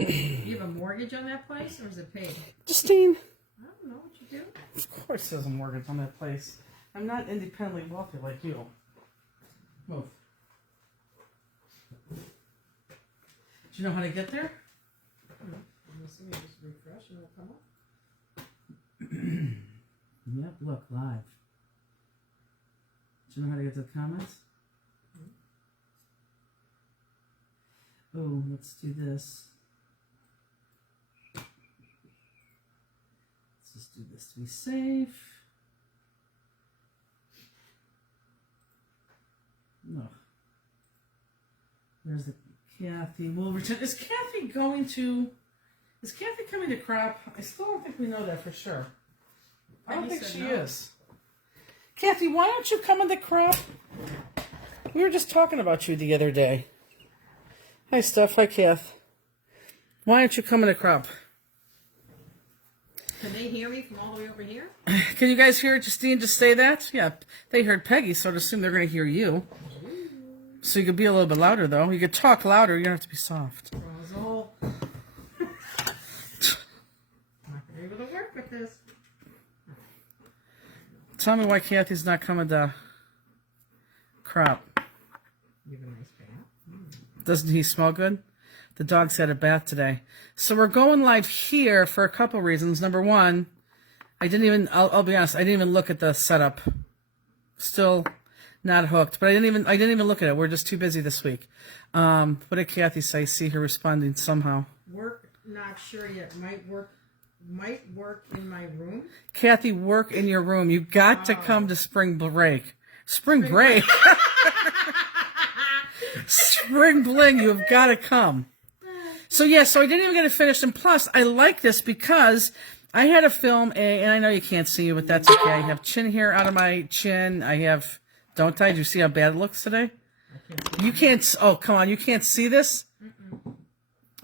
You have a mortgage on that place, or is it paid? Justine. I don't know what you do. Of course there's a mortgage on that place. I'm not independently wealthy like you. Move. Do you know how to get there? I'm assuming you just refresh and it'll come up. Yep, look, live. Do you know how to get to the comments? Oh, let's do this. Let's just do this to be safe. No. There's the Kathy Wolverton. Is Kathy coming to crop? I still don't think we know that for sure. I don't think she is. Kathy, why don't you come in the crop? We were just talking about you the other day. Hi, Steph. Hi, Kath. Why don't you come in the crop? Can they hear me from all the way over here? Can you guys hear Justine just say that? Yeah, they heard Peggy, so I'd assume they're going to hear you. So you could be a little bit louder, though. You could talk louder. You don't have to be soft. Rosal. I'm not going to be able to work with this. Tell me why Kathy's not coming to crop. You have a nice bath. Doesn't he smell good? The dog's had a bath today. So we're going live here for a couple reasons. Number one, I'll be honest, I didn't even look at the setup. Still not hooked, but I didn't even look at it. We're just too busy this week. What did Kathy say? I see her responding somehow. Work, not sure yet. Might work in my room. Kathy, work in your room. You got to come to spring break. Spring break. Spring bling, you have got to come. So I didn't even get it finished. And plus, I like this because I had to film and I know you can't see me, but that's okay. I have chin hair out of my chin. Don't I? Do you see how bad it looks today? You can't, oh, come on. You can't see this?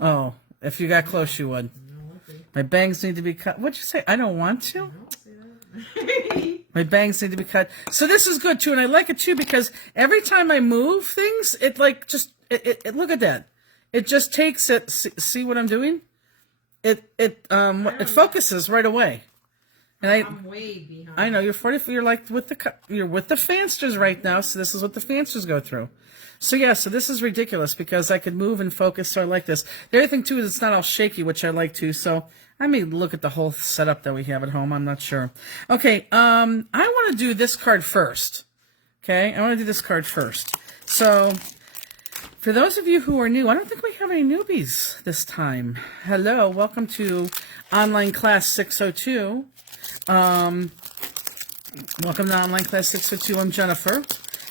Oh, if you got close, you would. My bangs need to be cut. What'd you say? I don't want to? My bangs need to be cut. So this is good too, and I like it too because every time I move things, it like just look at that. It just takes it. See what I'm doing? It focuses right away. And I'm way behind. I know you're 40. You're like with the Fansters right now. So this is what the Fansters go through. So this is ridiculous because I could move and focus. So I like this. The other thing too is it's not all shaky, which I like too. So I may look at the whole setup that we have at home. I'm not sure. Okay. I want to do this card first. Okay. I want to do this card first. So for those of you who are new, I don't think we have any newbies this time. Hello. Welcome to Online Class 602. Welcome to Online Class 602. I'm Jennifer.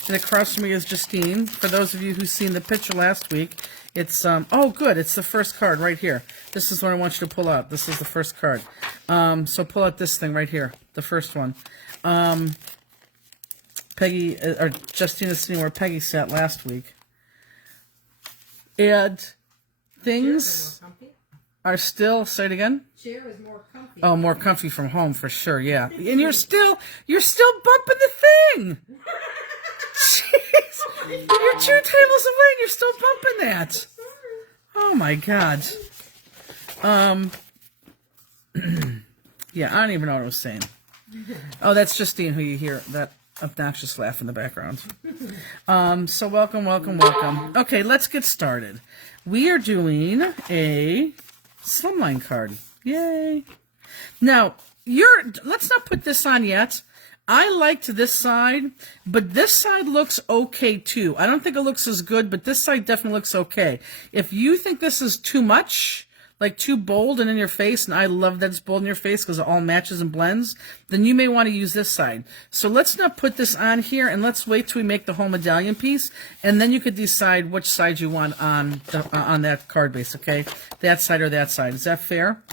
And across from me is Justine. For those of you who've seen the picture last week, it's, oh, good. It's the first card right here. This is what I want you to pull out. This is the first card. So pull out this thing right here, the first one. Peggy, or Justine is sitting where Peggy sat last week. And things are still, say it again? Chair is more comfy. Oh, more comfy from home for sure, yeah. And you're still bumping the thing. Jeez. You're 2 tables away and you're still bumping that. Oh my God. Yeah, I don't even know what I was saying. Oh, that's Justine who you hear, that obnoxious laugh in the background. So welcome. Okay, let's get started. We are doing a slimline card. Yay. Now, let's not put this on yet. I liked this side, but this side looks okay too. I don't think it looks as good, but this side definitely looks okay. If you think this is too much, like too bold and in your face, and I love that it's bold in your face because it all matches and blends, then you may want to use this side. So let's not put this on here, and let's wait till we make the whole medallion piece, and then you could decide which side you want on that card base, okay? That side or that side. Is that fair?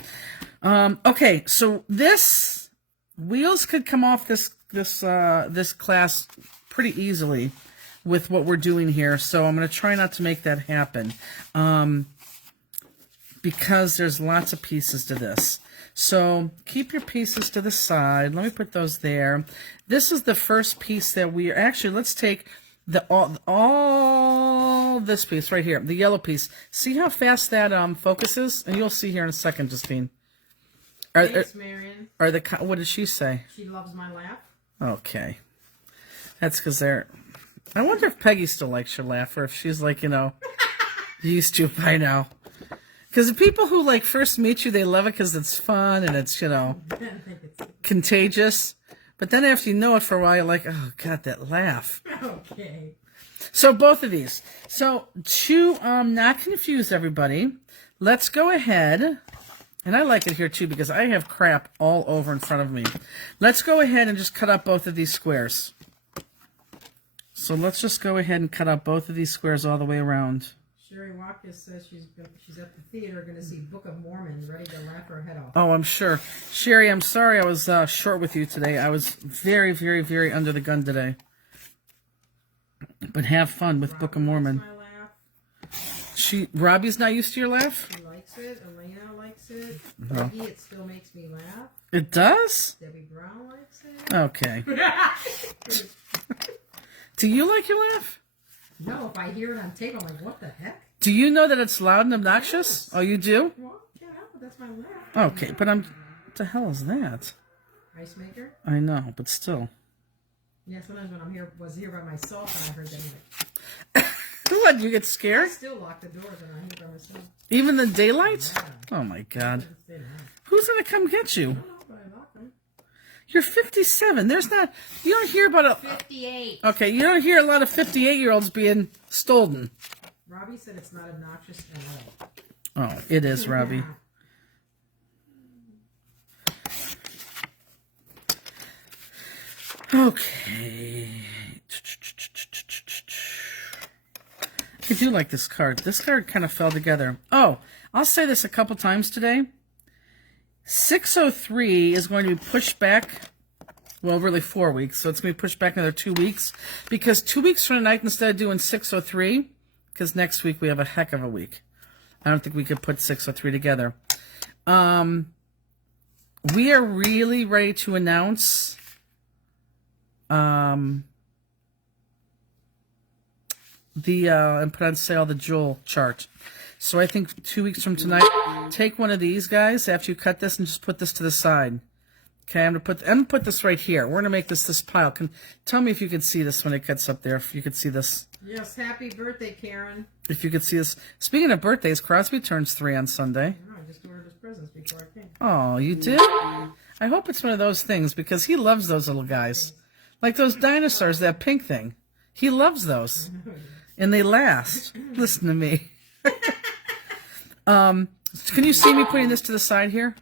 Okay, so this wheels could come off this class pretty easily with what we're doing here. So I'm going to try not to make that happen because there's lots of pieces to this. So keep your pieces to the side. Let me put those there. This is the first piece that we actually, let's take all of this piece right here, the yellow piece. See how fast that focuses? And you'll see here in a second, Justine. Thanks, Marion. What did she say? She loves my laugh. Okay. That's because they're... I wonder if Peggy still likes your laugh, or if she's like, used to by now. Because the people who like first meet you, they love it because it's fun and it's, contagious. But then after you know it for a while, you're like, oh, God, that laugh. Okay. So both of these. So to not confuse everybody, let's go ahead, and I like it here too because I have crap all over in front of me. Let's go ahead and just cut out both of these squares. So let's just go ahead and cut out both of these squares all the way around. Sherry Watkins says she's at the theater going to see Book of Mormon, ready to laugh her head off. Oh, I'm sure. Sherry, I'm sorry I was short with you today. I was very, very, very under the gun today. But have fun with Book of Mormon. My laugh. Robbie's not used to your laugh? She likes it. Elena likes it. Peggy, it still makes me laugh. It does? Debbie Brown likes it. Okay. Do you like your laugh? No, if I hear it on tape, I'm like, what the heck? Do you know that it's loud and obnoxious? Oh, you do? Well, yeah, but that's my laugh. Okay, but what the hell is that? Ice maker? I know, but still. Yeah, sometimes when was here by myself and I heard that, I'm like, What, you get I scared? still lock the doors when I'm here by myself. Even the daylight? Yeah. Oh, my God. Stay down. Who's going to come get you? I don't know, but I lock them. You're 57. You don't hear about 58. Okay, you don't hear a lot of 58-year-olds being stolen. Robbie said it's not obnoxious at all. Oh, it is, Robbie. Okay. I do like this card. This card kind of fell together. Oh, I'll say this a couple times today. 603 is going to be pushed back, well, really 4 weeks, so it's going to be pushed back another 2 weeks, because 2 weeks from tonight, instead of doing 603, because next week we have a heck of a week. I don't think we could put 603 together. We are really ready to announce and put on sale the Jewel chart. So I think 2 weeks from tonight, take one of these guys after you cut this and just put this to the side. Okay, I'm gonna put this right here. We're gonna make this pile. Tell me if you can see this when it cuts up there. If you could see this. Yes, happy birthday, Karen. If you could see this. Speaking of birthdays, Crosby turns 3 on Sunday. Oh, I just ordered his presents before I came. Oh, you did? I hope it's one of those things because he loves those little guys. Like those dinosaurs, that pink thing. He loves those. And they last. Listen to me. Can you see me putting this to the side here?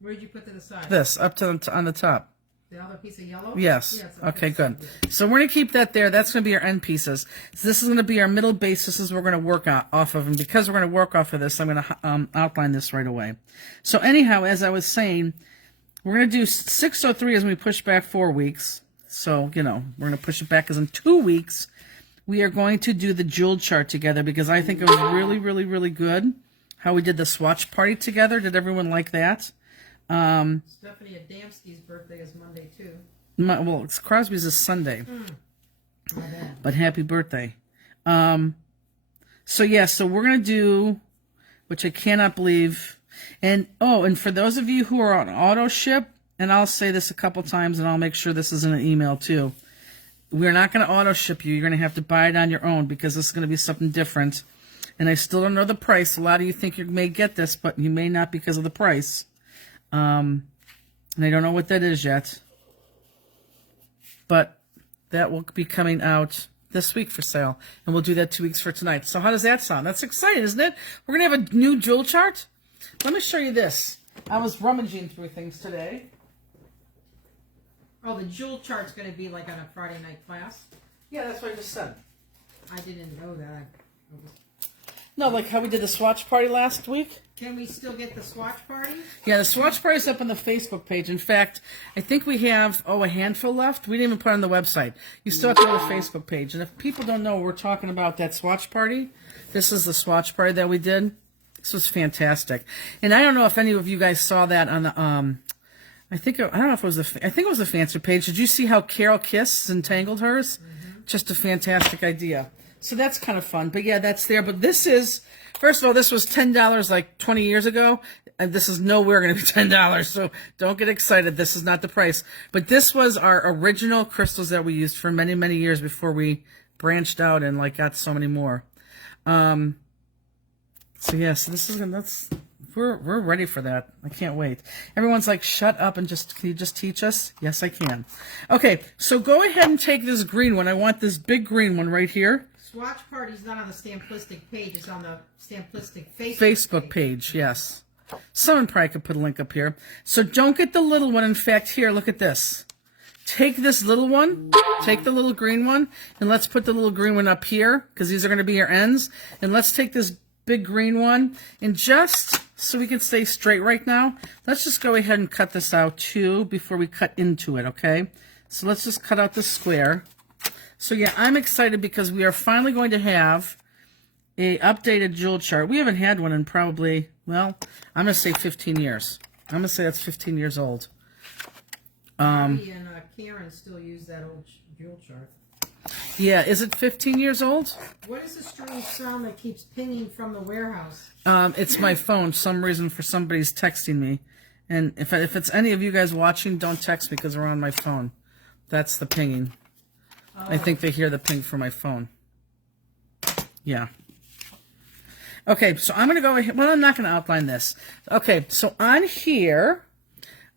Where did you put to the side? This, up to on the top. The other piece of yellow? Yes. Yeah, Okay, good. So we're going to keep that there. That's going to be our end pieces. So this is going to be our middle base. This is what we're going to work off of. And because we're going to work off of this, I'm going to outline this right away. So anyhow, as I was saying, we're going to do 603 as we push back 4 weeks. So, we're going to push it back as in 2 weeks. We are going to do the Jewel chart together because I think it was really, really, really good how we did the swatch party together. Did everyone like that? Stephanie Adamski's birthday is Monday, too. Well, it's Crosby's is Sunday. My bad. But happy birthday. So we're going to do, which I cannot believe. And for those of you who are on auto ship, and I'll say this a couple times and I'll make sure this is in an email too. We're not going to auto ship you. You're going to have to buy it on your own because this is going to be something different. And I still don't know the price. A lot of you think you may get this, but you may not because of the price. And I don't know what that is yet. But that will be coming out this week for sale. And we'll do that 2 weeks for tonight. So how does that sound? That's exciting, isn't it? We're going to have a new Jewel chart. Let me show you this. I was rummaging through things today. Oh, the Jewel chart's going to be like on a Friday night class? Yeah, that's what I just said. I didn't know that. No, like how we did the swatch party last week. Can we still get the swatch party? Yeah, the swatch party's up on the Facebook page. In fact, I think we have, a handful left. We didn't even put it on the website. You still have to go to the Facebook page. And if people don't know, we're talking about that swatch party. This is the swatch party that we did. This was fantastic. And I don't know if any of you guys saw that on the, I think it was a fancy page. Did you see how Carol Kiss entangled hers? Mm-hmm. Just a fantastic idea. So that's kind of fun. But yeah, that's there. But this is, first of all, this was $10 like 20 years ago. And this is nowhere going to be $10. So don't get excited. This is not the price. But this was our original crystals that we used for many, many years before we branched out and like got so many more. So yes, this is we're ready for that. I can't wait. Everyone's like, shut up and can you just teach us? Yes, I can. Okay, so go ahead and take this green one. I want this big green one right here. Swatch Party's not on the Stamplistic page. It's on the Stamplistic Facebook page, yes. Someone probably could put a link up here. So don't get the little one. In fact, here, look at this. Take this little one, take the little green one, and let's put the little green one up here, because these are going to be your ends. And let's take this big green one, and just so we can stay straight right now, let's just go ahead and cut this out too before we cut into it, okay? So let's just cut out the square. So yeah, I'm excited because we are finally going to have a updated jewel chart. We haven't had one in probably, well, I'm going to say 15 years. I'm going to say that's 15 years old. Bobby and Karen still use that old jewel chart. Yeah, is it 15 years old? What is the strange sound that keeps pinging from the warehouse? It's my phone. Some reason for somebody's texting me. And if it's any of you guys watching, don't text me because we're on my phone. That's the pinging. Oh. I think they hear the ping from my phone. Yeah. Okay, so I'm going to go ahead. Well, I'm not going to outline this. Okay, so on here,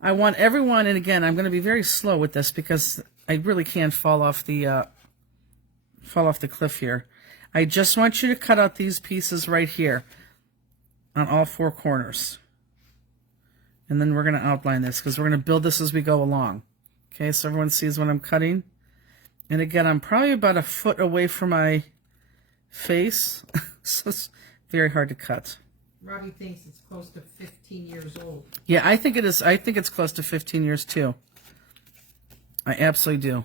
I want everyone, and again, I'm going to be very slow with this because I really can't fall off the cliff here. I just want you to cut out these pieces right here on all four corners. And then we're going to outline this because we're going to build this as we go along. Okay, so everyone sees what I'm cutting. And again, I'm probably about a foot away from my face, so it's very hard to cut. Robbie thinks it's close to 15 years old. Yeah, I think it is. I think it's close to 15 years too. I absolutely do.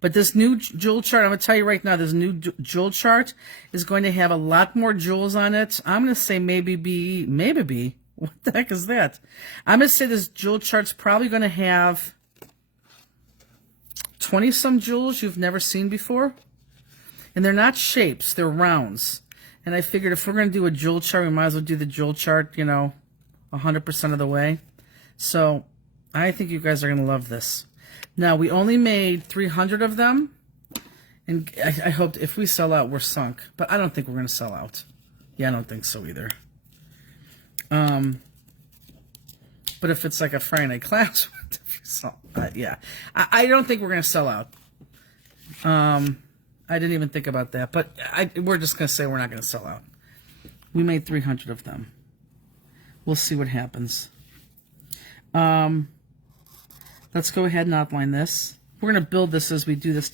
But this new jewel chart, I'm going to tell you right now, this new jewel chart is going to have a lot more jewels on it. I'm going to say maybe B. What the heck is that? I'm going to say this jewel chart's probably going to have 20-some jewels you've never seen before. And they're not shapes, they're rounds. And I figured if we're going to do a jewel chart, we might as well do the jewel chart, 100% of the way. So I think you guys are going to love this. Now, we only made 300 of them. And I hope if we sell out, we're sunk. But I don't think we're going to sell out. Yeah, I don't think so either. But if it's like a Friday night class, yeah. I don't think we're going to sell out. I didn't even think about that, but we're just going to say we're not going to sell out. We made 300 of them. We'll see what happens. Let's go ahead and outline this. We're going to build this as we do this.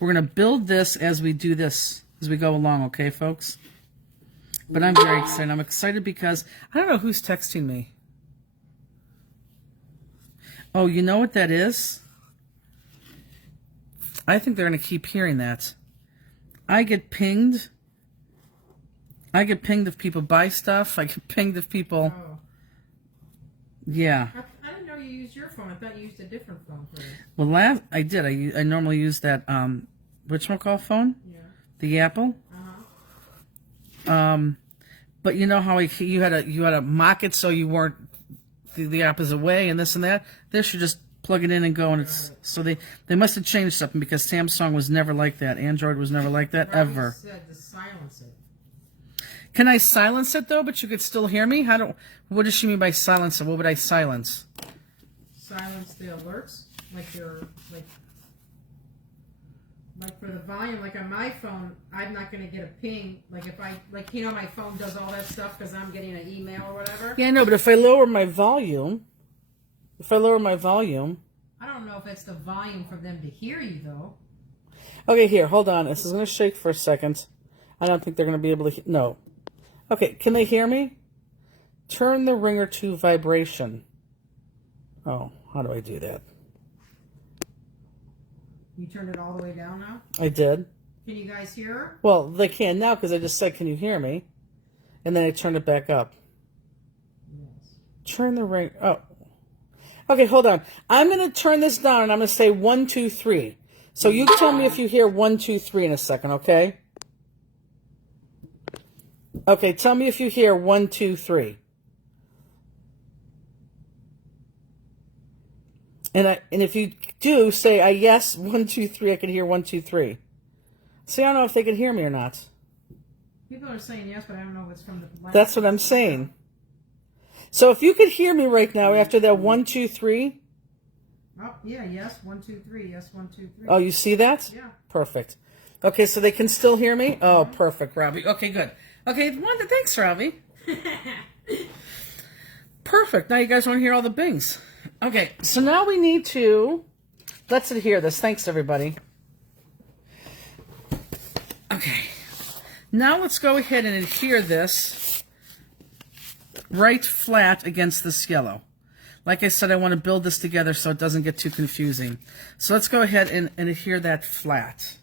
We're going to build this as we do this, as we go along, okay, folks? But I'm very excited. I'm excited because I don't know who's texting me. Oh, you know what that is? I think they're going to keep hearing that. I get pinged. I get pinged if people buy stuff. I get pinged if people... Oh. Yeah. I didn't know you used your phone. I thought you used a different phone for this. Well, I did. I normally use that, whatchamacallit phone? Yeah. The Apple. Uh-huh. But you know how you had to mock it so you weren't the opposite way and this and that? This, you just plug it in and go, and it's... So they must have changed something because Samsung was never like that. Android was never like that, Robbie ever. said to silence it. Can I silence it, though, but you could still hear me? What does she mean by silence it? What would I silence? Silence the alerts, like for the volume, like on my phone, I'm not going to get a ping. Like if my phone does all that stuff because I'm getting an email or whatever. Yeah, no, but if I lower my volume, I don't know if it's the volume for them to hear you, though. Okay, here, hold on. This is going to shake for a second. I don't think they're going to be able to no. Okay, can they hear me? Turn the ringer to vibration. Oh, how do I do that? You turned it all the way down now? I did. Can you guys hear her? Well, they can now because I just said, can you hear me? And then I turned it back up. Yes. Turn the ring. Oh. Okay, hold on. I'm going to turn this down and I'm going to say 1, 2, 3. So you tell me if you hear 1, 2, 3 in a second, okay? Okay, tell me if you hear 1, 2, 3. And if you do, say I yes, 1, 2, 3. I can hear 1, 2, 3. See, I don't know if they can hear me or not. People are saying yes, but I don't know what's from the. That's what I'm saying. So if you could hear me right now after that 1, 2, 3. Oh yeah, yes, 1, 2, 3. Yes, 1, 2, 3. Oh, you see that? Yeah. Perfect. Okay, so they can still hear me? Oh, perfect, Robbie. Okay, good. Okay, thanks, Robbie. Perfect. Now you guys want to hear all the bings. Okay, so now we need to, let's adhere this. Thanks, everybody. Okay. Now let's go ahead and adhere this right flat against this yellow. Like I said, I want to build this together so it doesn't get too confusing. So let's go ahead and adhere that flat.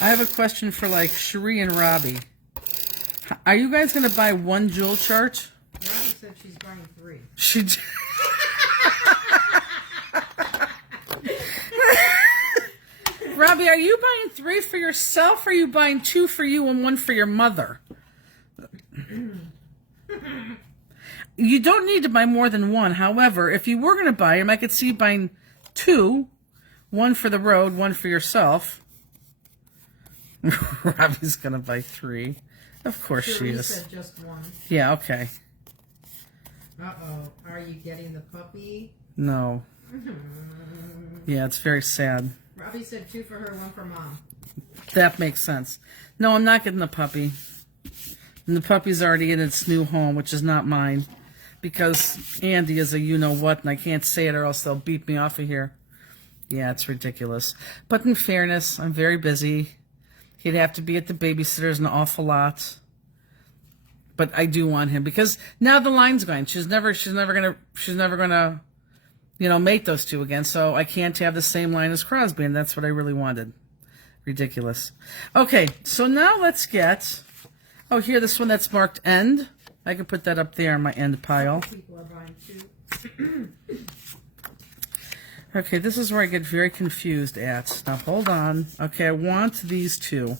I have a question for like Cherie and Robbie. Are you guys going to buy one jewel chart? Robbie said she's buying 3. She. Robbie, are you buying 3 for yourself, or are you buying 2 for you and 1 for your mother? You don't need to buy more than 1. However, if you were going to buy them, I could see you buying 2. 1 for the road, 1 for yourself. Robbie's going to buy 3. Of course she is. Said just 1. Yeah, okay. Uh-oh. Are you getting the puppy? No. Yeah, it's very sad. Robbie said 2 for her, 1 for Mom. That makes sense. No, I'm not getting the puppy. And the puppy's already in its new home, which is not mine. Because Andy is a you-know-what, and I can't say it or else they'll beat me off of here. Yeah, it's ridiculous. But in fairness, I'm very busy. He'd have to be at the babysitter's an awful lot. But I do want him because now the line's going. She's never gonna, mate those two again. So I can't have the same line as Crosby, and that's what I really wanted. Ridiculous. Okay, so now let's get. Oh, here, this one that's marked end. I can put that up there on my end pile. People are buying 2. Okay, this is where I get very confused at. Now, hold on. Okay, I want these 2.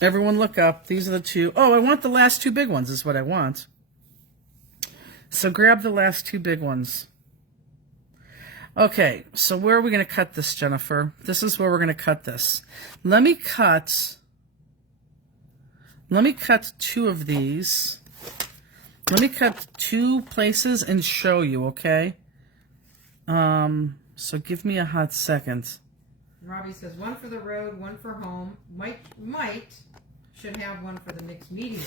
Everyone look up. These are the 2. Oh, I want the last 2 big ones is what I want. So grab the last 2 big ones. Okay, so where are we going to cut this, Jennifer? This is where we're going to cut this. Let me cut 2 of these. Let me cut 2 places and show you, okay? So give me a hot second. Robbie says 1 for the road, 1 for home. Might should have 1 for the mixed media.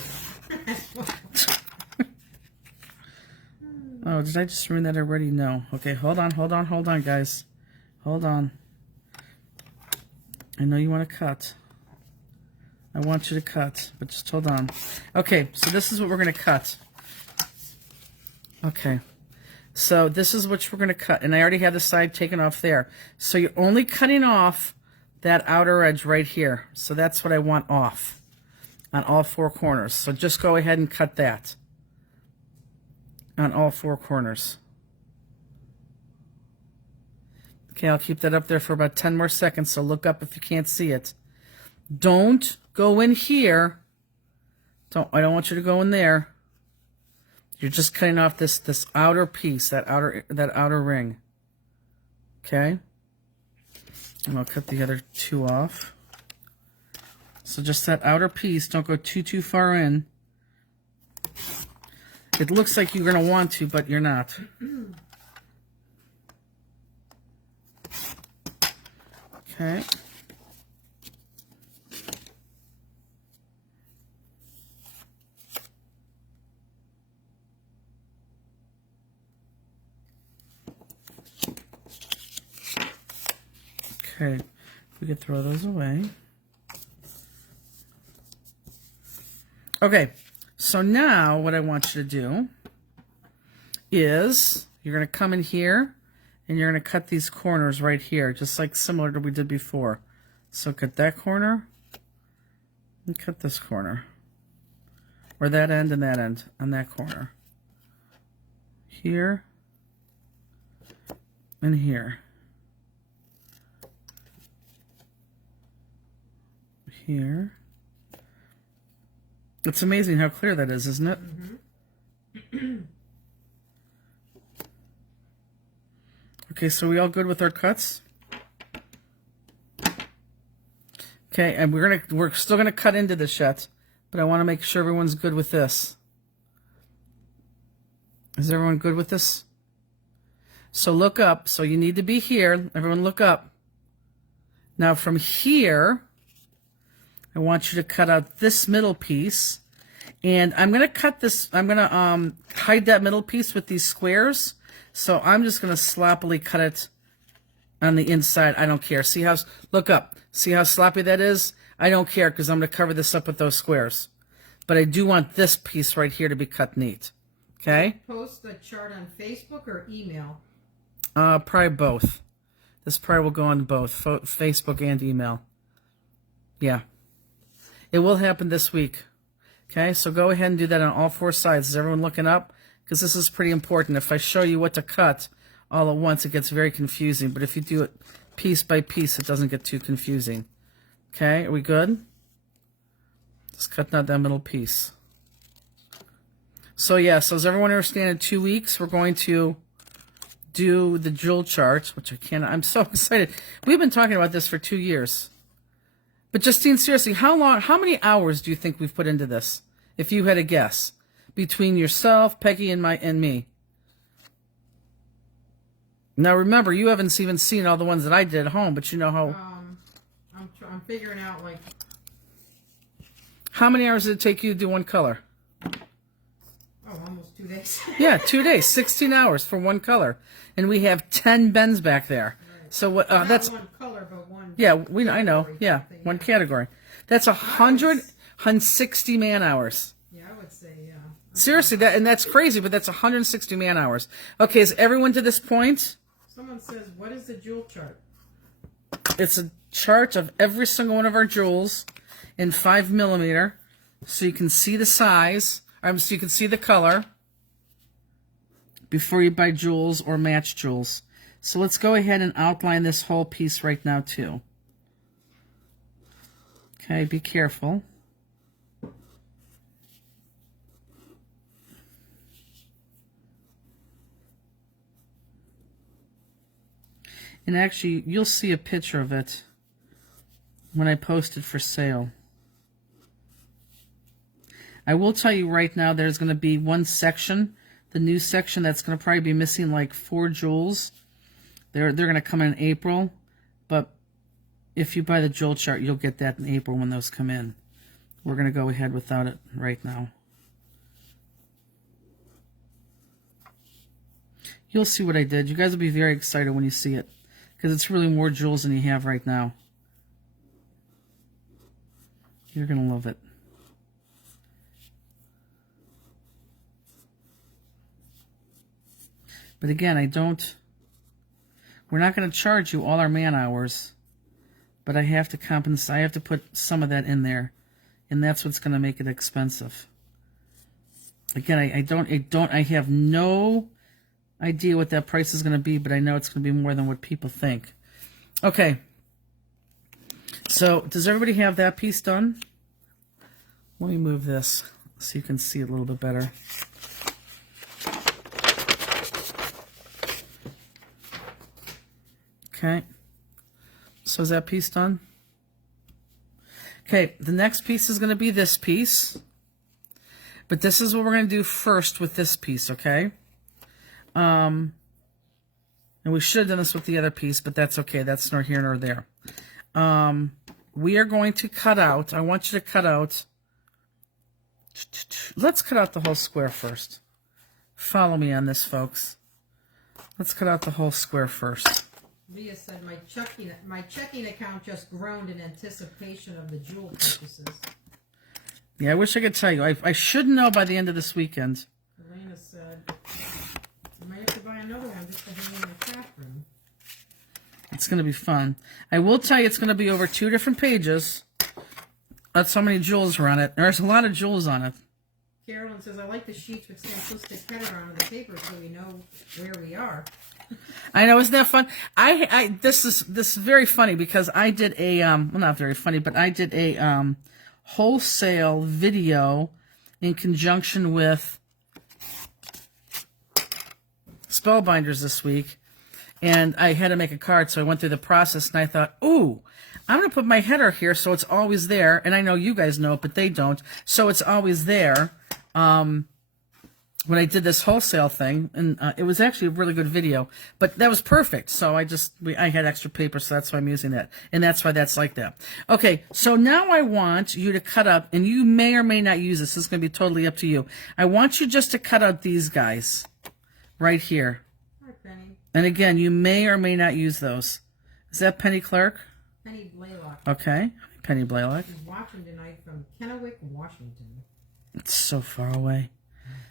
Oh, did I just ruin that already? No. Okay, hold on, guys. Hold on. I know you want to cut. I want you to cut, but just hold on. Okay, so this is what we're going to cut. Okay. So this is what we're going to cut. And I already have the side taken off there. So you're only cutting off that outer edge right here. So that's what I want off on all 4 corners. So just go ahead and cut that on all 4 corners. Okay, I'll keep that up there for about 10 more seconds. So look up if you can't see it. Don't go in here. I don't want you to go in there. You're just cutting off this outer piece, that outer ring. Okay? And I'll cut the other 2 off. So just that outer piece, don't go too far in. It looks like you're going to want to, but you're not. Okay. Okay, we could throw those away. Okay, so now what I want you to do is you're going to come in here and you're going to cut these corners right here, just like similar to what we did before. So cut that corner, And cut this corner. Or that end and that end on that corner. Here. And here. Here. It's amazing how clear that is, isn't it? Mm-hmm. Okay, so we all good with our cuts? Okay, and we're still gonna cut into this yet, but I want to make sure everyone's good with this. Is everyone good with this? So look up. So you need to be here. Everyone look up. Now from here, I want you to cut out this middle piece. And I'm going to cut this, I'm going to hide that middle piece with these squares. So I'm just going to sloppily cut it on the inside. I don't care. See how, look up. See how sloppy that is? I don't care because I'm going to cover this up with those squares. But I do want this piece right here to be cut neat. Okay? Post the chart on Facebook or email? Probably both. This probably will go on both, Facebook and email. Yeah. It will happen this week. Okay, so go ahead and do that on all four sides. Is everyone looking up? Because this is pretty important. If I show you what to cut all at once, it gets very confusing. But if you do it piece by piece, it doesn't get too confusing. Okay, are we good? Just cutting out that middle piece. So yeah, so as everyone understand, in 2 weeks, we're going to do the jewel chart, which I'm so excited. We've been talking about this for 2 years. But Justine, seriously, how many hours do you think we've put into this? If you had a guess, between yourself, Peggy, and me. Now remember, you haven't even seen all the ones that I did at home, but you know how. I'm figuring out like. How many hours did it take you to do one color? Oh, almost 2 days. Yeah, 2 days, 16 hours for one color, and we have 10 bends back there. Right. So what? That's one color, but one. Yeah, I know. Yeah, one category. That's 160 man hours. Yeah, I would say, yeah. Seriously, that's crazy, but that's 160 man hours. Okay, is everyone to this point? Someone says, what is the jewel chart? It's a chart of every single one of our jewels in 5mm, so you can see the size, so you can see the color before you buy jewels or match jewels. So let's go ahead and outline this whole piece right now too. Okay, be careful. And actually, you'll see a picture of it when I post it for sale. I will tell you right now, there's going to be one section, the new section, that's going to probably be missing like 4 jewels. They're going to come in April, but if you buy the jewel chart, you'll get that in April when those come in. We're going to go ahead without it right now. You'll see what I did. You guys will be very excited when you see it, because it's really more jewels than you have right now. You're going to love it. But again, we're not going to charge you all our man hours, but I have to compensate. I have to put some of that in there, and that's what's going to make it expensive. Again, I have no idea what that price is going to be, but I know it's going to be more than what people think. Okay. So, does everybody have that piece done? Let me move this so you can see it a little bit better. Okay, so is that piece done? Okay, the next piece is going to be this piece. But this is what we're going to do first with this piece, okay? And we should have done this with the other piece, but that's okay. That's nor here nor there. We are going to cut out, I want you to cut out, let's cut out the whole square first. Follow me on this, folks. Let's cut out the whole square first. Leah said, my checking account just groaned in anticipation of the jewel purchases. Yeah, I wish I could tell you. I should know by the end of this weekend. Elena said, I might have to buy another one just to hang in the craft room. It's going to be fun. I will tell you it's going to be over 2 different pages. That's so many jewels were on it. There's a lot of jewels on it. Carolyn says, I like the sheets with simplistic header on the paper so we know where we are. I know, isn't that fun? This is very funny because I did a well, not very funny, but I did a wholesale video in conjunction with Spellbinders this week, and I had to make a card, so I went through the process, and I thought, ooh, I'm going to put my header here so it's always there, and I know you guys know it, but they don't, so it's always there. When I did this wholesale thing, and it was actually a really good video, but that was perfect. So I had extra paper, so that's why I'm using that, and that's why that's like that. Okay, so now I want you to cut up, and you may or may not use this. This is going to be totally up to you. I want you just to cut out these guys right here. Hi, Penny. And again, you may or may not use those. Is that Penny Clark? Penny Blaylock. Okay, Penny Blaylock. She's watching tonight from Kennewick, Washington. It's so far away.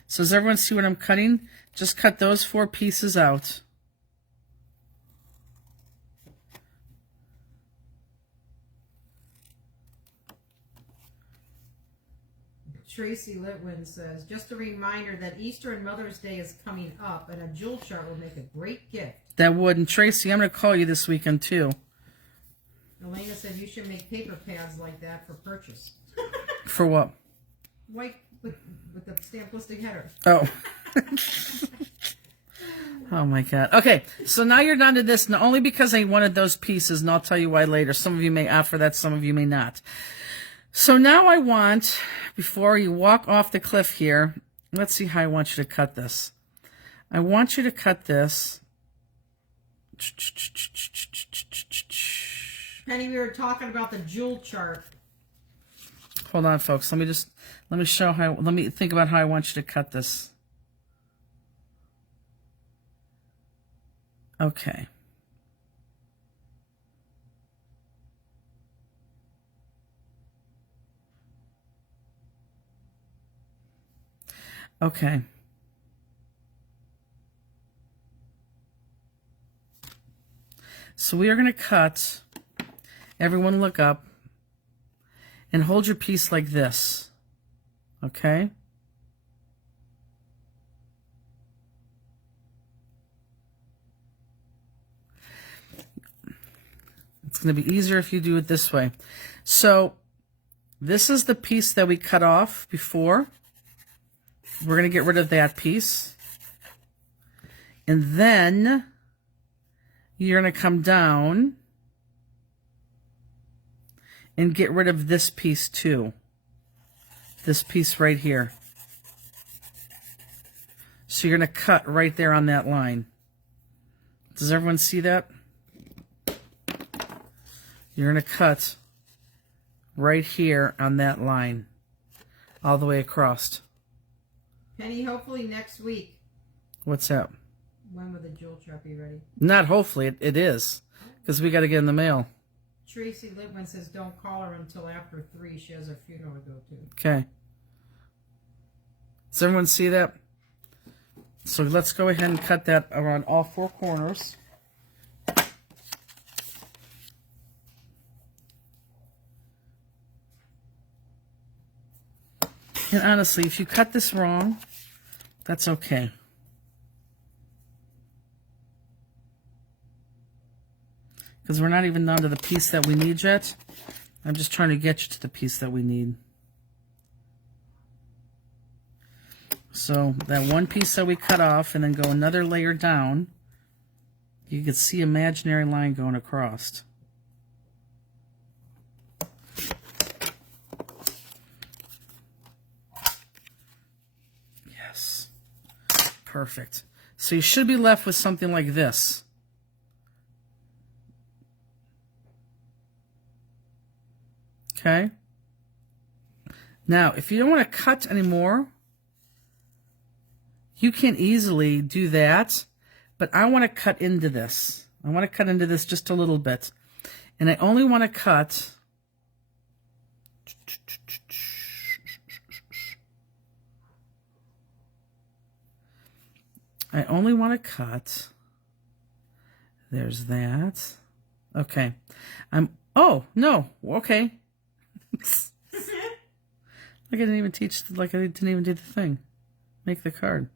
So does everyone see what I'm cutting? Just cut those 4 pieces out. Tracy Litwin says, just a reminder that Easter and Mother's Day is coming up, and a jewel chart will make a great gift. That would. And Tracy, I'm going to call you this weekend too. Elena said you should make paper pads like that for purchase. For what? White with the simplistic header. Oh. Oh my God. Okay, so now you're down to this, and only because I wanted those pieces, and I'll tell you why later. Some of you may opt for that, some of you may not. So now I want, before you walk off the cliff here, let's see how I want you to cut this. I want you to cut this. Penny, we were talking about the jewel chart. Hold on, folks. Let me think about how I want you to cut this. Okay. Okay. So we are going to cut, everyone look up, and hold your piece like this. Okay? It's going to be easier if you do it this way. So this is the piece that we cut off before. We're going to get rid of that piece. And then you're going to come down and get rid of this piece too. This piece right here. So you're going to cut right there on that line. Does everyone see that? You're going to cut right here on that line, all the way across. Penny, hopefully next week. What's that? When will the jewel chart be ready? Not hopefully, it is, because we got to get in the mail. Tracy Litwin says don't call her until after 3. She has a funeral to go to. Okay. Does everyone see that? So let's go ahead and cut that around all 4 corners. And honestly, if you cut this wrong, that's okay. Because we're not even down to the piece that we need yet. I'm just trying to get you to the piece that we need. So that one piece that we cut off and then go another layer down, you can see imaginary line going across. Yes. Perfect. So you should be left with something like this. Okay. Now, if you don't want to cut anymore, you can easily do that, but I want to cut into this. I want to cut into this just a little bit. And I only want to cut there's that. Okay. Oh, no. Okay. Like I didn't even teach, like I didn't even do the thing. Make the card.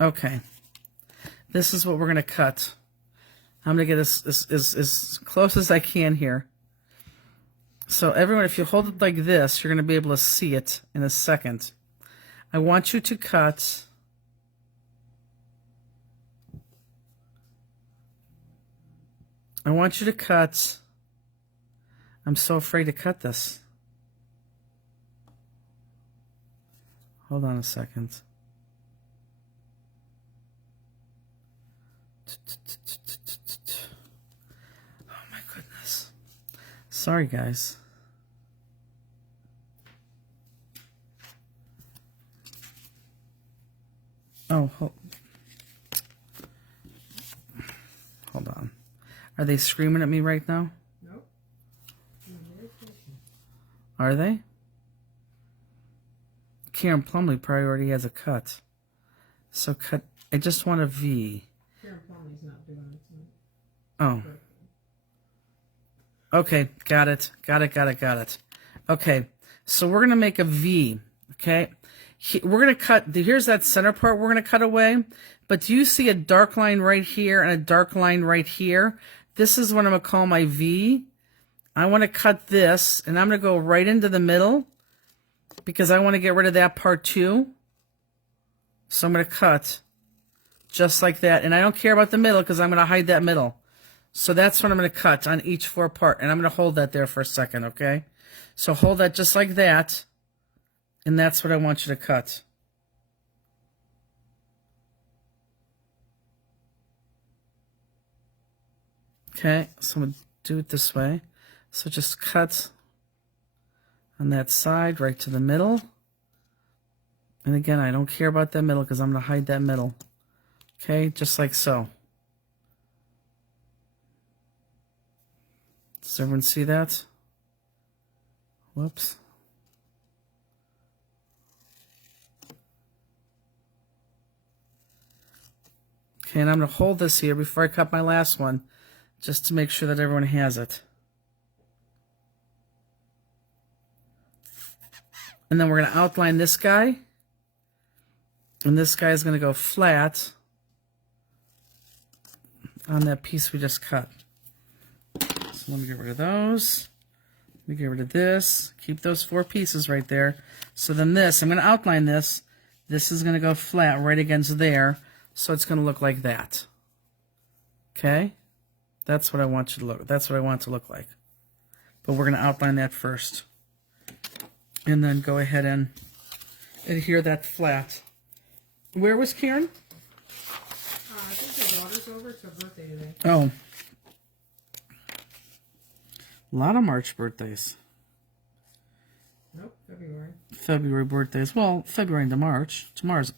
Okay. This is what we're going to cut. I'm going to get as close as I can here. So everyone, if you hold it like this, you're going to be able to see it in a second. I want you to cut... I want you to cut... I'm so afraid to cut this. Hold on a second. Oh my goodness. Sorry, guys. Oh, hold on. Are they screaming at me right now? Nope. Are they? Karen Plumley probably already has a cut. So cut. I just want a V. Karen Plumley's not doing it tonight. Oh. Okay, got it. Got it. Okay, so we're going to make a V, okay? We're going to cut, here's that center part we're going to cut away, but do you see a dark line right here and a dark line right here? This is what I'm going to call my V. I want to cut this, and I'm going to go right into the middle because I want to get rid of that part too. So I'm going to cut just like that, and I don't care about the middle because I'm going to hide that middle. So that's what I'm going to cut on each four part, and I'm going to hold that there for a second, okay? So hold that just like that, and that's what I want you to cut. Okay, so I'm going to do it this way. So just cut on that side right to the middle. And again, I don't care about that middle because I'm going to hide that middle. Okay, just like so. Does everyone see that? Whoops. Okay, and I'm going to hold this here before I cut my last one, just to make sure that everyone has it. And then we're going to outline this guy. And this guy is going to go flat on that piece we just cut. So let me get rid of those. Let me get rid of this. Keep those four pieces right there. So then this, I'm going to outline this. This is going to go flat right against there. So it's going to look like that. Okay? That's what I want you to look. That's what I want it to look like. But we're going to outline that first. And then go ahead and adhere that flat. Where was Karen? I think her daughter's over. It's her birthday today. Oh. A lot of March birthdays. Nope, February. February birthdays. Well, February into March. Tomorrow's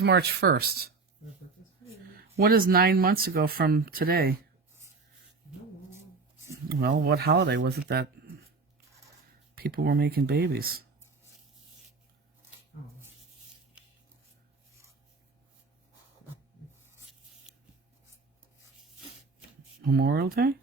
March 1st. What is 9 months ago from today? Well, what holiday was it that people were making babies? Memorial Day?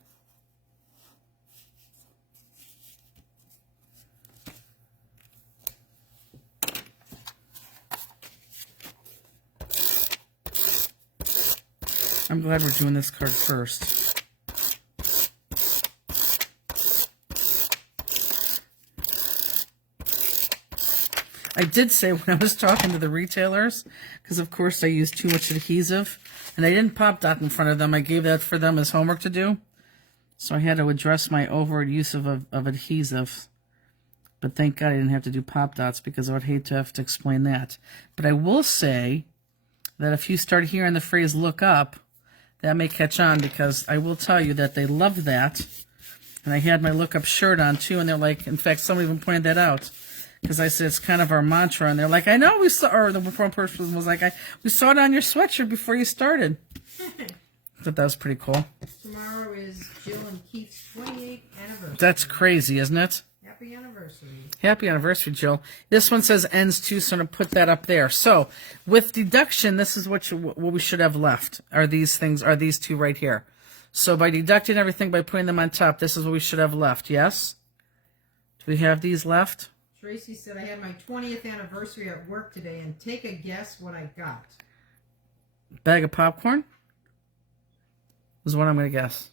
I'm glad we're doing this card first. I did say when I was talking to the retailers, because of course I used too much adhesive, and I didn't pop dot in front of them. I gave that for them as homework to do. So I had to address my overuse of adhesive. But thank God I didn't have to do pop dots because I would hate to have to explain that. But I will say that if you start hearing the phrase look up, that may catch on because I will tell you that they loved that. And I had my look up shirt on too, and they're like, in fact, somebody even pointed that out. Because I said it's kind of our mantra, and they're like, I know we saw, or the one person was like, we saw it on your sweatshirt before you started. I thought that was pretty cool. Tomorrow is Jill and Keith's 28th anniversary. That's crazy, isn't it? Happy anniversary. Happy anniversary, Jill. This one says ends too, so I'm going to put that up there. So with deduction, this is what we should have left. Are these things, are these two right here. So by deducting everything, by putting them on top, this is what we should have left, yes? Do we have these left? Tracy said, I had my 20th anniversary at work today, and take a guess what I got. Bag of popcorn? Is what I'm going to guess.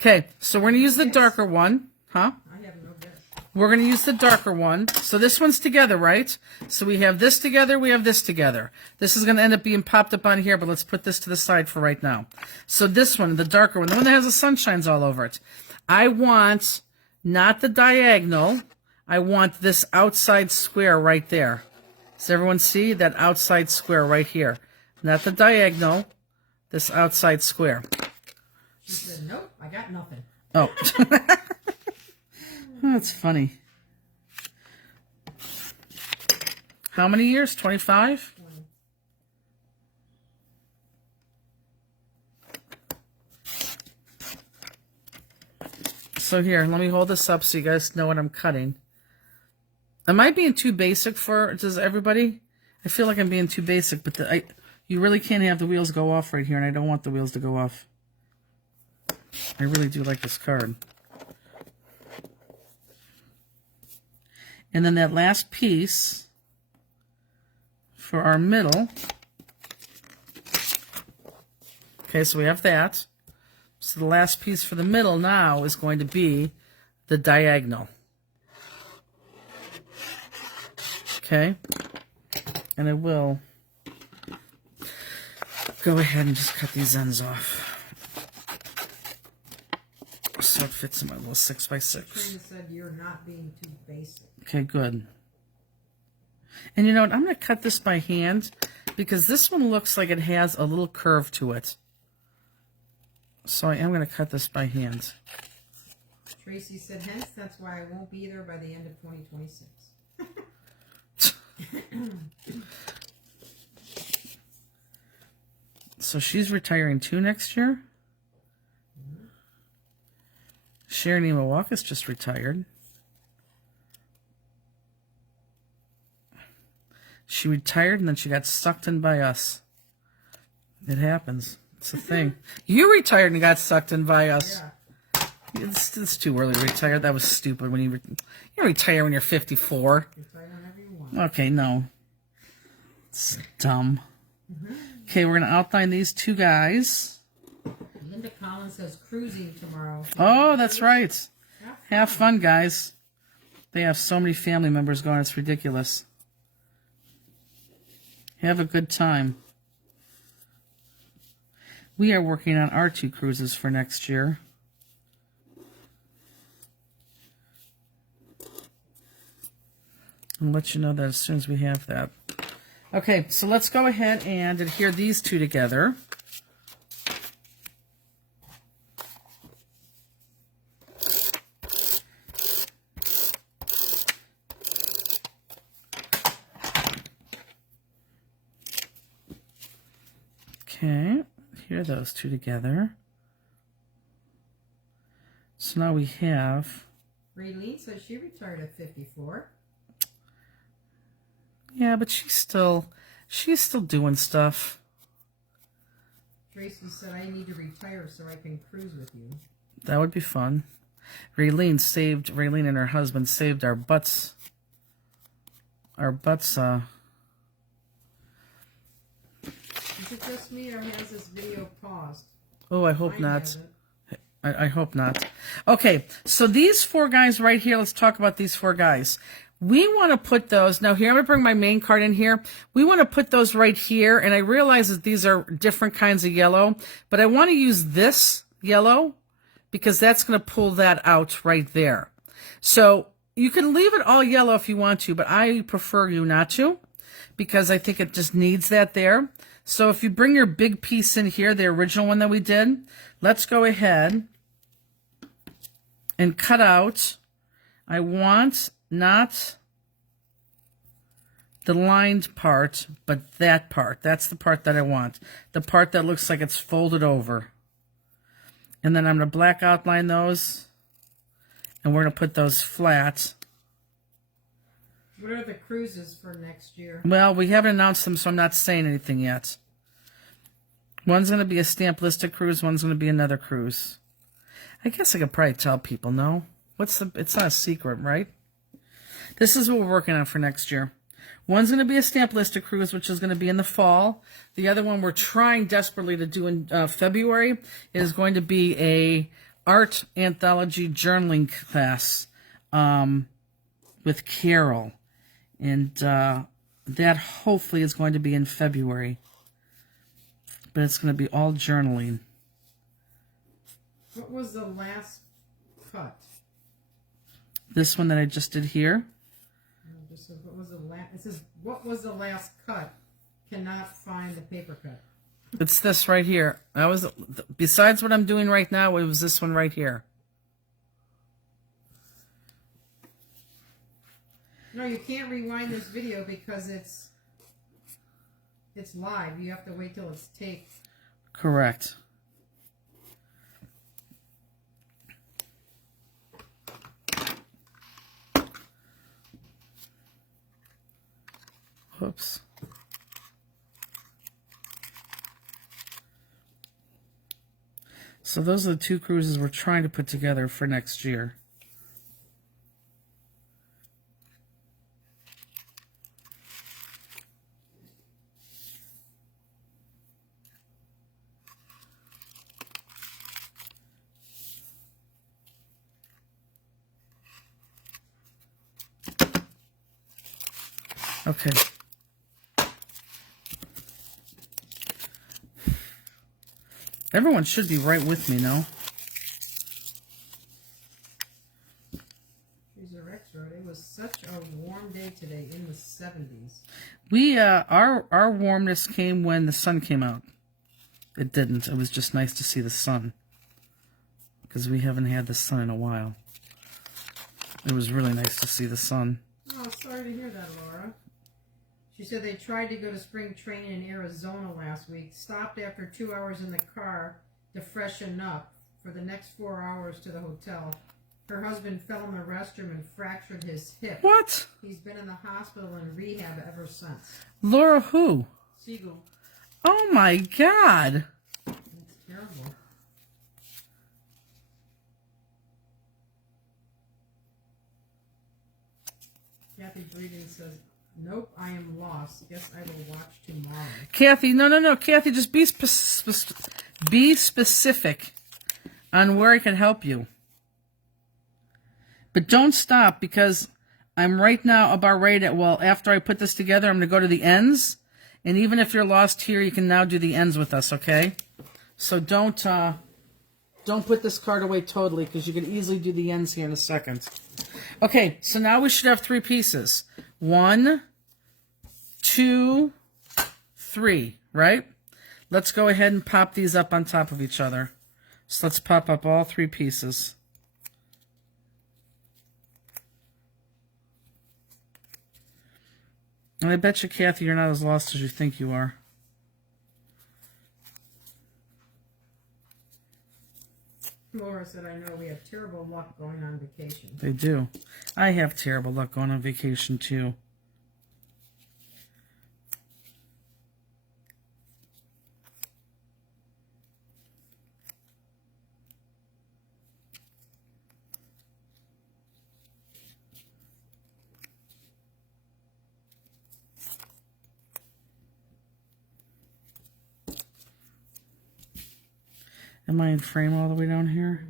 Okay, so we're going to use the darker one. Huh? I have no guess. We're going to use the darker one. So this one's together, right? So we have this together, we have this together. This is going to end up being popped up on here, but let's put this to the side for right now. So this one, the darker one, the one that has the sunshines all over it. I want not the diagonal. I want this outside square right there. Does everyone see that outside square right here? Not the diagonal, this outside square. She said, nope, I got nothing. Oh. That's funny. How many years? 25? 20. So here, let me hold this up so you guys know what I'm cutting. Am I being too basic does everybody? I feel like I'm being too basic, but you really can't have the wheels go off right here, and I don't want the wheels to go off. I really do like this card. And then that last piece for our middle. Okay, so we have that. So the last piece for the middle now is going to be the diagonal. Okay, and I will go ahead and just cut these ends off so it fits in my little 6x6. Trina said, you're not being too basic. Okay, good. And you know what? I'm going to cut this by hand because this one looks like it has a little curve to it. So I am going to cut this by hand. Tracy said, hence, that's why I won't be there by the end of 2026. So she's retiring too next year? Sharon Iwawaka's just retired. She retired and then she got sucked in by us. It happens. It's a thing. You retired and got sucked in by us. Yeah. It's too early to retire. That was stupid. When you retire when you're 54. Retire whenever you want. Okay, no. It's dumb. Okay, we're going to outline these two guys. Linda Collins says cruising tomorrow. Oh, that's right. Have fun, guys. They have so many family members going, it's ridiculous. Have a good time. We are working on our 2 cruises for next year. I'll let you know that as soon as we have that. Okay, so let's go ahead and adhere these 2 together. Okay, adhere those 2 together. So now we have... Raylene says she retired at 54. Yeah, but she's still doing stuff. Tracy said, I need to retire so I can cruise with you. That would be fun. Raylene and her husband saved our butts. Is it just me or has this video paused? Oh, I hope Mine not. hasn't. I hope not. Okay, so these 4 guys right here, let's talk about these 4 guys. We want to put those, now here, I'm going to bring my main card in here. We want to put those right here, and I realize that these are different kinds of yellow, but I want to use this yellow because that's going to pull that out right there. So you can leave it all yellow if you want to, but I prefer you not to because I think it just needs that there. So if you bring your big piece in here, the original one that we did, let's go ahead and cut out. I want not the lined part, but that part. That's the part that I want. The part that looks like it's folded over. And then I'm going to black outline those. And we're going to put those flat. What are the cruises for next year? Well, we haven't announced them, so I'm not saying anything yet. One's going to be a stamp listed cruise. One's going to be another cruise. I guess I could probably tell people, no? It's not a secret, right? This is what we're working on for next year. One's going to be a stamp listed cruise, which is going to be in the fall. The other one we're trying desperately to do in February is going to be a art anthology journaling class with Carol. And that hopefully is going to be in February. But it's going to be all journaling. What was the last cut? This one that I just did here. Just says, what was the last? It says, what was the last cut? Cannot find the paper cut. It's this right here. That was, besides what I'm doing right now, it was this one right here. No, you can't rewind this video because it's live. You have to wait till it's taped. Correct. Whoops. So those are the two cruises we're trying to put together for next year. Okay. Everyone should be right with me now. It was such a warm day today in the 70s. We our warmness came when the sun came out. It didn't. It was just nice to see the sun. Because we haven't had the sun in a while. It was really nice to see the sun. Oh, sorry to hear that, Laura. She said they tried to go to spring training in Arizona last week, stopped after 2 hours in the car to freshen up for the next 4 hours to the hotel. Her husband fell in the restroom and fractured his hip. What? He's been in the hospital and rehab ever since. Laura who? Siegel. Oh my God. It's terrible. Kathy Breeden says, nope, I am lost. Guess I will watch tomorrow. Kathy, no. Kathy, just be specific on where I can help you. But don't stop, because I'm right now about ready to, well, after I put this together, I'm going to go to the ends. And even if you're lost here, you can now do the ends with us, okay? So don't put this card away totally, because you can easily do the ends here in a second. Okay, so now we should have 3 pieces. 1, 2, 3, right? Let's go ahead and pop these up on top of each other. So let's pop up all 3 pieces. And I bet you, Kathy, you're not as lost as you think you are. Laura said, I know we have terrible luck going on vacation. They do. I have terrible luck going on vacation, too. Am I in frame all the way down here?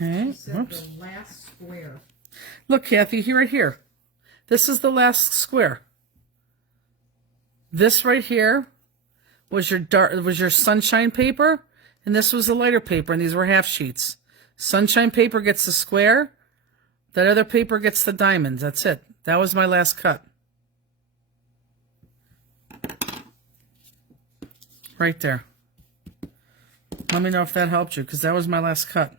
Okay. She said Whoops. the last square. Look, Kathy, here, right here. This is the last square. This right here was your sunshine paper, and this was the lighter paper, and these were half sheets. Sunshine paper gets the square. That other paper gets the diamonds. That's it. That was my last cut. Right there. Let me know if that helped you, because that was my last cut.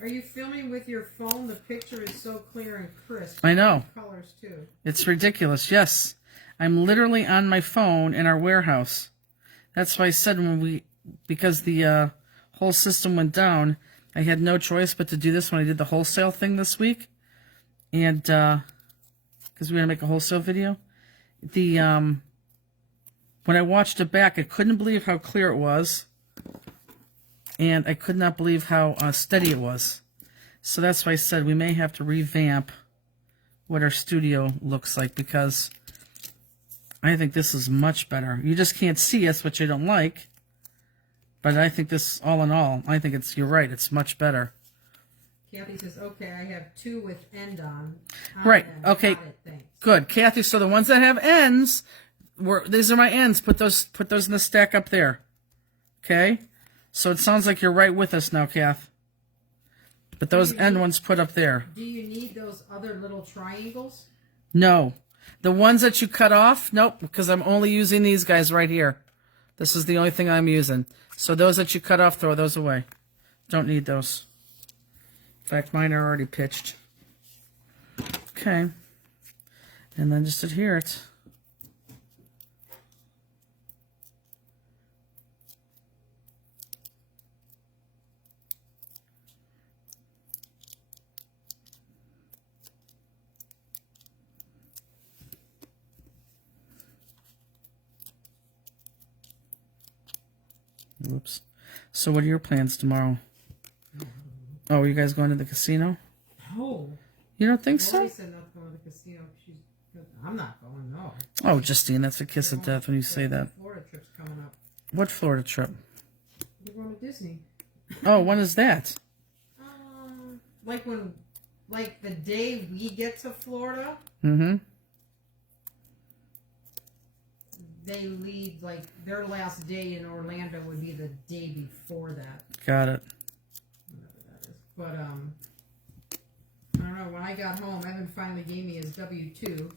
Are you filming with your phone? The picture is so clear and crisp. I know. Colors too. It's ridiculous. Yes. I'm literally on my phone in our warehouse. That's why I said because the whole system went down, I had no choice but to do this when I did the wholesale thing this week. And, because we're going to make a wholesale video. When I watched it back, I couldn't believe how clear it was. And I could not believe how steady it was. So that's why I said we may have to revamp what our studio looks like, because I think this is much better. You just can't see us, which I don't like. But I think this, all in all, I think you're right, it's much better. Kathy says, okay, I have 2 with end on. Right, End. okay, Got it, thanks. good. Kathy, so the ones that have ends, these are my ends. Put those in the stack up there. Okay? So it sounds like you're right with us now, Kath. But those end ones put up there. Do you need those other little triangles? No. The ones that you cut off, nope, because I'm only using these guys right here. This is the only thing I'm using. So those that you cut off, throw those away. Don't need those. In fact, mine are already pitched. Okay. And then just adhere it. Whoops. So what are your plans tomorrow? Oh, are you guys going to the casino? No. You don't think Lori so? said not going to the casino. I'm not going, no. Oh, Justine, that's a kiss of death when you say that. Florida trip's coming up. What Florida trip? We're going to Disney. Oh, when is that? Like the day we get to Florida, Mm-hmm. they leave, like, their last day in Orlando would be the day before that. Got it. Whatever that is. But, I don't know, when I got home, Evan finally gave me his W-2.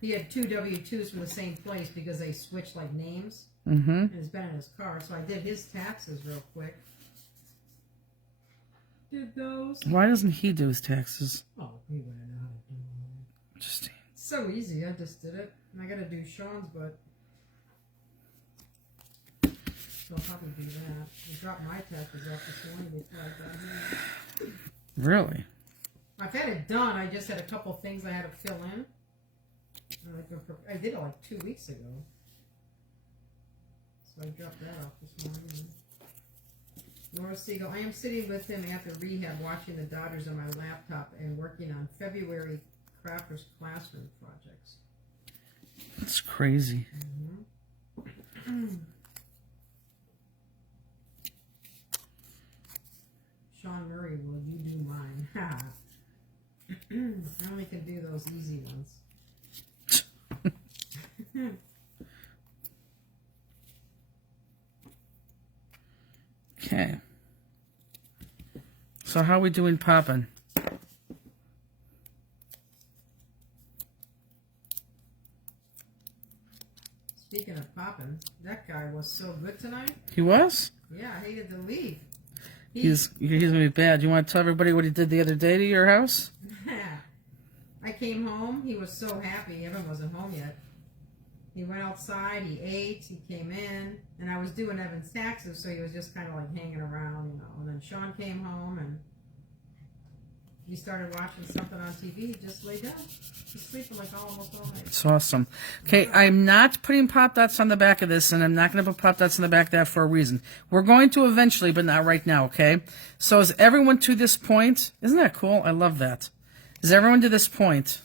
He had 2 W-2s from the same place because they switched, like, names. Mm-hmm. And it's been in his car, so I did his taxes real quick. Did those. Why doesn't he do his taxes? Oh, he wouldn't know how to do it. Justine. So easy, I just did it. And I gotta do Sean's, but so I'll probably do that. I dropped my taxes off this morning before I got here. Really? I've had it done, I just had a couple things I had to fill in. I did it like 2 weeks ago. So I dropped that off this morning. Laura Siegel, I am sitting with him after rehab watching the Dodgers on my laptop and working on February Crafters Classroom projects. That's crazy. Sean Murray, will you do mine? I only can do those easy ones. Okay. So how we doing popping? Speaking of popping, that guy was so good tonight. He was? Yeah, I hated to leave. He's gonna be bad. You want to tell everybody what he did the other day to your house? I came home. He was so happy. Evan wasn't home yet. He went outside. He ate. He came in, and I was doing Evan's taxes, so he was just kind of like hanging around, you know. And then Sean came home, and he started watching something on TV. He just lay down. He's sleeping like almost all night. It's awesome. Okay, I'm not putting Pop Dots on the back of this, and I'm not going to put Pop Dots on the back of that for a reason. We're going to eventually, but not right now, okay? So is everyone to this point? Isn't that cool? I love that. Is everyone to this point?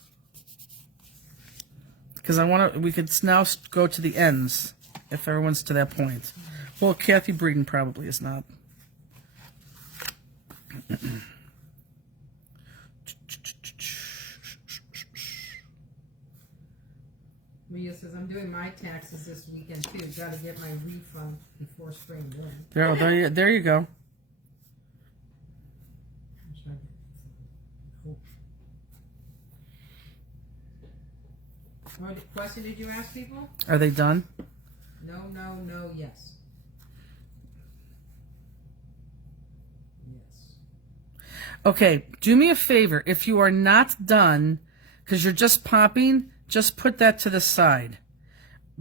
Because we could now go to the ends, if everyone's to that point. Well, Kathy Breeden probably is not. Mia says, I'm doing my taxes this weekend too. Got to get my refund before spring break. There you go. What question did you ask people? Are they done? No, no, no, yes. Yes. Okay, do me a favor. If you are not done, because you're just popping, just put that to the side.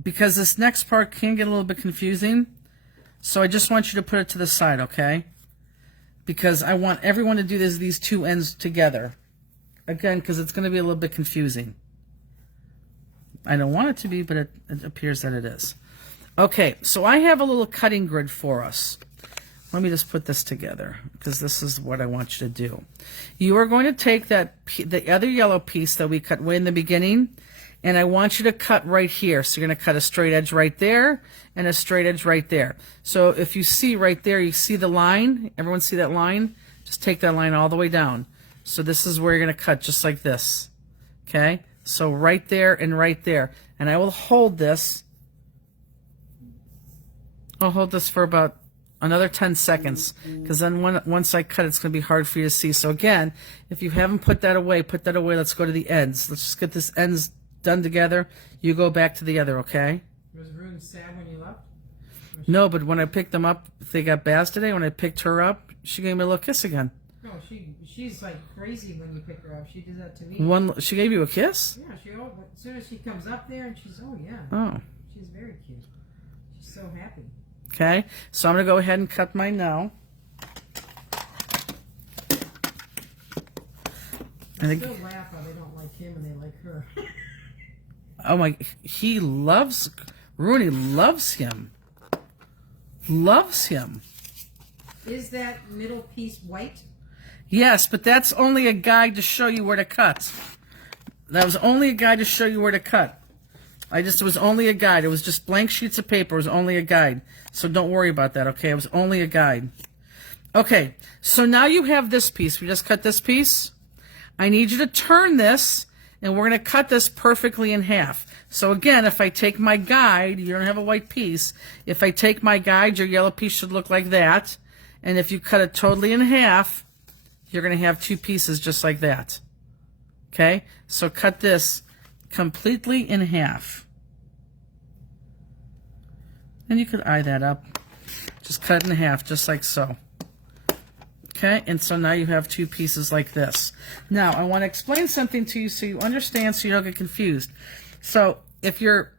because this next part can get a little bit confusing, so I just want you to put it to the side, okay? Because I want everyone to do these two ends together. Again, because it's going to be a little bit confusing. I don't want it to be, but it appears that it is. Okay, so I have a little cutting grid for us. Let me just put this together, because this is what I want you to do. You are going to take the other yellow piece that we cut way in the beginning, and I want you to cut right here. So you're going to cut a straight edge right there and a straight edge right there. So if you see right there, you see the line? Everyone see that line? Just take that line all the way down. So this is where you're going to cut, just like this. Okay? So right there and right there. And I will hold this. I'll hold this for about another 10 seconds, because then once I cut, it's going to be hard for you to see. So again, if you haven't put that away, put that away. Let's go to the ends. Let's just get this ends done together. You go back to the other, okay? Was Rune sad when you left? No, but when I picked them up, they got Baz today. When I picked her up, she gave me a little kiss again. No, she's like crazy when you pick her up. She does that to me. She gave you a kiss? Yeah, as soon as she comes up there, and she's, oh yeah. Oh. She's very cute. She's so happy. Okay, so I'm going to go ahead and cut mine now. I still laugh how they don't like him and they like her. Oh my, Rooney loves him. Loves him. Is that middle piece white? Yes, but that's only a guide to show you where to cut. That was only a guide to show you where to cut. It was only a guide. It was just blank sheets of paper. It was only a guide. So don't worry about that, okay? It was only a guide. Okay, so now you have this piece. We just cut this piece. I need you to turn this, and we're going to cut this perfectly in half. So again, if I take my guide, you don't have a white piece. If I take my guide, your yellow piece should look like that. And if you cut it totally in half, you're going to have two pieces just like that. Okay? So cut this completely in half. And you could eye that up. Just cut it in half, just like so. Okay, and so now you have two pieces like this. Now, I want to explain something to you so you understand, so you don't get confused. So, if you're...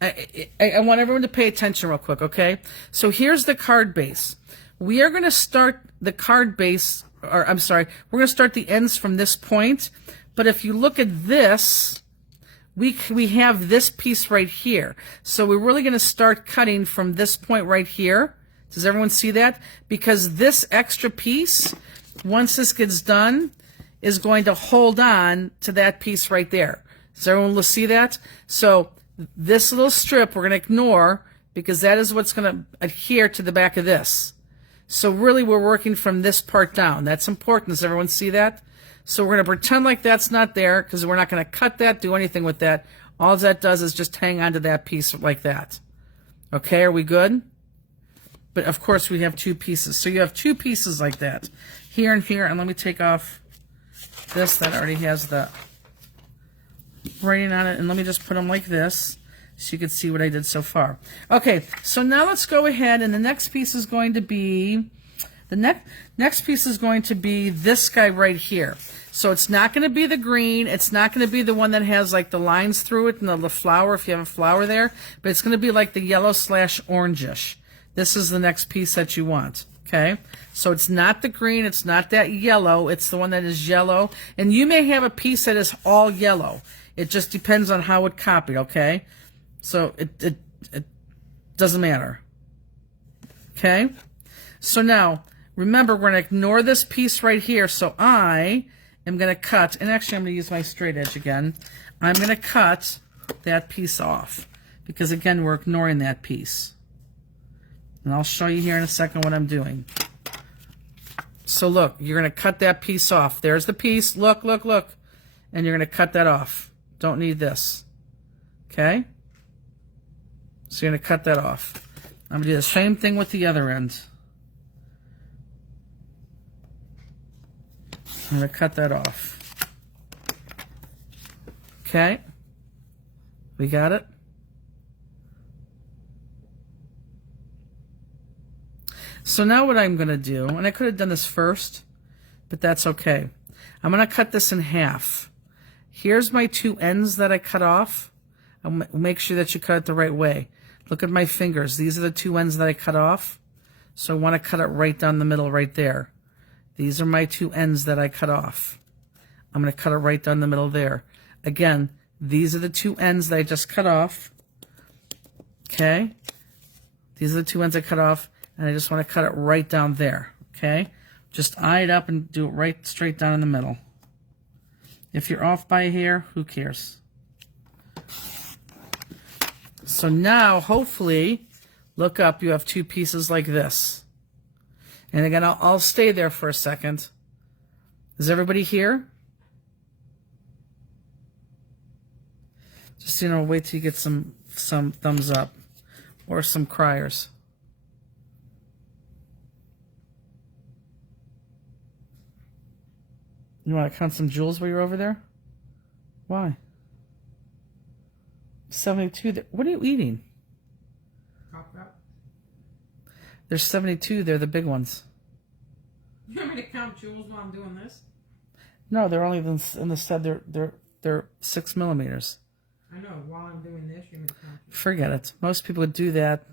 I want everyone to pay attention real quick, okay? So here's the card base. We are going to start the card base, or I'm sorry, we're going to start the ends from this point. But if you look at this... We have this piece right here. So we're really going to start cutting from this point right here. Does everyone see that? Because this extra piece, once this gets done, is going to hold on to that piece right there. Does everyone see that? So this little strip we're going to ignore, because that is what's going to adhere to the back of this. So really we're working from this part down. That's important. Does everyone see that? So we're going to pretend like that's not there, because we're not going to cut that, do anything with that. All that does is just hang on to that piece like that. Okay, are we good? But of course we have two pieces. So you have two pieces like that. Here and here. And let me take off this that already has the writing on it. And let me just put them like this so you can see what I did so far. Okay, so now let's go ahead, and the next piece is going to be... The next piece is going to be this guy right here. So it's not going to be the green. It's not going to be the one that has like the lines through it and the flower, if you have a flower there. But it's going to be like the yellow / orangish. This is the next piece that you want. Okay? So it's not the green. It's not that yellow. It's the one that is yellow. And you may have a piece that is all yellow. It just depends on how it copied. Okay? So it doesn't matter. Okay? So now... remember, we're going to ignore this piece right here. So I am going to cut, and actually I'm going to use my straight edge again. I'm going to cut that piece off, because again, we're ignoring that piece. And I'll show you here in a second what I'm doing. So look, you're going to cut that piece off. There's the piece. Look, look, look. And you're going to cut that off. Don't need this. Okay? So you're going to cut that off. I'm going to do the same thing with the other end. I'm going to cut that off. Okay? We got it? So now what I'm going to do, and I could have done this first, but that's okay. I'm going to cut this in half. Here's my two ends that I cut off. Make sure that you cut it the right way. Look at my fingers. These are the two ends that I cut off. So I want to cut it right down the middle right there. These are my two ends that I cut off. I'm going to cut it right down the middle there. Again, these are the two ends that I just cut off. Okay? These are the two ends I cut off, and I just want to cut it right down there. Okay? Just eye it up and do it right straight down in the middle. If you're off by a hair, who cares? So now, hopefully, look up, you have two pieces like this. And again, I'll stay there for a second. Is everybody here? Just, wait till you get some thumbs up or some criers. You want to count some jewels while you're over there? Why? 72. What are you eating? There's 72. They're the big ones. You want me to count jewels while I'm doing this? No, they're only in the set. They're 6 millimeters. I know. While I'm doing this, you want me to count jewels? Forget it. Most people would do that,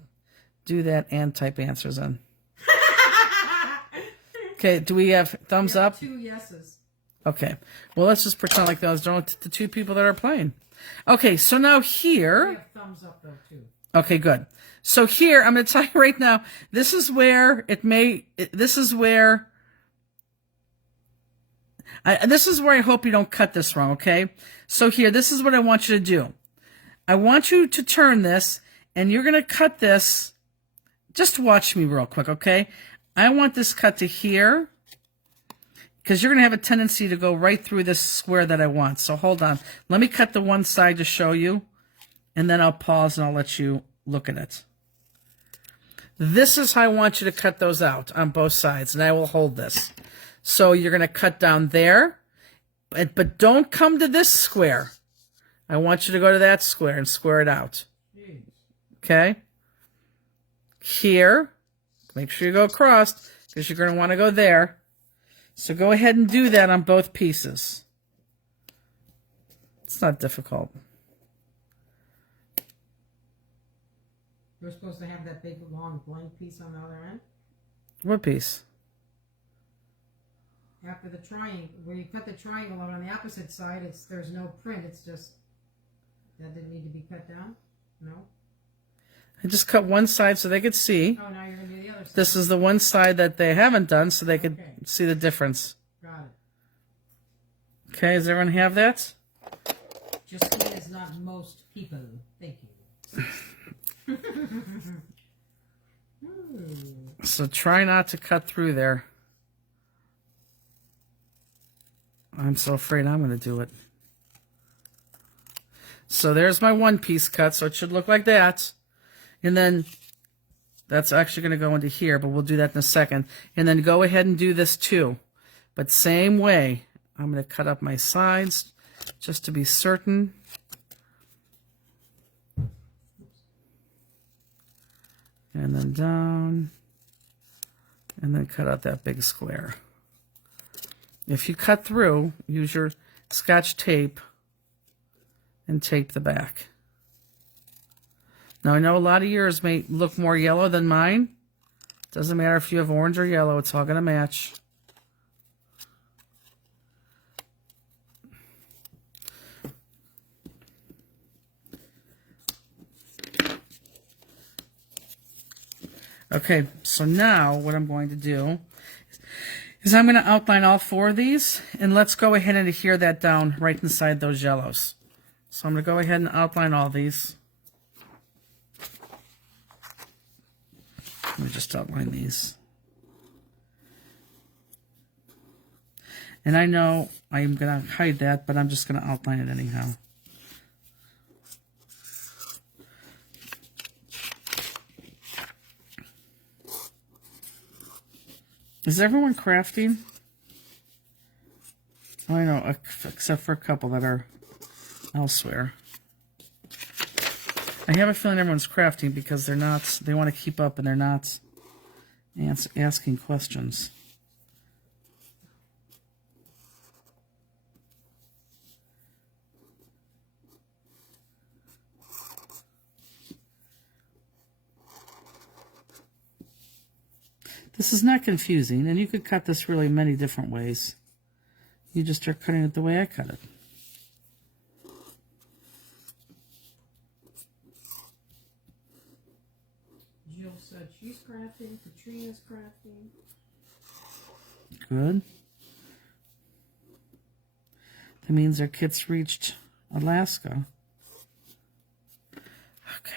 and type answers in. Okay. Do we have thumbs up? 2 yeses. Okay. Well, let's just pretend like those are the two people that are playing. Okay. So now here. We have thumbs up though too. Okay, good. So here, I'm going to tell you right now, this is where this is where I hope you don't cut this wrong, okay? So here, this is what I want you to do. I want you to turn this, and you're going to cut this. Just watch me real quick, okay? I want this cut to here, because you're going to have a tendency to go right through this square that I want. So hold on. Let me cut the one side to show you, and then I'll pause and I'll let you look at it. This is how I want you to cut those out on both sides, and I will hold this. So you're going to cut down there, but don't come to this square. I want you to go to that square and square it out. Okay? Here, make sure you go across, because you're going to want to go there. So go ahead and do that on both pieces. It's not difficult. We're supposed to have that big, long, blank piece on the other end. What piece? After the triangle, where you cut the triangle out on the opposite side, there's no print. It's just that didn't need to be cut down. No. I just cut one side so they could see. Oh, now you're gonna do the other side. This is the one side that they haven't done, so they could see the difference. Got it. Okay, does everyone have that? Justine is not most people. Thank you. So try not to cut through there. I'm so afraid I'm going to do it. So there's my one piece cut, so it should look like that. And then that's actually going to go into here, but we'll do that in a second. And then go ahead and do this too. But same way, I'm going to cut up my sides just to be certain. And then down, and then cut out that big square. If you cut through, use your Scotch tape and tape the back. Now, I know a lot of yours may look more yellow than mine. Doesn't matter if you have orange or yellow, it's all going to match. Okay, so now what I'm going to do is I'm going to outline all four of these, and let's go ahead and adhere that down right inside those yellows. So I'm going to go ahead and outline all these. Let me just outline these. And I know I'm going to hide that, but I'm just going to outline it anyhow. Is everyone crafting? Oh, I know, except for a couple that are elsewhere. I have a feeling everyone's crafting because they're not, they want to keep up and they're not asking questions. This is not confusing, and you could cut this really many different ways. You just start cutting it the way I cut it. Jill said she's crafting. Katrina's crafting. Good. That means our kits reached Alaska. Okay.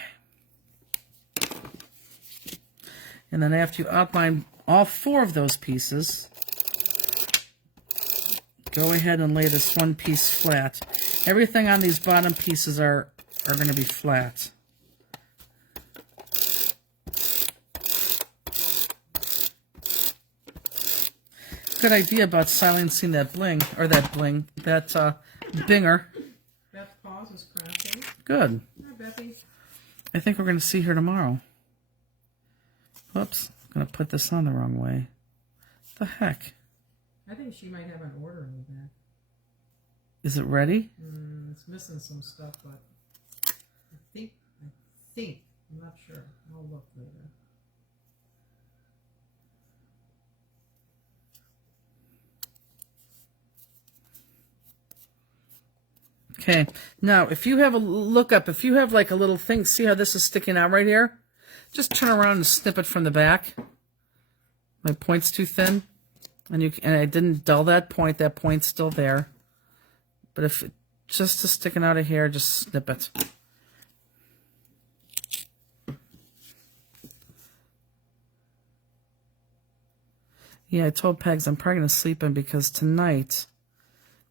And then after you outline all 4 of those pieces, go ahead and lay this one piece flat. Everything on these bottom pieces are going to be flat. Good idea about silencing that binger. Beth Paws is crafting. Good. Hi, Bethy. I think we're going to see her tomorrow. Whoops. I'm going to put this on the wrong way. The heck? I think she might have an order in the back. Is it ready? It's missing some stuff, but I think, I'm not sure. I'll look later. Okay, now if you have if you have like a little thing, see how this is sticking out right here? Just turn around and snip it from the back. My point's too thin, and I didn't dull that point's still there. But if it just is sticking out of here, just snip it. Yeah, I told Pegs I'm probably going to sleep in because tonight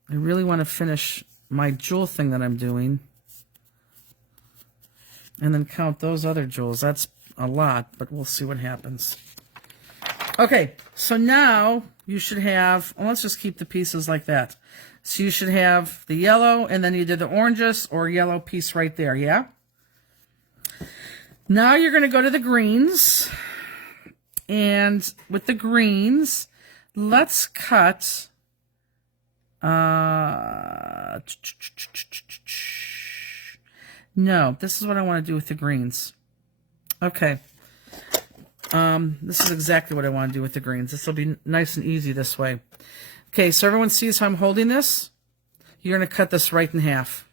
I really want to finish my jewel thing that I'm doing and then count those other jewels. That's a lot, but we'll see what happens. Okay, so now you should have, well, let's just keep the pieces like that. So you should have the yellow, and then you did the oranges or yellow piece right there, yeah? Now you're going to go to the greens, and with the greens, let's cut no, this is what I want to do with the greens. Okay. This is exactly what I want to do with the greens. This will be nice and easy this way. Okay, so everyone sees how I'm holding this? You're going to cut this right in half.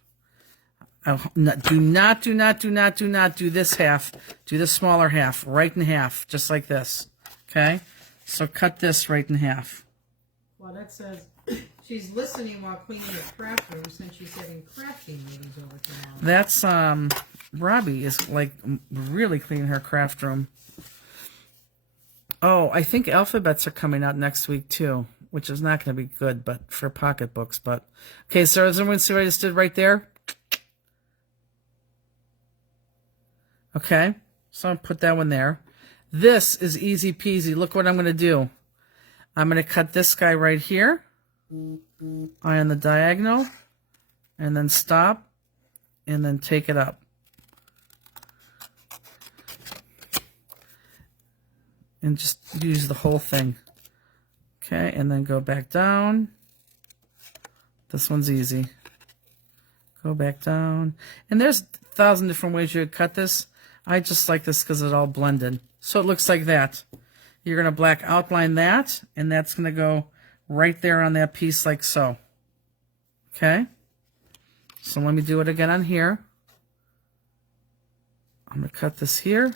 Do not do this half. Do the smaller half, right in half, just like this. Okay? So cut this right in half. Well, that says she's listening while cleaning her craft room since she's having crafting meetings over tomorrow. That's, Robbie is, like, really cleaning her craft room. Oh, I think alphabets are coming out next week, too, which is not going to be good but for pocketbooks. But okay, so does everyone see what I just did right there? Okay, so I'll put that one there. This is easy peasy. Look what I'm going to do. I'm going to cut this guy right here on the diagonal, and then stop, and then take it up. And just use the whole thing. Okay, and then go back down. This one's easy. Go back down. And there's 1,000 different ways you could cut this. I just like this because it's all blended. So it looks like that. You're going to black outline that, and that's going to go right there on that piece like so. Okay? So let me do it again on here. I'm going to cut this here.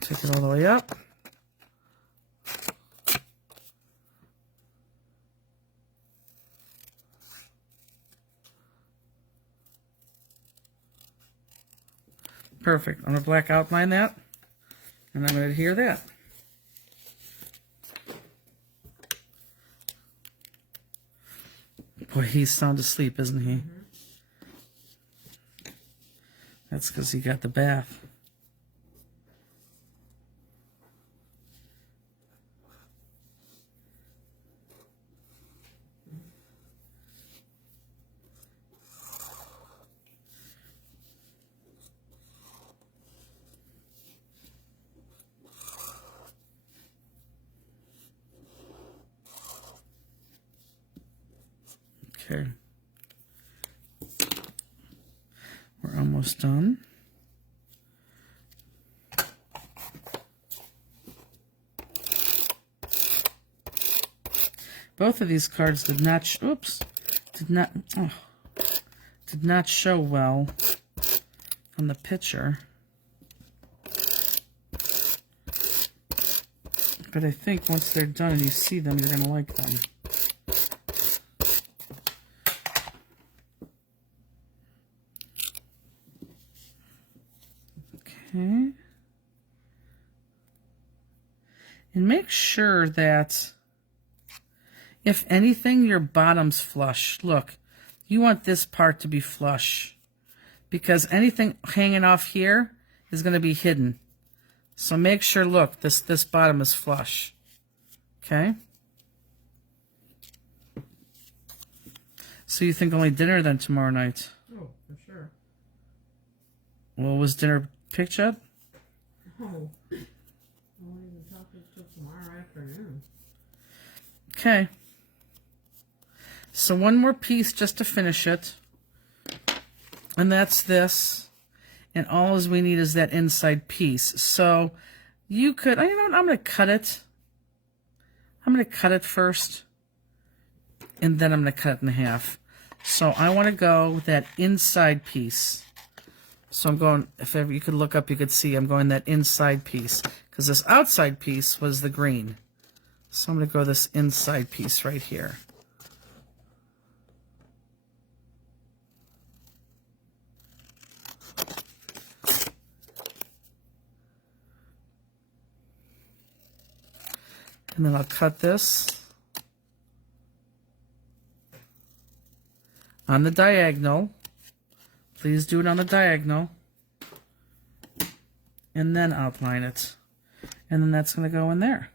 Take it all the way up. Perfect. I'm going to black outline that, and I'm going to adhere that. Boy, he's sound asleep, isn't he? Mm-hmm. That's because he got the bath. Okay, we're almost done. Both of these cards did not, did not show well on the picture. But I think once they're done and you see them, you're going to like them. Okay. And make sure that, if anything, your bottom's flush. Look, you want this part to be flush, because anything hanging off here is going to be hidden. So make sure, look, this bottom is flush. Okay? So you think only dinner then tomorrow night? Oh, for sure. Well, was dinner picked up? Oh. I won't even talk until tomorrow afternoon. Okay. So one more piece just to finish it. And that's this. And all we need is that inside piece. So you could, you know what, I'm going to cut it. I'm going to cut it first. And then I'm going to cut it in half. So I want to go with that inside piece. So I'm going, if ever you could look up, you could see I'm going that inside piece. Because this outside piece was the green. So I'm going to go this inside piece right here. And then I'll cut this on the diagonal. Please do it on the diagonal. And then outline it. And then that's going to go in there.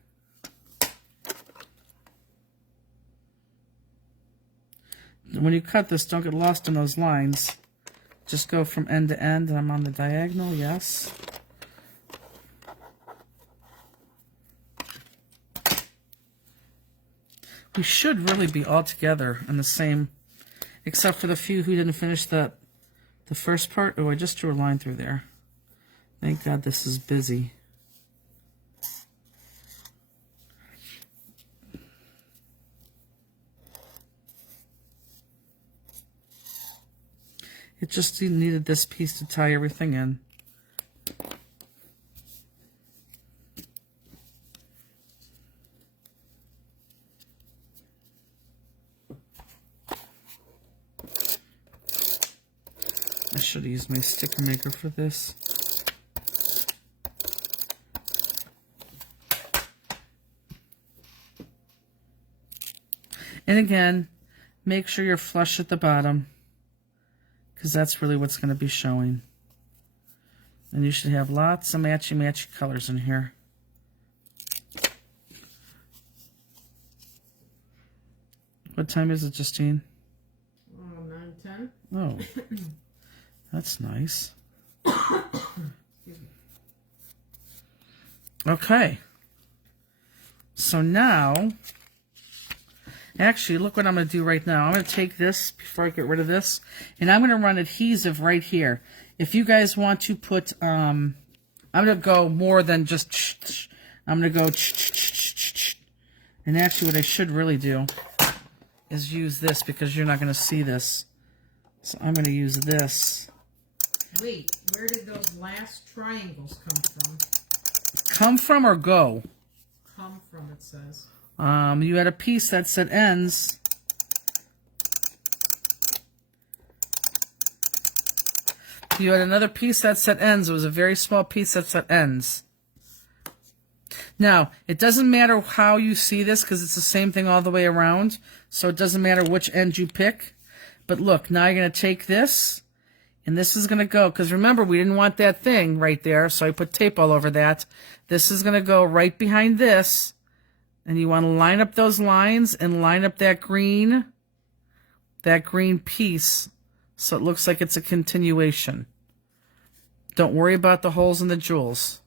When you cut this, don't get lost in those lines. Just go from end to end. And I'm on the diagonal, yes. We should really be all together in the same, except for the few who didn't finish the first part. Oh, I just drew a line through there. Thank God this is busy. It just needed this piece to tie everything in. I should have used my sticker maker for this. And again, make sure you're flush at the bottom, because that's really what's going to be showing. And you should have lots of matchy-matchy colors in here. What time is it, Justine? 9:10. Oh, that's nice. Okay. So now, actually, look what I'm going to do right now. I'm going to take this before I get rid of this, and I'm going to run adhesive right here. If you guys want to put, I'm going to go more than just, I'm going to go, and actually what I should really do is use this, because you're not going to see this. So I'm going to use this. Wait, where did those last triangles come from? Come from or go? Come from, it says. You had a piece that said ends. You had another piece that said ends. It was a very small piece that said ends. Now, it doesn't matter how you see this, because it's the same thing all the way around. So it doesn't matter which end you pick. But look, now you're going to take this, and this is going to go, because remember, we didn't want that thing right there, so I put tape all over that. This is going to go right behind this, and you want to line up those lines and line up that green piece, so it looks like it's a continuation. Don't worry about the holes in the jewels.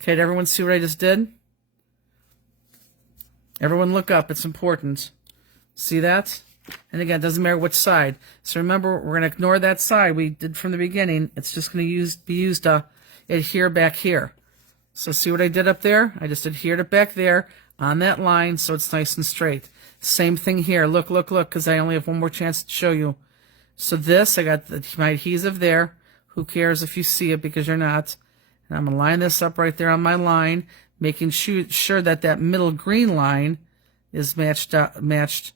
Okay, did everyone see what I just did? Everyone look up, it's important. See that? And again, it doesn't matter which side. So remember, we're going to ignore that side we did from the beginning. It's just going to be used to adhere back here. So see what I did up there? I just adhered it back there. on that line so it's nice and straight. Same thing here. Look, look, look, because I only have one more chance to show you. So this, I got my adhesive there. Who cares if you see it because you're not. And I'm going to line this up right there on my line, making sure that that middle green line is matched.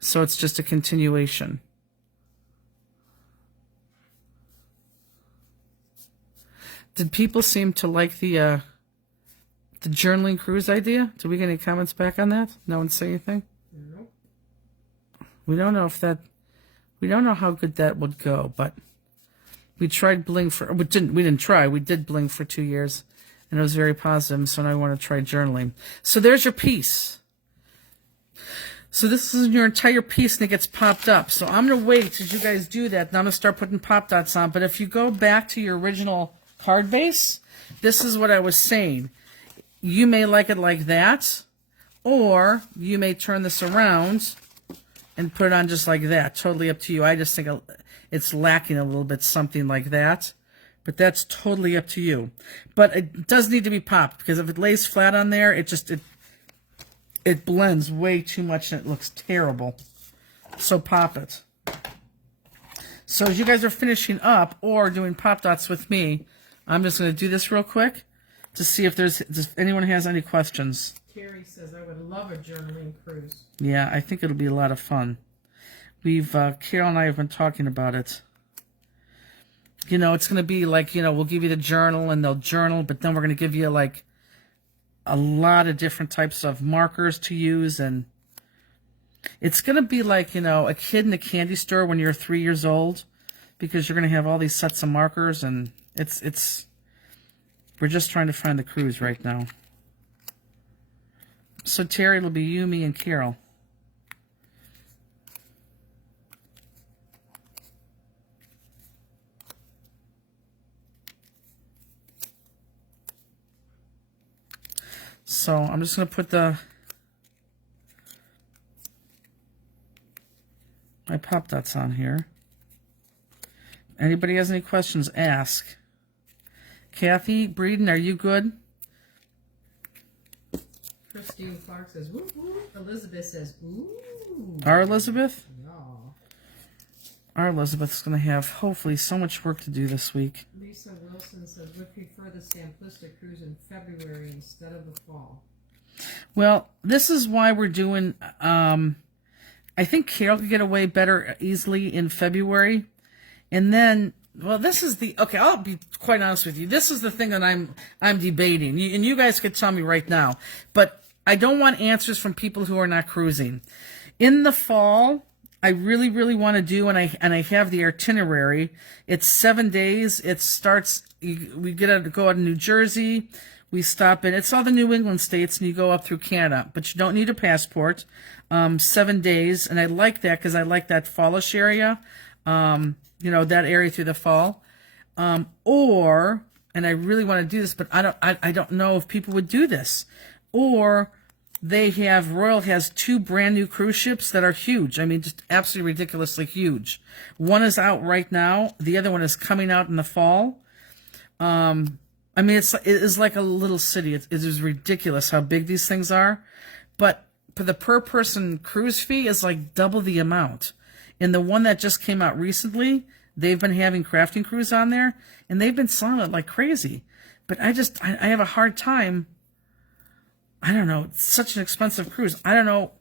So it's just a continuation. Did people seem to like the journaling cruise idea? Did we get any comments back on that? No one say anything? Nope. We don't know we don't know how good that would go, but we tried Bling we didn't try. We did Bling for 2 years, and it was very positive, so now I want to try journaling. So there's your piece. So this is your entire piece, and it gets popped up. So I'm going to wait as you guys do that, and I'm going to start putting pop dots on. But if you go back to your original card base, this is what I was saying. You may like it like that, or you may turn this around and put it on just like that. Totally up to you. I just think it's lacking a little bit, something like that. But that's totally up to you. But it does need to be popped, because if it lays flat on there, it blends way too much and it looks terrible. So pop it. So as you guys are finishing up or doing pop dots with me, I'm just going to do this real quick to see if anyone has any questions. Terry says, I would love a journaling cruise. Yeah, I think it'll be a lot of fun. Carol and I have been talking about it. You know, it's going to be like, you know, we'll give you the journal and they'll journal, but then we're going to give you like a lot of different types of markers to use. And it's going to be like, you know, a kid in a candy store when you're 3 years old, because you're going to have all these sets of markers, and we're just trying to find the cruise right now. So Terry, it'll be you, me, and Carol. So I'm just going to put my pop dots on here. Anybody has any questions, ask. Kathy Breeden, are you good? Christine Clark says, woo woo. Elizabeth says, ooh. Our Elizabeth? No. Our Elizabeth's going to have, hopefully, so much work to do this week. Lisa Wilson says, would prefer the Simplistic cruise in February instead of the fall. Well, this is why we're doing, I think Carol could get away better easily in February. And then, well, this is okay, I'll be quite honest with you. This is the thing that I'm debating. And you guys could tell me right now. But I don't want answers from people who are not cruising. In the fall, I really, really want to do, and I have the itinerary. It's 7 days. It starts, we go out of New Jersey. We stop in, it's all the New England states, and you go up through Canada. But you don't need a passport. 7 days. And I like that because I like that fallish area. You know, that area through the fall. And I really want to do this, but I don't know if people would do this. Or Royal has 2 brand new cruise ships that are huge. I mean, just absolutely ridiculously huge. One is out right now. The other one is coming out in the fall. I mean, it is like a little city. It is ridiculous how big these things are. But for the per person cruise fee is like double the amount. And the one that just came out recently, they've been having Crafting Cruise on there, and they've been selling it like crazy. But I have a hard time. I don't know. It's such an expensive cruise. I don't know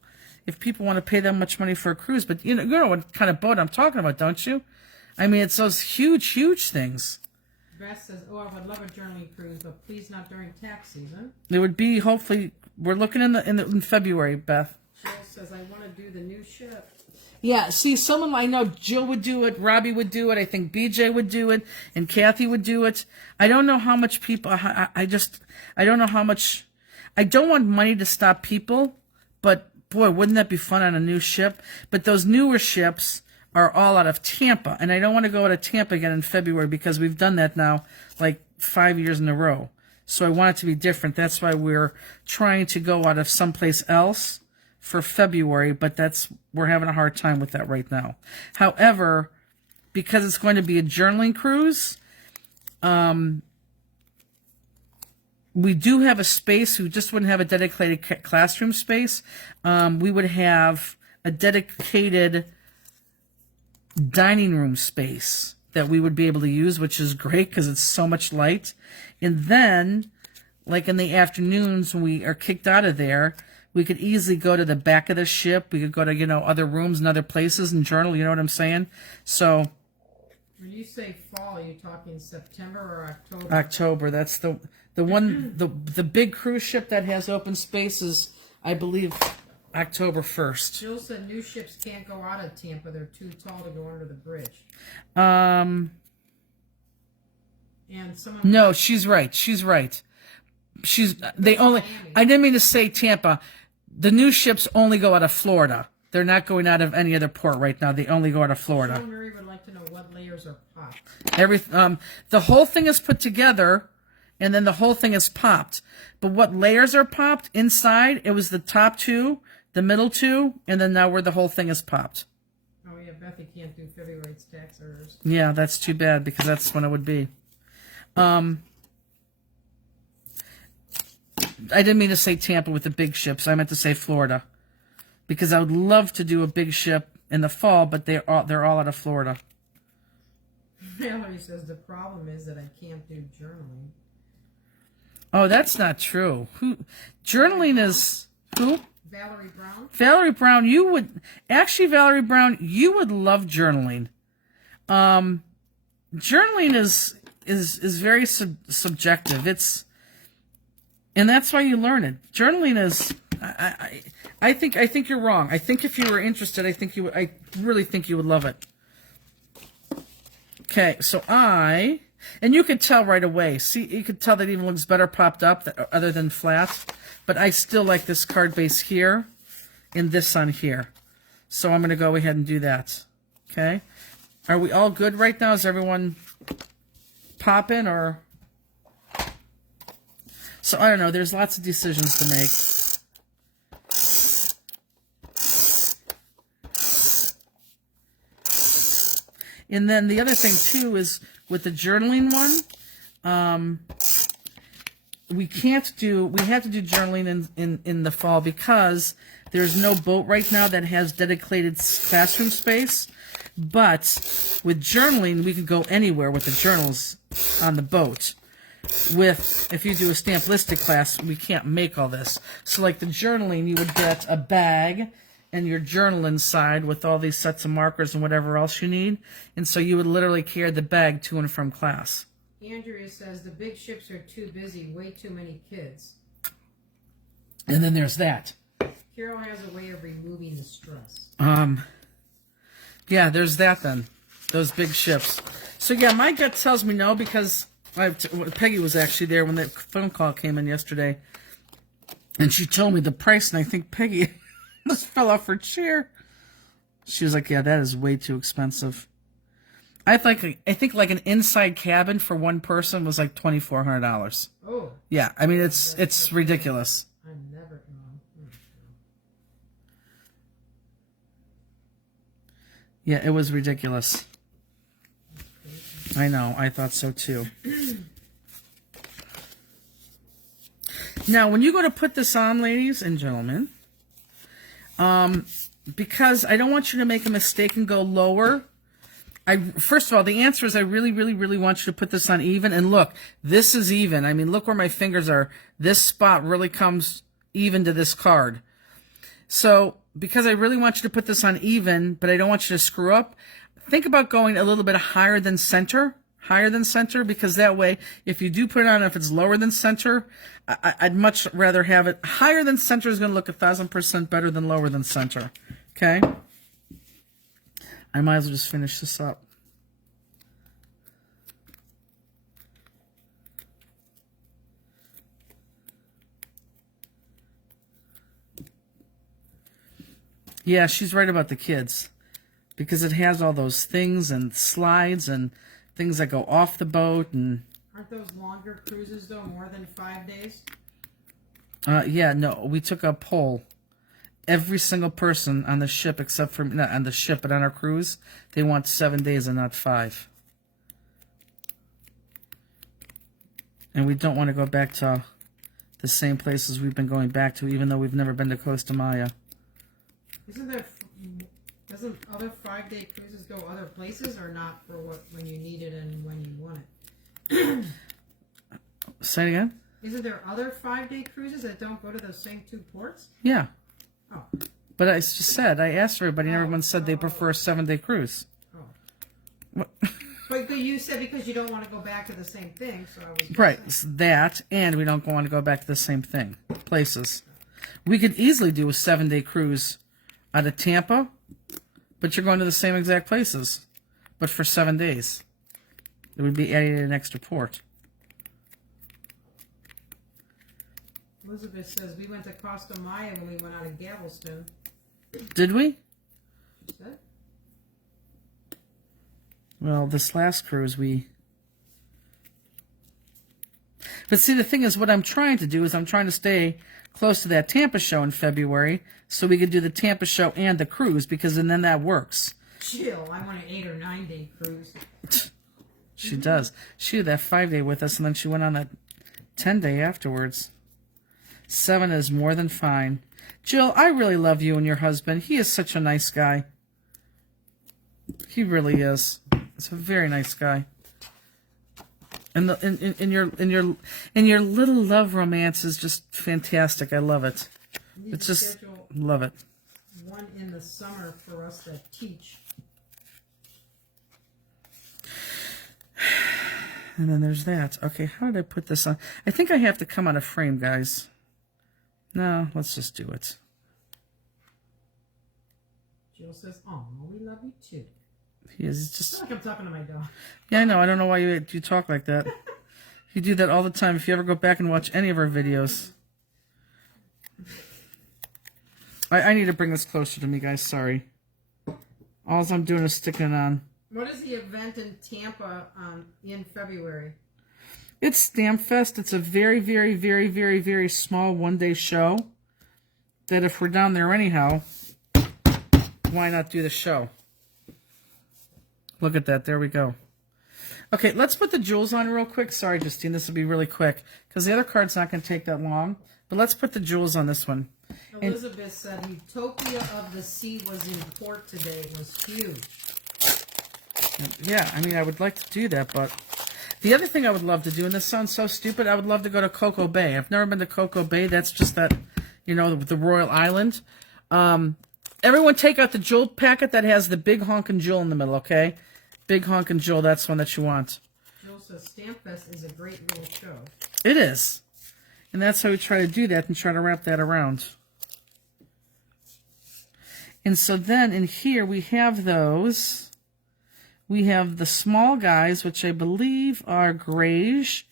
if people want to pay that much money for a cruise, but you know what kind of boat I'm talking about, don't you? I mean, it's those huge, huge things. Beth says, oh, I would love a journaling cruise, but please not during tax season. It would be, hopefully, we're looking in February, Beth. Jill says, I want to do the new ship. Yeah, see, someone I know, Jill would do it, Robbie would do it, I think BJ would do it, and Kathy would do it. I don't know how much people, I don't know how much, I don't want money to stop people, but boy, wouldn't that be fun on a new ship? But those newer ships are all out of Tampa, and I don't want to go out of Tampa again in February because we've done that now like 5 years in a row. So I want it to be different. That's why we're trying to go out of someplace else for February, but we're having a hard time with that right now. However, because it's going to be a journaling cruise, we we do have a space. We just wouldn't have a dedicated classroom space. We would have a dedicated dining room space that we would be able to use, which is great because it's so much light. And then, like in the afternoons when we are kicked out of there, we could easily go to the back of the ship. We could go to, other rooms and other places and journal. You know what I'm saying? So when you say fall, are you talking September or October? October. That's the one, the big cruise ship that has open spaces, I believe, October 1st. Jill said new ships can't go out of Tampa. They're too tall to go under the bridge. And someone... No, she's right. They only... I didn't mean to say Tampa. The new ships only go out of Florida. They're not going out of any other port right now. They only go out of Florida. Sean Murray would like to know what layers are popped. The whole thing is put together, and then the whole thing is popped. But what layers are popped inside? It was the top two, the middle two, and then now where the whole thing is popped. Oh yeah, Bethy can't do February's tax orders. Yeah, that's too bad because that's when it would be. I didn't mean to say Tampa with the big ships. I meant to say Florida, because I would love to do a big ship in the fall, but they're all out of Florida. Valerie says the problem is that I can't do journaling. Oh, that's not true. Journaling is who? Valerie Brown. Valerie Brown, Valerie Brown, you would love journaling. Journaling is very subjective. And that's why you learn it. Journaling is, I think you're wrong. I think if you were interested, I really think you would love it. Okay, so and you could tell right away. See, you could tell that it even looks better popped up other than flat. But I still like this card base here and this on here. So I'm going to go ahead and do that. Okay. Are we all good right now? Is everyone popping or... So I don't know. There's lots of decisions to make. And then the other thing too is with the journaling one, we have to do journaling in the fall because there's no boat right now that has dedicated classroom space. But with journaling, we can go anywhere with the journals on the boat. If you do a Stamplistic class, we can't make all this. So like the journaling, you would get a bag and your journal inside with all these sets of markers and whatever else you need. And so you would literally carry the bag to and from class. Andrea says the big ships are too busy, way too many kids. And then there's that. Carol has a way of removing the stress. Yeah, there's that then. Those big ships. So yeah, my gut tells me no because Peggy was actually there when that phone call came in yesterday. And she told me the price, and I think Peggy almost fell off her chair. She was like, yeah, that is way too expensive. I think like an inside cabin for one person was like $2,400. Oh. Yeah, I mean it's ridiculous. I'm never Yeah, it was ridiculous. I know, I thought so too. Now, when you go to put this on, ladies and gentlemen, because I don't want you to make a mistake and go lower. First of all, the answer is I really, really, really want you to put this on even. And look, this is even. I mean, look where my fingers are. This spot really comes even to this card. So, because I really want you to put this on even, but I don't want you to screw up, think about going a little bit higher than center, because that way, if you do put it on, if it's lower than center, I'd much rather have it. Higher than center is going to look 1,000% better than lower than center. Okay? I might as well just finish this up. Yeah, she's right about the kids. Because it has all those things and slides and things that go off the boat. And aren't those longer cruises, though, more than 5 days? Yeah, no, we took a poll. Every single person on the ship, except for, not on the ship, but on our cruise, they want 7 days and not 5. And we don't want to go back to the same places we've been going back to, even though we've never been to Costa Maya. Doesn't other 5-day cruises go other places, or not for when you need it and when you want it? Say it again? Isn't there other 5-day cruises that don't go to those same 2 ports? Yeah. Oh. But I just said, I asked everybody, and everyone said they prefer a 7-day cruise. Oh. What? But you said because you don't want to go back to the same thing, so I was... Right, it's that, and we don't want to go back to the same thing, places. We could easily do a 7-day cruise out of Tampa, but you're going to the same exact places, but for 7 days. It would be adding an extra port. Elizabeth says, we went to Costa Maya when we went out of Galveston. Did we? She said? Well, this last cruise But see, the thing is, what I'm trying to do is I'm trying to stay close to that Tampa show in February so we could do the Tampa show and the cruise, because and then that works. Chill, I want an 8 or 9 day cruise. She does. She did that 5-day with us, and then she went on that 10-day afterwards. 7 is more than fine. Jill, I really love you and your husband. He is such a nice guy. He really is. He's a very nice guy. And in your little love romance is just fantastic. I love it. It's just love it. One in the summer for us that teach. And then there's that. Okay, how did I put this on? I think I have to come out of frame, guys. No, let's just do it. Jill says, "Oh, we love you too." He is just. I feel like I'm talking to my dog. Yeah, I know. I don't know why you talk like that. You do that all the time. If you ever go back and watch any of our videos. I need to bring this closer to me, guys. Sorry. All I'm doing is sticking it on. What is the event in Tampa in February? It's Stamp Fest. It's a very, very, very, very, very small one-day show. That if we're down there anyhow, why not do the show? Look at that. There we go. Okay, let's put the jewels on real quick. Sorry, Justine. This will be really quick because the other card's not going to take that long. But let's put the jewels on this one. Elizabeth said Utopia of the Sea was in port today. It was huge. Yeah, I mean, I would like to do that, but the other thing I would love to do, and this sounds so stupid, I would love to go to Coco Bay. I've never been to Coco Bay. That's just that, you know, the Royal Island. Everyone take out the jewel packet that has the big honkin' jewel in the middle, okay? Big honkin' jewel, that's one that you want. Jill says Stamp Fest is a great little show. It is. And that's how we try to do that and try to wrap that around. And so then in here we have those. We have the small guys, which I believe are Grage.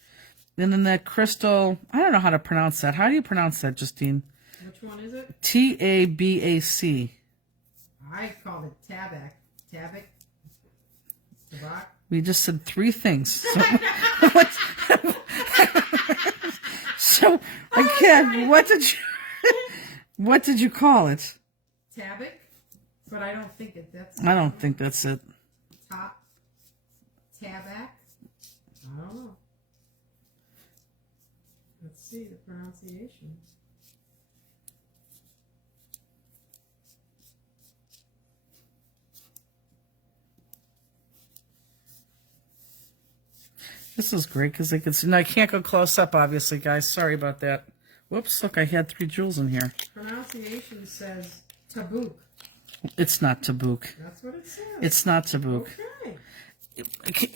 And then that crystal, I don't know how to pronounce that. How do you pronounce that, Justine? Which one is it? Tabac. I called it Tabac. Tabac? Tabac? We just said 3 things. So, so again, what did you call it? Tabac? But I don't think that's... I don't think that's it. Tabac? I don't know. Let's see the pronunciation. This is great because they can see. Now I can't go close up, obviously, guys. Sorry about that. Whoops, look, I had 3 jewels in here. Pronunciation says Tabuk. It's not Tabuk. That's what it says. It's not Tabuk. Okay.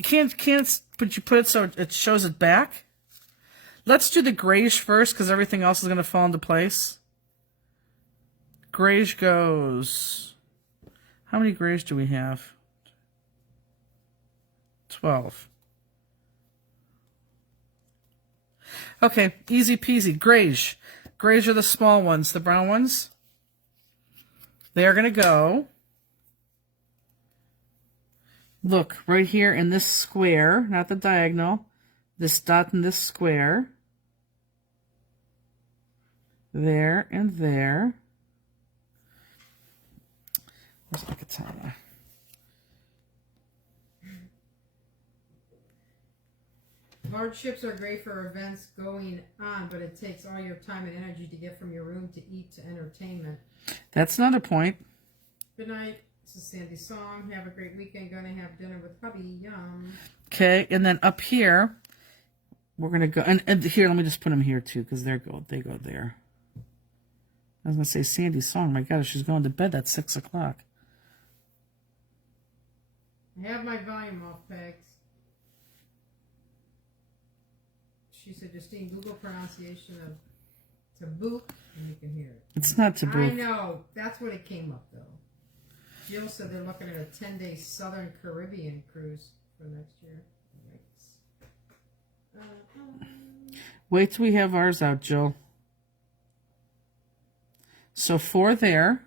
Can't but you put it so it shows it back? Let's do the grayish first because everything else is going to fall into place. Grayish goes... How many grayish do we have? 12. Okay, easy peasy. Grayish. Grayish are the small ones. The brown ones, they are going to go... Look, right here in this square, not the diagonal, this dot in this square, there and there. Where's my katana? Hardships are great for events going on, but it takes all your time and energy to get from your room to eat to entertainment. That's another point. Good night. This is Sandy Song. Have a great weekend. Gonna have dinner with hubby. Yum. Okay, and then up here, we're going to go, and here, let me just put them here too, because they go there. I was going to say Sandy's Song. My God, she's going to bed at 6 o'clock. I have my volume off, Pegs. She said, Justine, Google pronunciation of Tabuk, and you can hear it. It's not Tabuk. I know. That's what it came up, though. Jill said they're looking at a 10-day Southern Caribbean cruise for next year. Wait till we have ours out, Jill. So 4 there.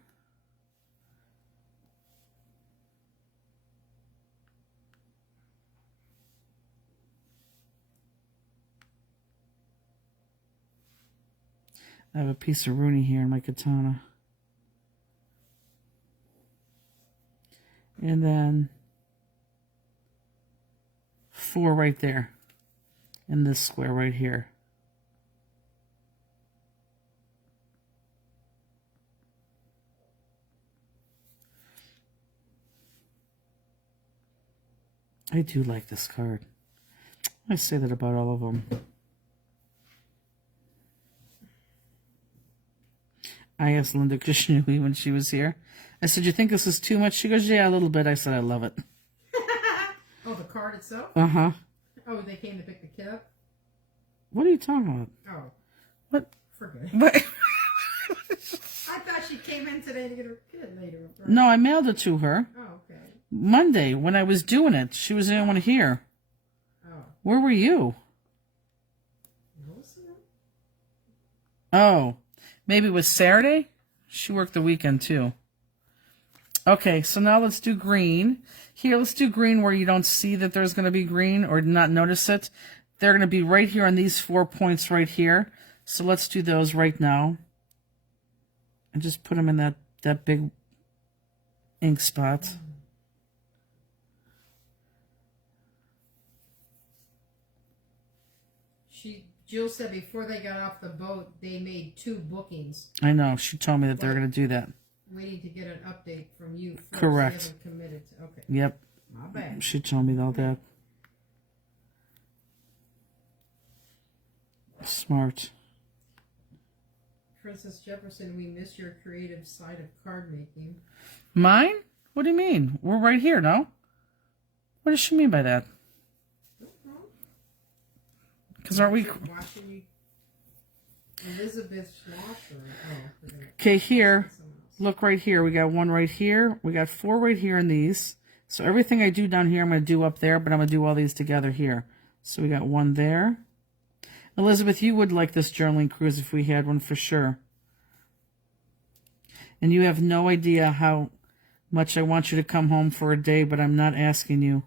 I have a piece of Rooney here in my katana. And then 4 right there. In this square right here. I do like this card. I say that about all of them. I asked Linda Krishnui when she was here. I said, you think this is too much? She goes, yeah, a little bit. I said, I love it. Oh, the card itself? Uh-huh. Oh, they came to pick the kid up? What are you talking about? Oh. What? Forget it. What? I thought she came in today to get her kid later. Right? No, I mailed it to her. Oh, okay. Monday, when I was doing it. She was the only one here. Oh. Where were you? Melissa? Oh. Maybe it was Saturday? She worked the weekend, too. Okay, so now let's do green. Here, let's do green where you don't see that there's going to be green or not notice it. They're going to be right here on these 4 points right here. So let's do those right now. And just put them in that big ink spot. Jill said before they got off the boat, they made 2 bookings. I know. She told me that they're going to do that. Waiting to get an update from you first. Correct. They haven't committed to, okay. Yep. My bad. She told me all that. Smart. Princess Jefferson, we miss your creative side of card making. Mine? What do you mean? We're right here, no? What does she mean by that? Because aren't we... Watching you... Elizabeth Schlosser. Oh, okay, here. Look right here. We got 1 right here. We got 4 right here in these. So everything I do down here, I'm going to do up there, but I'm going to do all these together here. So we got 1 there. Elizabeth, you would like this journaling cruise if we had one for sure. And you have no idea how much I want you to come home for a day, but I'm not asking you.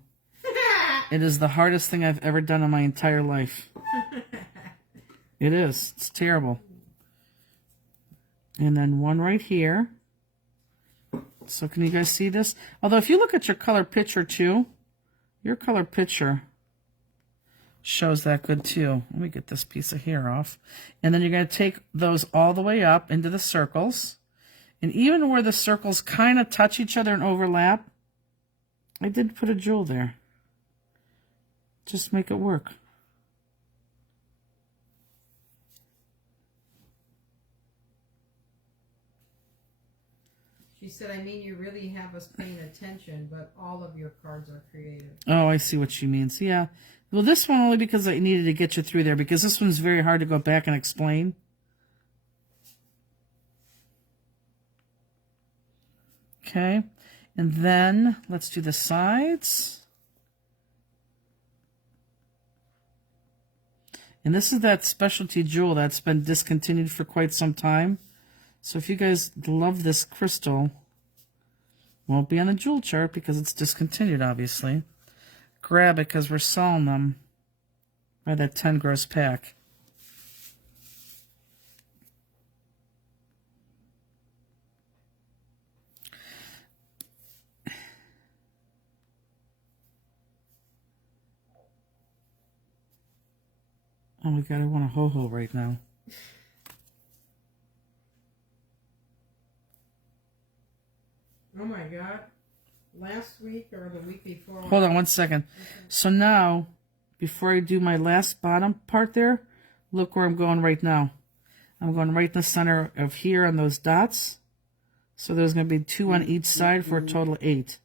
It is the hardest thing I've ever done in my entire life. It is. It's terrible. And then 1 right here. So can you guys see this? Although if you look at your color picture too, your color picture shows that good too. Let me get this piece of hair off. And then you're going to take those all the way up into the circles. And even where the circles kind of touch each other and overlap, I did put a jewel there. Just make it work. She said, I mean, you really have us paying attention, but all of your cards are creative. Oh, I see what she means. Yeah. Well, this one only because I needed to get you through there, because this one's very hard to go back and explain. Okay. And then let's do the sides. And this is that specialty jewel that's been discontinued for quite some time. So if you guys love this crystal, won't be on the jewel chart because it's discontinued, obviously. Grab it because we're selling them by that 10 gross pack. Oh my god, I want a ho-ho right now. Oh my god. Last week or the week before? Hold on 1 second. Okay. So now, before I do my last bottom part there, look where I'm going right now. I'm going right in the center of here on those dots. So there's going to be 2 on each side for a total of 8. Does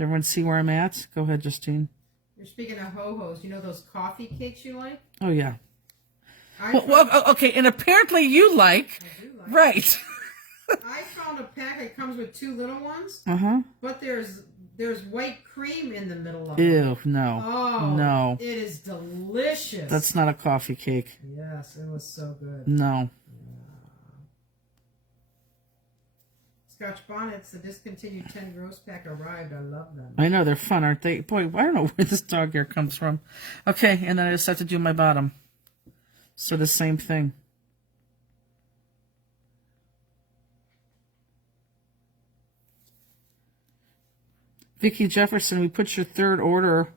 everyone see where I'm at? Go ahead, Justine. You're speaking of ho-hos. You know those coffee cakes you like? Oh, yeah. Okay, and apparently you like. I do like. Right. I found a pack that comes with 2 little ones. Uh-huh. But there's white cream in the middle of Ew, them. no. Oh, no. It is delicious. That's not a coffee cake. Yes, it was so good. No. Scotch Bonnets, the discontinued 10 gross pack arrived. I love them. I know, they're fun, aren't they? Boy, I don't know where this dog hair comes from. Okay, and then I just have to do my bottom. So the same thing. Vicki Jefferson, we put your third order.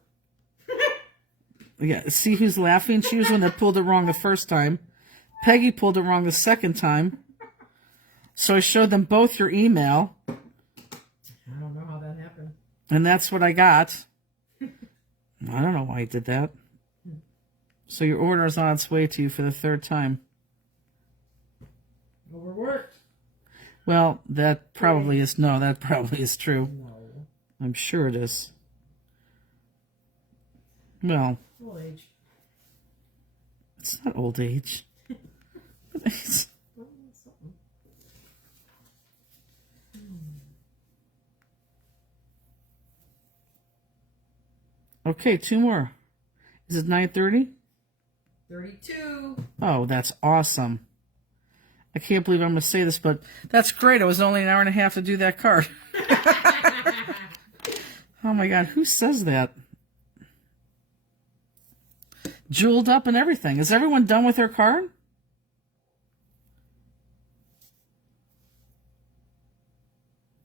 Yeah, see who's laughing? She was the one that pulled it wrong the first time. Peggy pulled it wrong the second time. So I showed them both your email. I don't know how that happened. And that's what I got. I don't know why I did that. So your order is on its way to you for the third time. Overworked. Well, that probably is true. No. I'm sure it is. Well, Old age. It's not old age. Okay, 2 more. Is it 9:30? 32. Oh, that's awesome. I can't believe I'm going to say this, but that's great. It was only an hour and a half to do that card. Oh my God, who says that? Jeweled up and everything. Is everyone done with their card?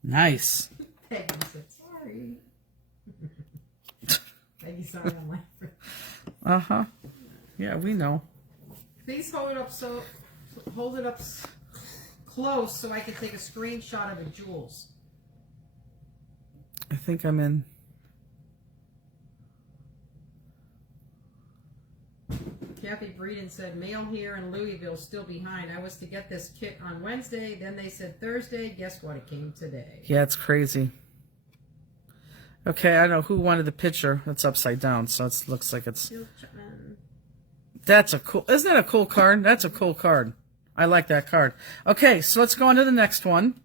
Nice. Peggy said, sorry. Peggy, sorry, I'm laughing. Uh-huh. Yeah, we know. Please hold it up close so I can take a screenshot of the jewels. I think I'm in. Kathy Breeden said, mail here in Louisville still behind. I was to get this kit on Wednesday. Then they said Thursday. Guess what? It came today. Yeah, it's crazy. Okay, I know who wanted the picture. It's upside down, so it looks like it's... That's a cool... Isn't that a cool card? That's a cool card. I like that card. Okay, so let's go on to the next one.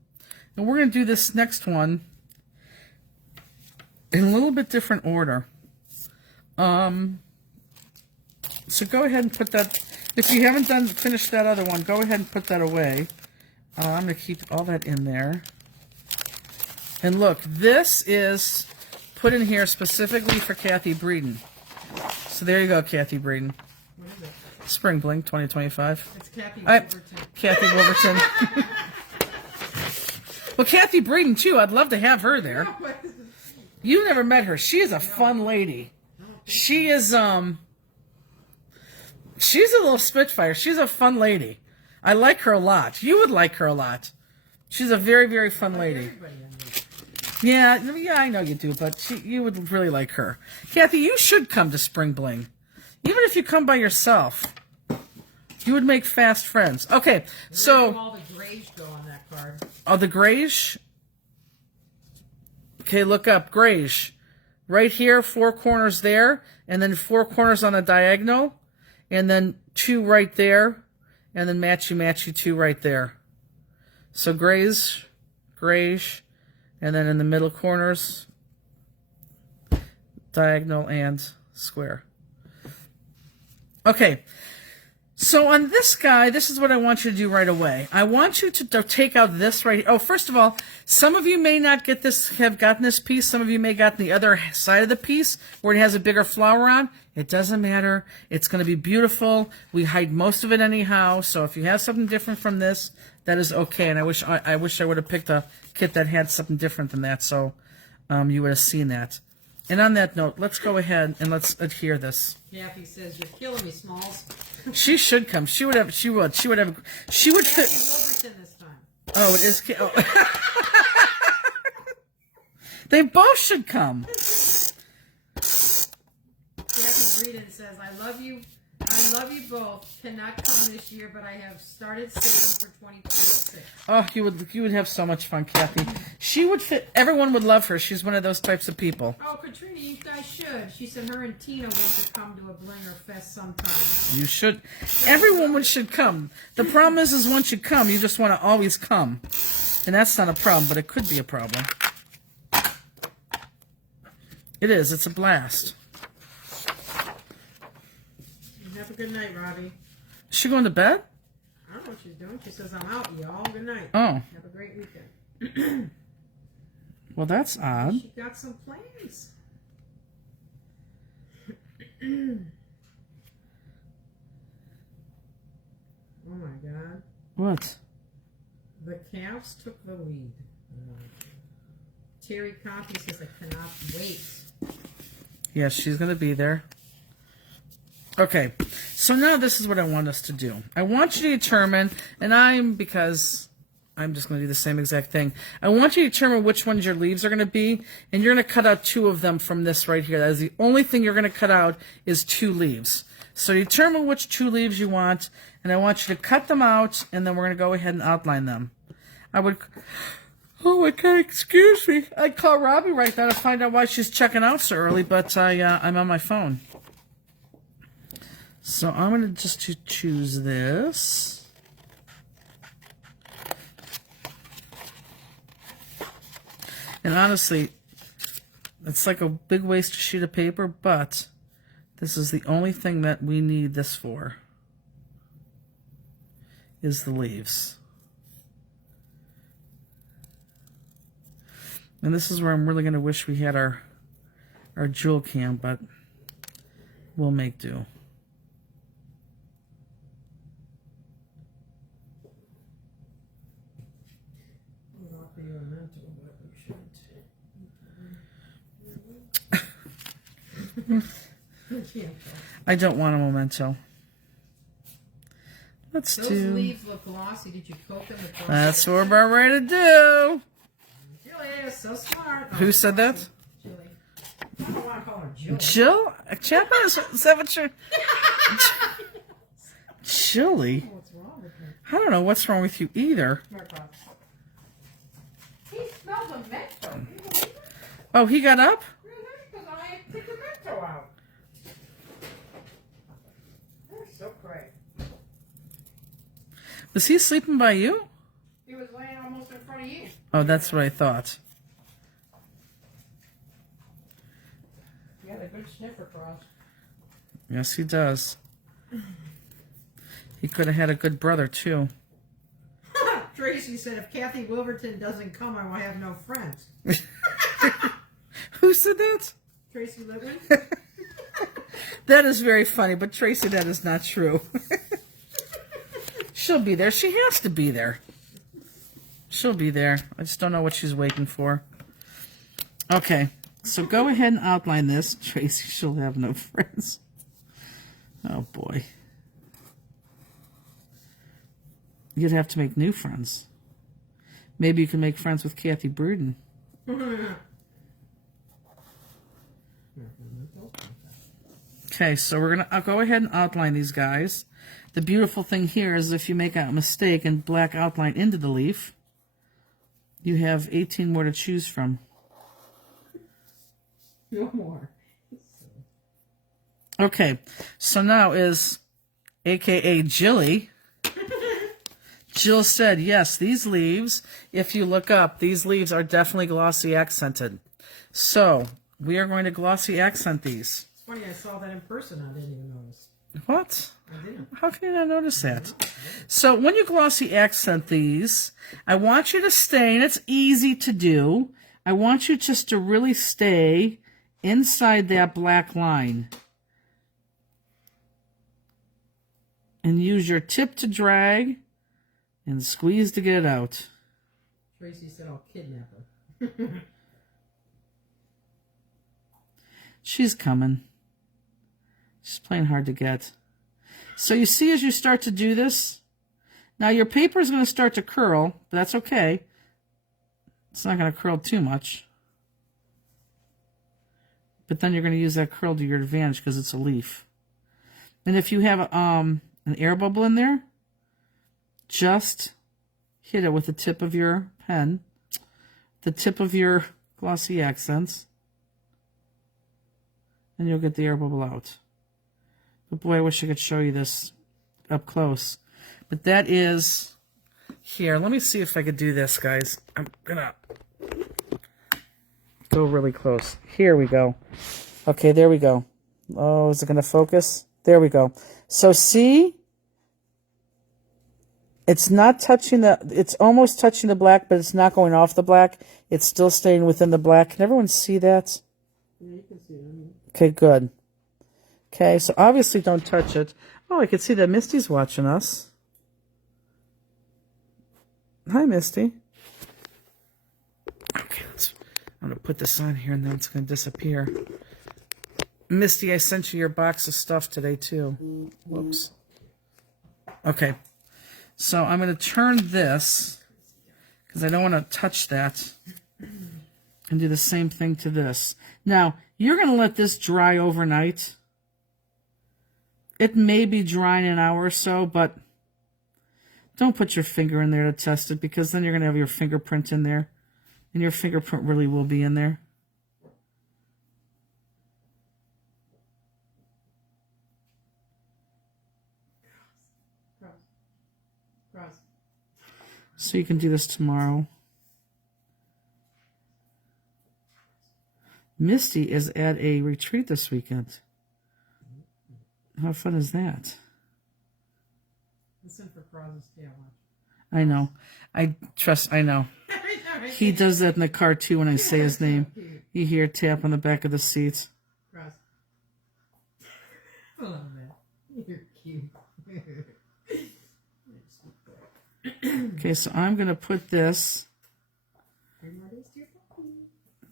And we're going to do this next one in a little bit different order. So go ahead and put that... If you haven't finished that other one, go ahead and put that away. I'm going to keep all that in there. And look, this is put in here specifically for Kathy Breeden. So there you go, Kathy Breeden. What is it? Spring Bling 2025. It's Kathy Wolverton. Kathy Wolverton. Well, Kathy Breeden, too. I'd love to have her there. You never met her. She is a fun lady. She is, she's a little spitfire. She's a fun lady. I like her a lot. You would like her a lot. She's a very, very fun lady. Yeah, I know you do, but you would really like her. Kathy, you should come to Spring Bling. Even if you come by yourself, you would make fast friends. Okay, so... Where do all the grays go on that card? Oh, the grayish? Okay, look up. Grayish. Right here, 4 corners there, and then 4 corners on a diagonal, and then 2 right there, and then matchy 2 right there. So grayish, and then in the middle corners, diagonal and square. Okay, so on this guy, this is what I want you to do right away. I want you to take out this right here. Oh, first of all, some of you may not have gotten this piece. Some of you may have gotten the other side of the piece where it has a bigger flower on. It doesn't matter. It's going to be beautiful. We hide most of it anyhow. So if you have something different from this, that is okay. And I wish I would have picked a kit that had something different than that, so you would have seen that. And on that note, let's go ahead and let's adhere this. Kathy says, you're killing me, Smalls. She should come. She would have. She would fit. Wolverton this time. Oh, it is. Oh. They both should come. Kathy Breeden says, I love you both. Cannot come this year, but I have started saving for 2026. Oh, you would have so much fun, Kathy. She would fit. Everyone would love her. She's one of those types of people. Oh, Katrina, you guys should. She said her and Tina want to come to a Blinger Fest sometime. You should. Everyone should come. The problem is once you come, you just want to always come. And that's not a problem, but it could be a problem. It is. It's a blast. Have a good night, Robbie. Is she going to bed? I don't know what she's doing. She says, I'm out, y'all. Good night. Oh. Have a great weekend. Well, that's odd. She got some plans. Oh, my God. What? The Cavs took the lead. Terry Coffey says, I cannot wait. Yes, she's going to be there. Okay, so now this is what I want us to do. I want you to determine, and because I'm just going to do the same exact thing. I want you to determine which ones your leaves are going to be, and you're going to cut out 2 of them from this right here. That is the only thing you're going to cut out is 2 leaves. So determine which 2 leaves you want, and I want you to cut them out, and then we're going to go ahead and outline them. Oh my God, excuse me. I'd call Robbie right now to find out why she's checking out so early, but I'm on my phone. So I'm going to just choose this. And honestly, it's like a big waste of sheet of paper, but this is the only thing that we need this for, is the leaves. And this is where I'm really going to wish we had our jewel cam, but we'll make do. I don't want a memento. Those leaves look glossy. Did you coat them with That's what we're about ready to do. Julie is so smart. Who said that? Julie. I don't want to call her Jill. Jill? Champa? Is that what you're... Chili? What's wrong with her? I don't know what's wrong with you either. He smelled a menthol. Oh, he got up? Because I took the menthol out. They're so great. Was he sleeping by you? He was laying almost in front of you. Oh, that's what I thought. You had a good sniffer for us. Yes, he does. He could have had a good brother, too. Tracy said, if Kathy Wolverton doesn't come, I will have no friends. Who said that? Tracy Litwin? That is very funny, but Tracy, that is not true. She'll be there. She has to be there. She'll be there. I just don't know what she's waiting for. Okay, so go ahead and outline this. Tracy, she'll have no friends. Oh, boy. You'd have to make new friends. Maybe you can make friends with Kathy Breeden. Okay, so we're going to go ahead and outline these guys. The beautiful thing here is if you make a mistake and black outline into the leaf, you have 18 more to choose from. No more. Okay, so now is AKA Jilly. Jill said, yes, these leaves, if you look up, these leaves are definitely glossy accented. So we are going to glossy accent these. It's funny, I saw that in person. I didn't even notice. What? I didn't. How can you not notice that? So when you glossy accent these, I want you to stay, and it's easy to do, I want you just to really stay inside that black line. And use your tip to drag and squeeze to get it out. Tracy said I'll kidnap her. She's coming. She's playing hard to get. So you see as you start to do this, now your paper is going to start to curl, but that's okay. It's not going to curl too much. But then you're going to use that curl to your advantage because it's a leaf. And if you have an air bubble in there, just hit it with the tip of your pen, the tip of your glossy accents, and you'll get the air bubble out. But boy, I wish I could show you this up close. But that is here. Let me see if I could do this, guys. I'm gonna go really close. Here we go. Okay, there we go. Oh, is it gonna focus? There we go. So see, it's not touching it's almost touching the black, but it's not going off the black. It's still staying within the black. Can everyone see that? Yeah, you can see it. Okay, good. Okay, so obviously don't touch it. Oh, I can see that Misty's watching us. Hi, Misty. Okay, I'm going to put this on here and then it's going to disappear. Misty, I sent you your box of stuff today, too. Whoops. Okay, so I'm going to turn this because I don't want to touch that and do the same thing to this. Now, you're going to let this dry overnight. It may be drying an hour or so, but don't put your finger in there to test it because then you're going to have your fingerprint in there. And your fingerprint really will be in there. Cross. So you can do this tomorrow. Misty is at a retreat this weekend. How fun is that? Listen for Cros's tail. I know. I know. He does that in the car too when I say his name. You hear a tap on the back of the seat. Cross. I love that. You're cute. Okay, so I'm going to put this.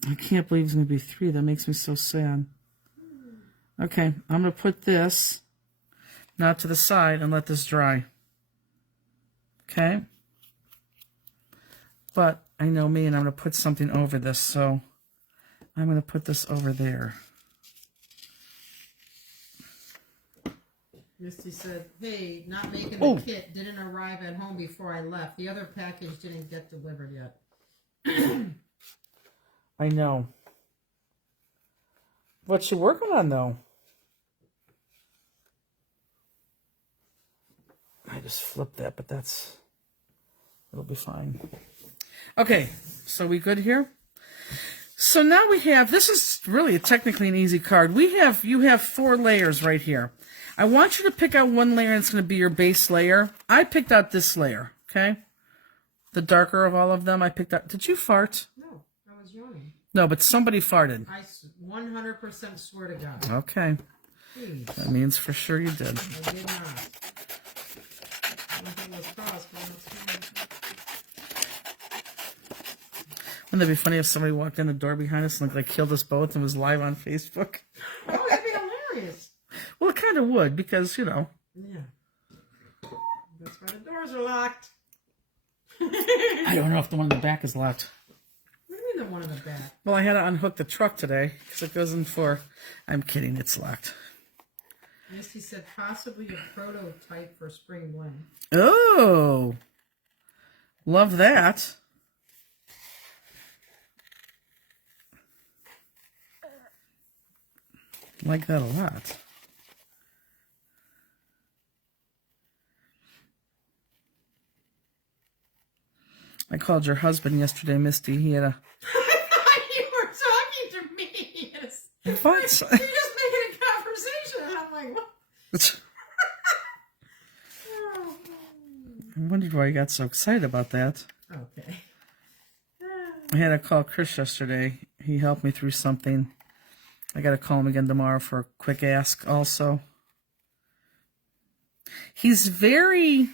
I can't believe it's going to be 3. That makes me so sad. Okay, I'm going to put this now to the side and let this dry. Okay? But I know me and I'm going to put something over this, so I'm going to put this over there. Misty said, hey, not making the kit didn't arrive at home before I left. The other package didn't get delivered yet. I know. What's she working on, though? I just flipped that, but it'll be fine. Okay, so we good here? So now we have, this is really technically an easy card. You have 4 layers right here. I want you to pick out one layer and it's going to be your base layer. I picked out this layer, okay? The darker of all of them I picked out. Did you fart? No, I was yawning. No, but somebody farted. I 100% swear to God. Okay. Jeez. That means for sure you did. I did not. Nothing was crossed, but Wouldn't that be funny if somebody walked in the door behind us and like killed us both and was live on Facebook? oh, that'd be hilarious. Well, it kind of would because, you know. Yeah. That's why the doors are locked. I don't know if the one in the back is locked. What do you mean the one in the back? Well, I had to unhook the truck today because it goes in for... I'm kidding, it's locked. Misty said possibly a prototype for spring blend. Oh! Love that. Like that a lot. I called your husband yesterday, Misty. He had a... I thought you were talking to me. What? You're just making a conversation. And I'm like, what? I wondered why you got so excited about that. Okay. I had to call Chris yesterday. He helped me through something. I got to call him again tomorrow for a quick ask also. He's very...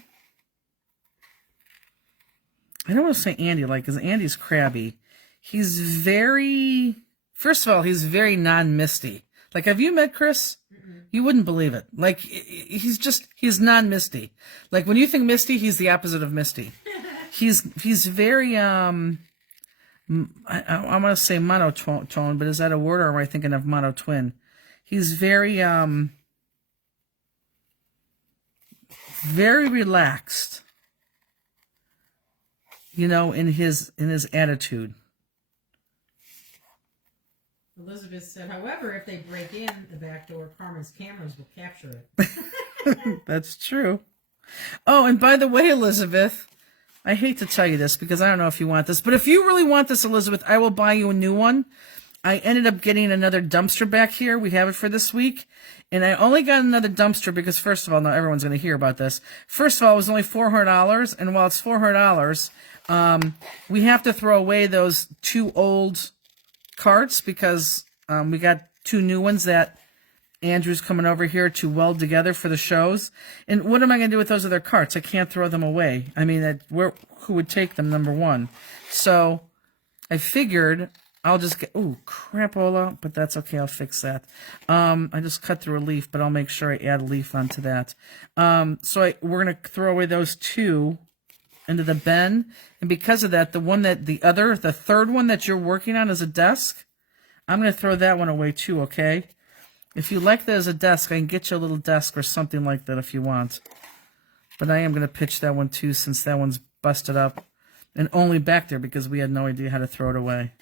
I don't want to say Andy-like, because Andy's crabby. He's very... First of all, he's very non-Misty. Like, have you met Chris? You wouldn't believe it. Like, he's non-Misty. Like, when you think Misty, he's the opposite of Misty. He's very, I want to say monotone, but is that a word, or am I thinking of monotwin? He's very relaxed, in his attitude. Elizabeth said, however, if they break in the back door, Carmen's cameras will capture it. That's true. Oh, and by the way, Elizabeth, I hate to tell you this because I don't know if you want this, but if you really want this, Elizabeth, I will buy you a new one. I ended up getting another dumpster back here. We have it for this week. And I only got another dumpster because, first of all, now everyone's going to hear about this. First of all, it was only $400. And while it's $400, we have to throw away those 2 old carts because we got 2 new ones that Andrew's coming over here to weld together for the shows. And what am I going to do with those other carts? I can't throw them away. I mean, who would take them, number one? So I figured I'll just get, ooh, crapola, but that's okay. I'll fix that. I just cut through a leaf, but I'll make sure I add a leaf onto that. So we're going to throw away those 2 into the bin. And because of that, the third one that you're working on is a desk. I'm going to throw that one away too, okay? If you like that as a desk, I can get you a little desk or something like that if you want. But I am going to pitch that one too, since that one's busted up and only back there because we had no idea how to throw it away.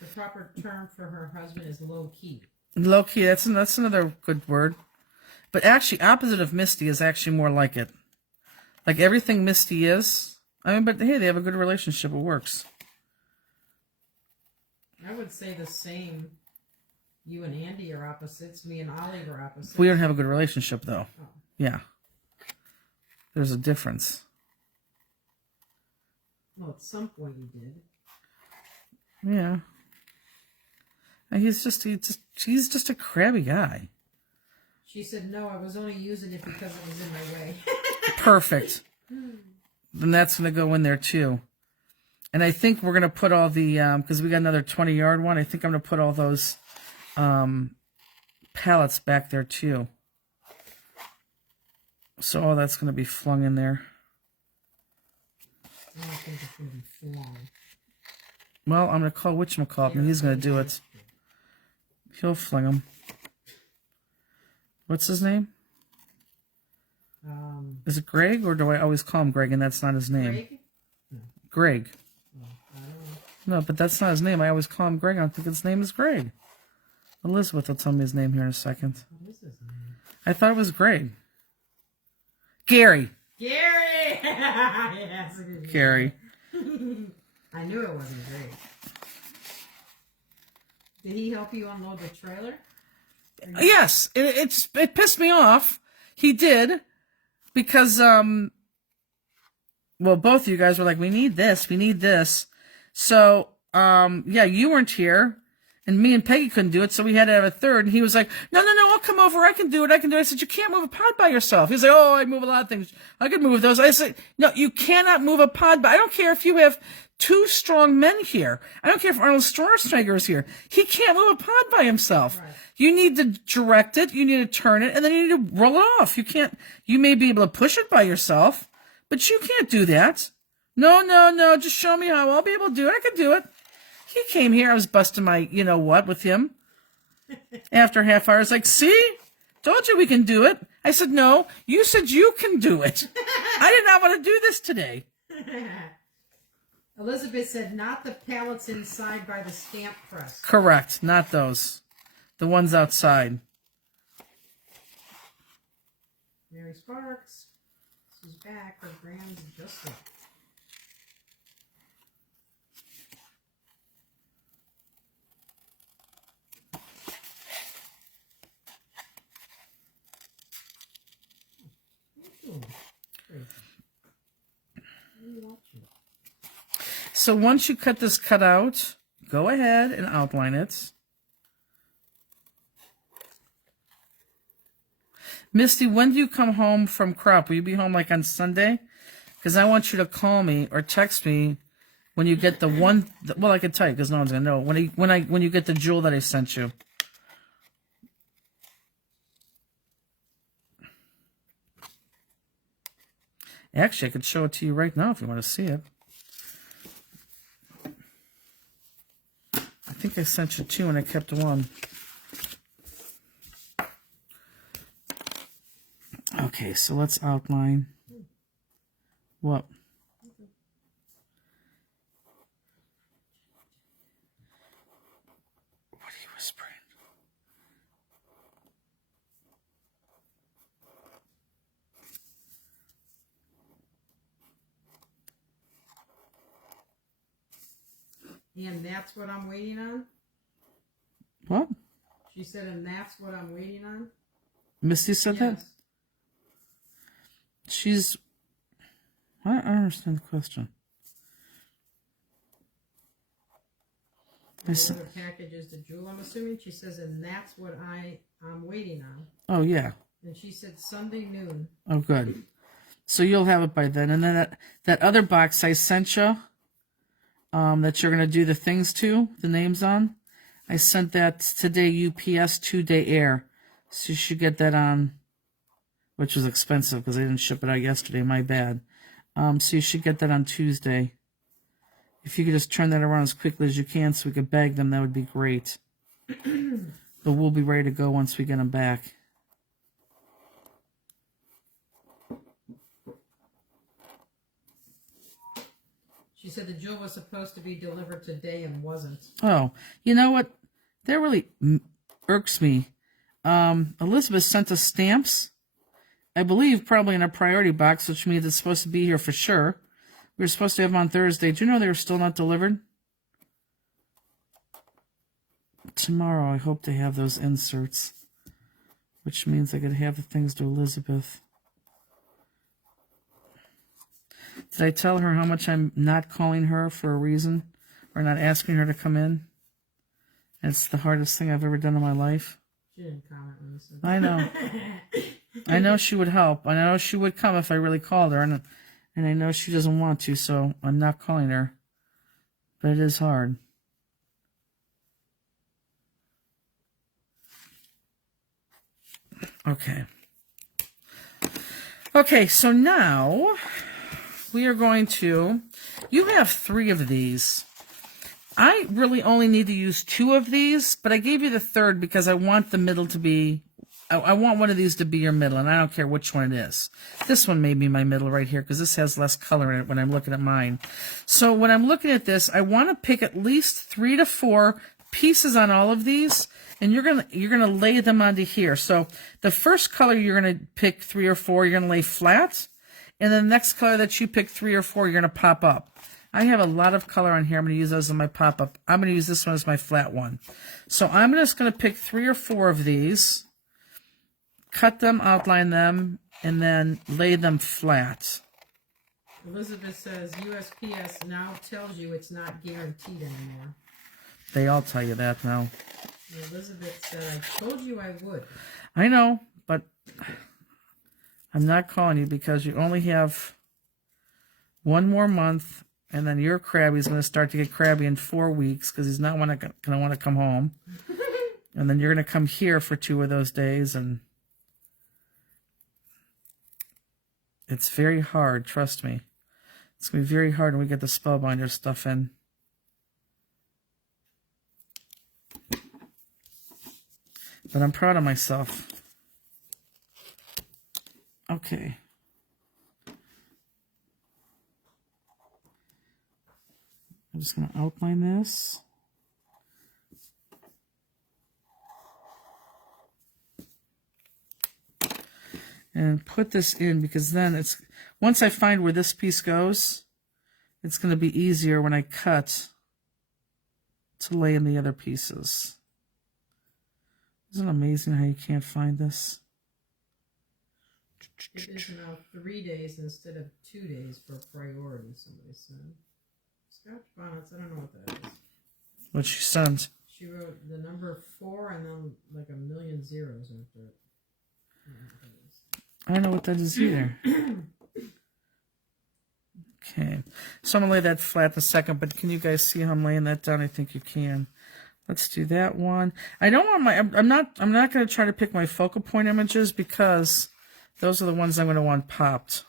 The proper term for her husband is low-key. Low-key, that's another good word. But actually, opposite of Misty is actually more like it. Like everything Misty is. I mean, but hey, they have a good relationship. It works. I would say the same. You and Andy are opposites. Me and Ollie are opposites. We don't have a good relationship, though. Oh. Yeah. There's a difference. Well, at some point you did. Yeah. And he's just a crabby guy. She said, no, I was only using it because it was in my way. Perfect. Then that's going to go in there, too. And I think we're going to put all the, because we got another 20-yard one, I think I'm going to put all those pallets back there, too. So all that's going to be flung in there. I don't think it's going to be flung. Well, I'm going to call whatchamacallit, and he's going to do it. He'll fling them. What's his name? Is it Greg, or do I always call him Greg, and that's not his name? Greg? No. Greg. Oh, I don't know. No, but that's not his name. I always call him Greg. I don't think his name is Greg. Elizabeth will tell me his name here in a second. What is his name? I thought it was Greg. Gary. Gary! Yes, it is. Gary. I knew it wasn't Greg. Did he help you unload the trailer? Yes, it pissed me off. He did, because well, both of you guys were like, we need this. So yeah, you weren't here, and me and Peggy couldn't do it, so we had to have a third. And he was like, no, I'll come over. I can do it. I said, you can't move a pod by yourself. He's like, oh, I move a lot of things. I could move those. I said, no, you cannot move a pod by. I don't care if you have 2 strong men here. I don't care if Arnold Schwarzenegger is here. He can't move a pod by himself. Right. You need to direct it, you need to turn it, and then you need to roll it off. You may be able to push it by yourself, but you can't do that. No, just show me how. I'll be able to do it. I can do it. He came here, I was busting my you-know-what with him. After a half hour, I was like, see? Told you we can do it. I said, no, you said you can do it. I did not want to do this today. Elizabeth said, not the pallets inside by the stamp press. Correct, not those. The ones outside. Mary Sparks. She's back. Her grand's just left. So once you cut this cutout, go ahead and outline it. Misty, when do you come home from crop? Will you be home like on Sunday? Because I want you to call me or text me when you get the one. Well, I can tell you because no one's gonna know when you get the jewel that I sent you. Actually, I could show it to you right now if you want to see it. I think I sent you 2 and I kept 1. Okay, so let's outline. What? What are you whispering? And that's what I'm waiting on? What? She said, and that's what I'm waiting on? Misty said that? Yes. She's... I don't understand the question. The other packages to Jewel, I'm assuming. She says, and that's what I'm waiting on. Oh, yeah. And she said Sunday noon. Oh, good. So you'll have it by then. And then that other box I sent you, that you're going to do the things to, the names on, I sent that today UPS 2-day air. So you should get that on, which was expensive because I didn't ship it out yesterday. My bad. So you should get that on Tuesday. If you could just turn that around as quickly as you can so we could bag them, that would be great. But we'll be ready to go once we get them back. She said the jewel was supposed to be delivered today and wasn't. Oh, you know what? That really irks me. Elizabeth sent us stamps, I believe probably in a priority box, which means it's supposed to be here for sure. We were supposed to have them on Thursday. Do you know they were still not delivered? Tomorrow I hope to have those inserts, which means I could have the things to Elizabeth. Did I tell her how much I'm not calling her for a reason, or not asking her to come in? It's the hardest thing I've ever done in my life. She didn't comment when you said I know. I know she would help. I know she would come if I really called her, and I know she doesn't want to, so I'm not calling her. But it is hard. Okay. Okay, so now we are going to... You have 3 of these. I really only need to use 2 of these, but I gave you the third because I want the middle to be... I want one of these to be your middle, and I don't care which one it is. This one may be my middle right here because this has less color in it when I'm looking at mine. So when I'm looking at this, I want to pick at least 3 to 4 pieces on all of these, and you're gonna lay them onto here. So the first color you're gonna pick 3 or 4, you're gonna lay flat, and then the next color that you pick 3 or 4, you're gonna pop up. I have a lot of color on here. I'm gonna use those in my pop up. I'm gonna use this one as my flat one. So I'm just gonna pick 3 or 4 of these. Cut them, outline them, and then lay them flat. Elizabeth says USPS now tells you it's not guaranteed anymore. They all tell you that now. Elizabeth said, I told you I would. I know, but I'm not calling you because you only have 1 more month, and then your crabby's going to start to get crabby in 4 weeks because he's not going to want to come home. And then you're going to come here for 2 of those days, and it's very hard, trust me. It's going to be very hard when we get the Spellbinder stuff in. But I'm proud of myself. Okay. I'm just going to outline this. And put this in because then it's, once I find where this piece goes, it's going to be easier when I cut to lay in the other pieces. Isn't it amazing how you can't find this? It is now 3 days instead of 2 days for priority, somebody said. Scotch bonnets, I don't know what that is. What she sent. She wrote the number 4 and then like a million zeros after it. I don't know what that is either. Okay, so I'm gonna lay that flat in a second, but can you guys see how I'm laying that down? I think you can. Let's do that one. I don't want my, I'm not going to try to pick my focal point images because those are the ones I'm going to want popped.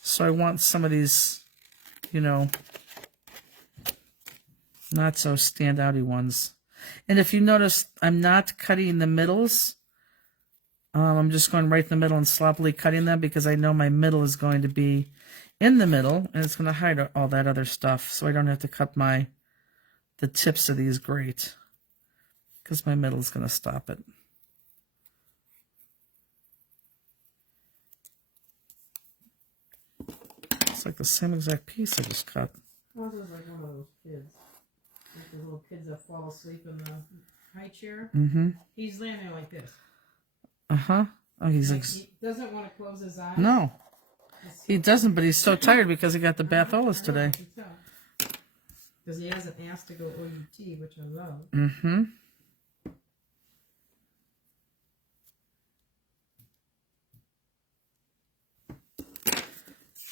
So I want some of these, you know, not so standouty ones. And if you notice, I'm not cutting the middles. I'm just going right in the middle and sloppily cutting them because I know my middle is going to be in the middle and it's going to hide all that other stuff. So I don't have to cut the tips of these great because my middle is going to stop it. It's like the same exact piece I just cut. Well, this is like one of those kids. Like the little kids that fall asleep in the high chair. Mm-hmm. He's laying there like this. Uh-huh. Oh, he's like he doesn't want to close his eyes. No. He doesn't, but he's so tired because he got the batholas today. Because he hasn't asked to go OUT, which I love. Mm-hmm.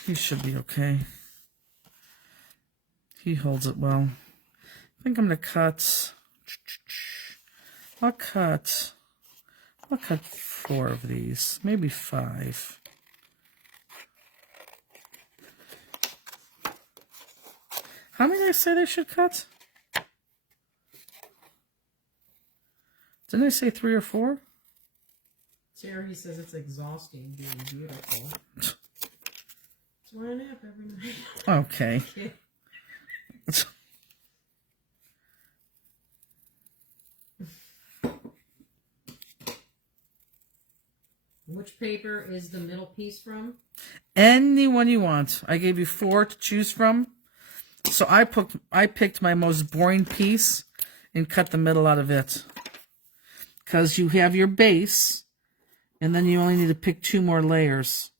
He should be okay. He holds it well. I think I'm going to cut... I'll cut 4 of these, maybe 5. How many did I say they should cut? Didn't I say 3 or 4? Terry says it's exhausting being beautiful. That's why I nap every night. Okay. Which paper is the middle piece from? Any one you want. I gave you 4 to choose from. So I picked my most boring piece and cut the middle out of it. Because you have your base, and then you only need to pick 2 more layers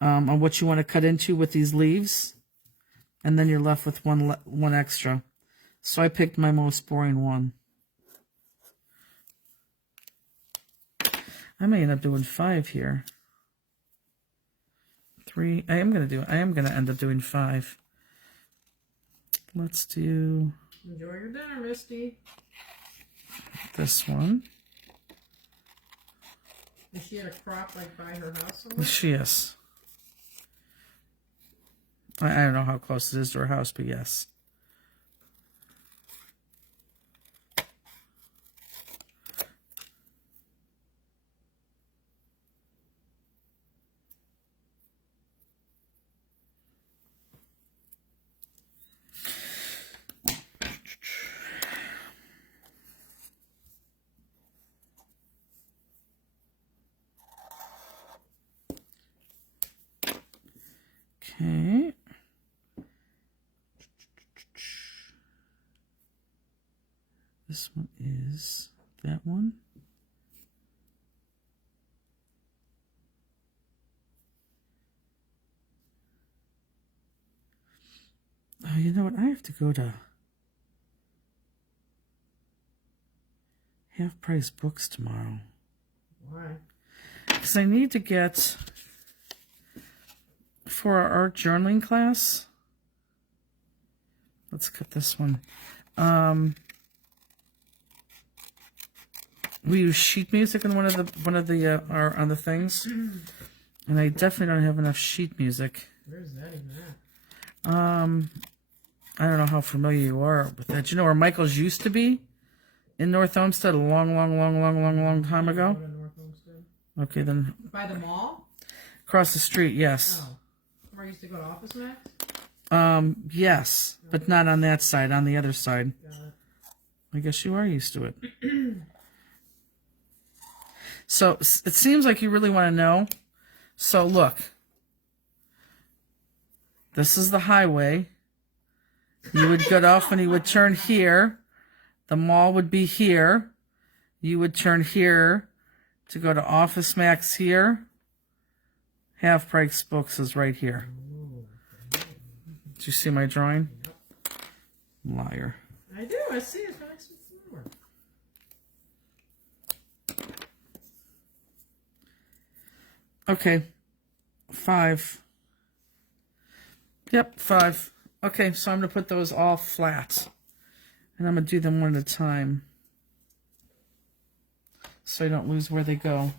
on what you want to cut into with these leaves. And then you're left with one extra. So I picked my most boring one. I may end up doing 5 here. 3. I am gonna end up doing 5. Let's do. Enjoy your dinner, Misty. This one. Is she at a crop like by her house somewhere? She is. I don't know how close it is to her house, but yes. Okay. This one is that one. Oh, you know what? I have to go to Half Price Books tomorrow. Why? Because I need to get, for our art journaling class, let's cut this one. We use sheet music in one of the on the things, and I definitely don't have enough sheet music. Where's that even at? I don't know how familiar you are with that. You know where Michael's used to be? In North Olmsted a long time ago? Okay, then. By the mall? Across the street, yes. Oh. Where I used to go to Office Max? Yes, but not on that side, on the other side. Got it. I guess you are used to it. So, it seems like you really want to know. So, look. This is the highway. You would get off and you would turn here. The mall would be here. You would turn here to go to Office Max here. Half Price Books is right here. Did you see my drawing? Liar. I do. I see it next to the floor. Okay. 5. Yep, 5. Okay, so I'm going to put those all flat. And I'm going to do them one at a time. So I don't lose where they go.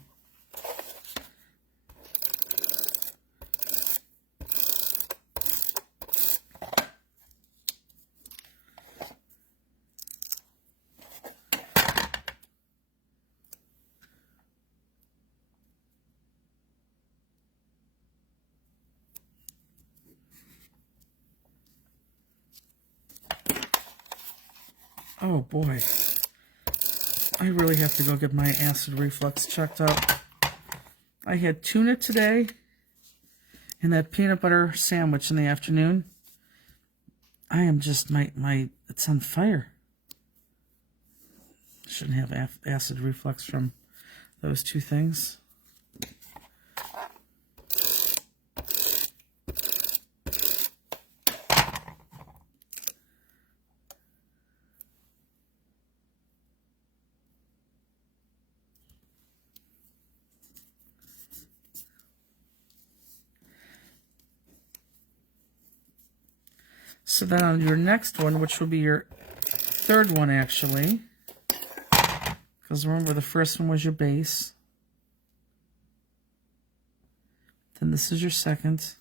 Oh boy. I really have to go get my acid reflux checked out. I had tuna today and that peanut butter sandwich in the afternoon. I am just, it's on fire. Shouldn't have acid reflux from those two things. So then on your next one, which will be your third one actually, because remember the first one was your base. Then this is your second.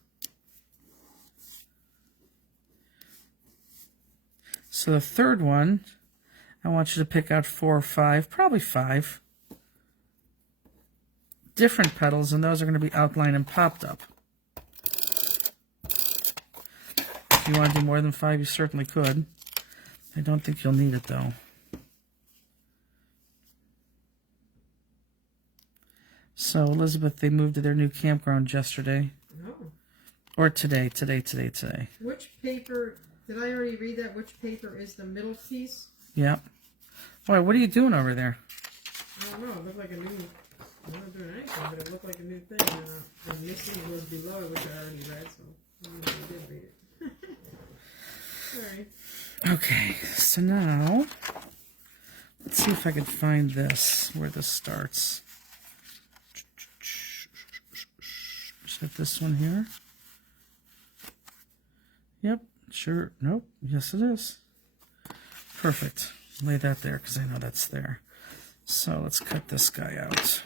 So the third one, I want you to pick out 4 or 5, probably 5 different petals, and those are going to be outlined and popped up. If you want to do more than 5, you certainly could. I don't think you'll need it though. So Elizabeth, they moved to their new campground yesterday. Oh. Or today. Which paper, did I already read that? Which paper is the middle piece? Yep. Boy, what are you doing over there? I don't know, it looked like a new, I'm not doing anything, but it looked like a new thing. And missing was below, which I already read, so I did read it. Sorry. Okay, so now, let's see if I can find this, where this starts. Is that this one here? Yep, sure, nope, yes it is. Perfect, lay that there because I know that's there. So let's cut this guy out.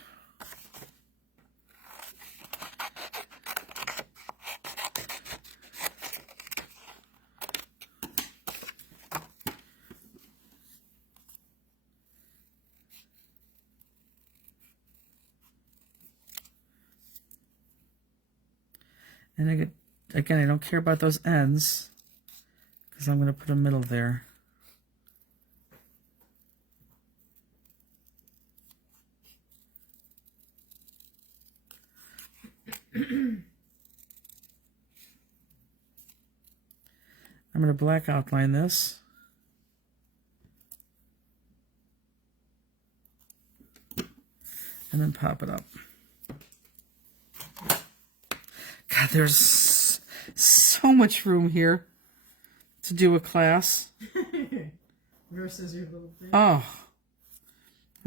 And again, I don't care about those ends because I'm going to put a middle there. I'm going to black outline this. And then pop it up. God, there's so much room here to do a class. Versus your little thing. Oh,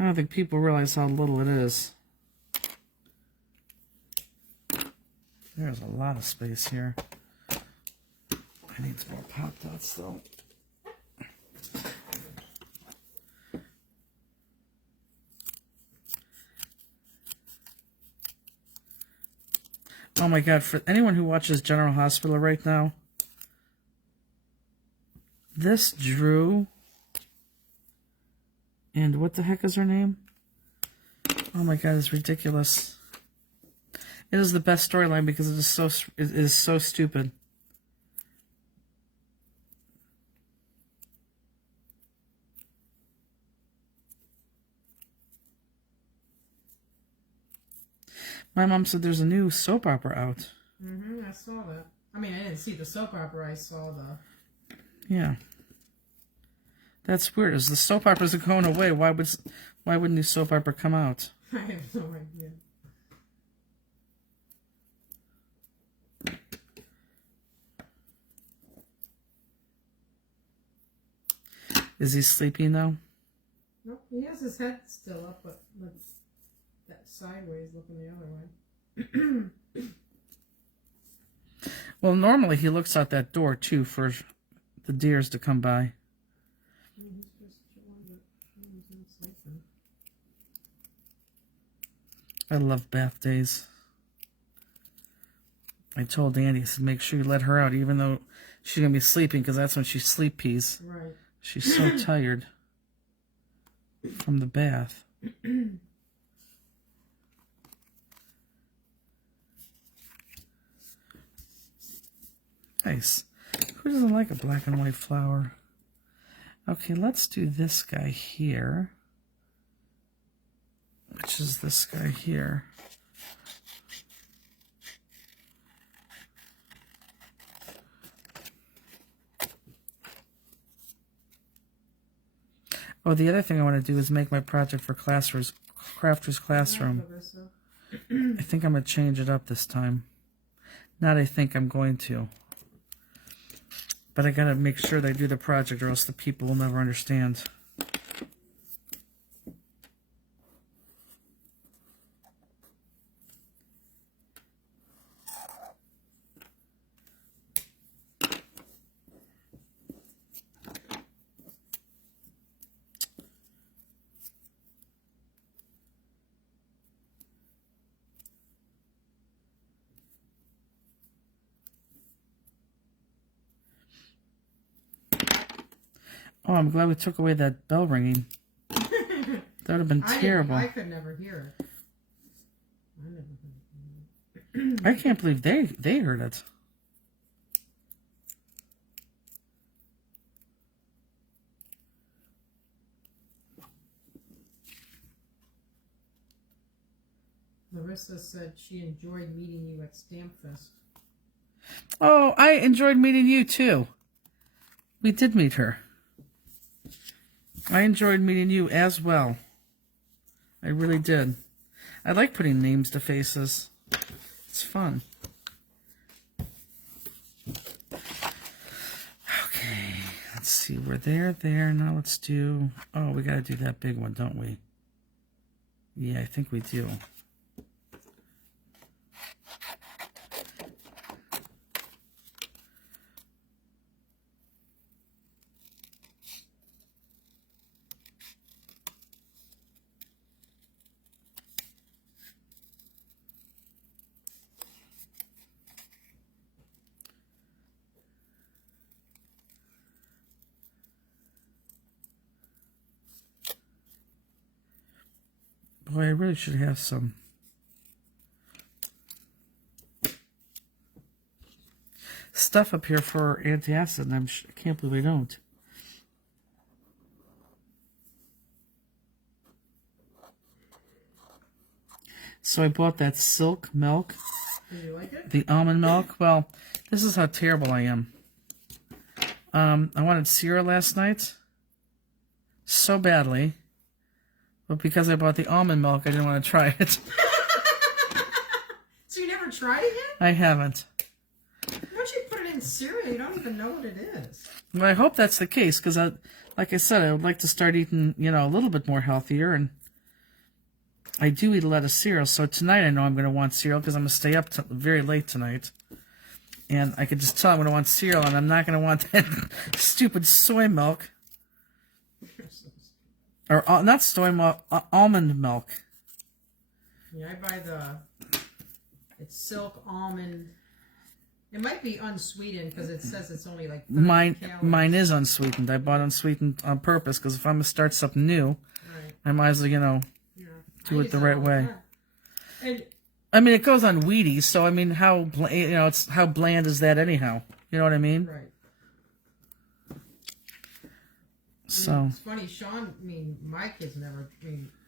I don't think people realize how little it is. There's a lot of space here. I need some more pop dots though. Oh my God, for anyone who watches General Hospital right now, this Drew, and what the heck is her name? Oh my God, it's ridiculous. It is the best storyline because it is so stupid. My mom said there's a new soap opera out. Mm-hmm, I saw that. I mean, I didn't see the soap opera, I saw the... Yeah. That's weird. As the soap operas are going away, why wouldn't new soap opera come out? I have no idea. Is he sleepy now? Nope, he has his head still up, but that sideways looking the other way. Well, normally he looks out that door too for the deers to come by. He's just chilling, but he's not sleeping. I love bath days. I told Andy, I said, make sure you let her out, even though she's going to be sleeping, because that's when she sleep pees. Right. She's so tired from the bath. Nice. Who doesn't like a black and white flower? Okay, let's do this guy here, which is this guy here. Oh, the other thing I want to do is make my project for Crafters Classroom. I think I'm going to change it up this time. Not I think I'm going to. But I got to make sure they do the project or else the people will never understand. Oh, I'm glad we took away that bell ringing. That would have been terrible. I could never hear it. I can't believe they heard it. Larissa said she enjoyed meeting you at Stampfest. Oh, I enjoyed meeting you too. We did meet her. I enjoyed meeting you as well. I really did. I like putting names to faces. It's fun. Okay, let's see. We're there. Now let's do... Oh, we got to do that big one, don't we? Yeah, I think we do. Boy, I really should have some stuff up here for antacid, and I can't believe I don't. So I bought that silk milk. Do you like it? The almond milk. Well, this is how terrible I am. I wanted cereal last night so badly. But because I bought the almond milk, I didn't want to try it. So you never tried it yet? I haven't. Once you put it in cereal, you don't even know what it is. Well, I hope that's the case, because like I said, I would like to start eating, a little bit more healthier, and I do eat a lot of cereal, so tonight I know I'm going to want cereal, because I'm going to stay up very late tonight. And I could just tell I'm going to want cereal, and I'm not going to want that stupid soy milk. Or not soy milk, almond milk. Yeah, I buy it's silk almond. It might be unsweetened because it says it's only like 30 calories. Mine is unsweetened. I bought unsweetened on purpose because if I'm going to start something new, Right. I might as well, do it the right way. And I mean, it goes on Wheaties, so I mean, it's how bland is that anyhow? You know what I mean? right. So It's funny, Sean, my kids never,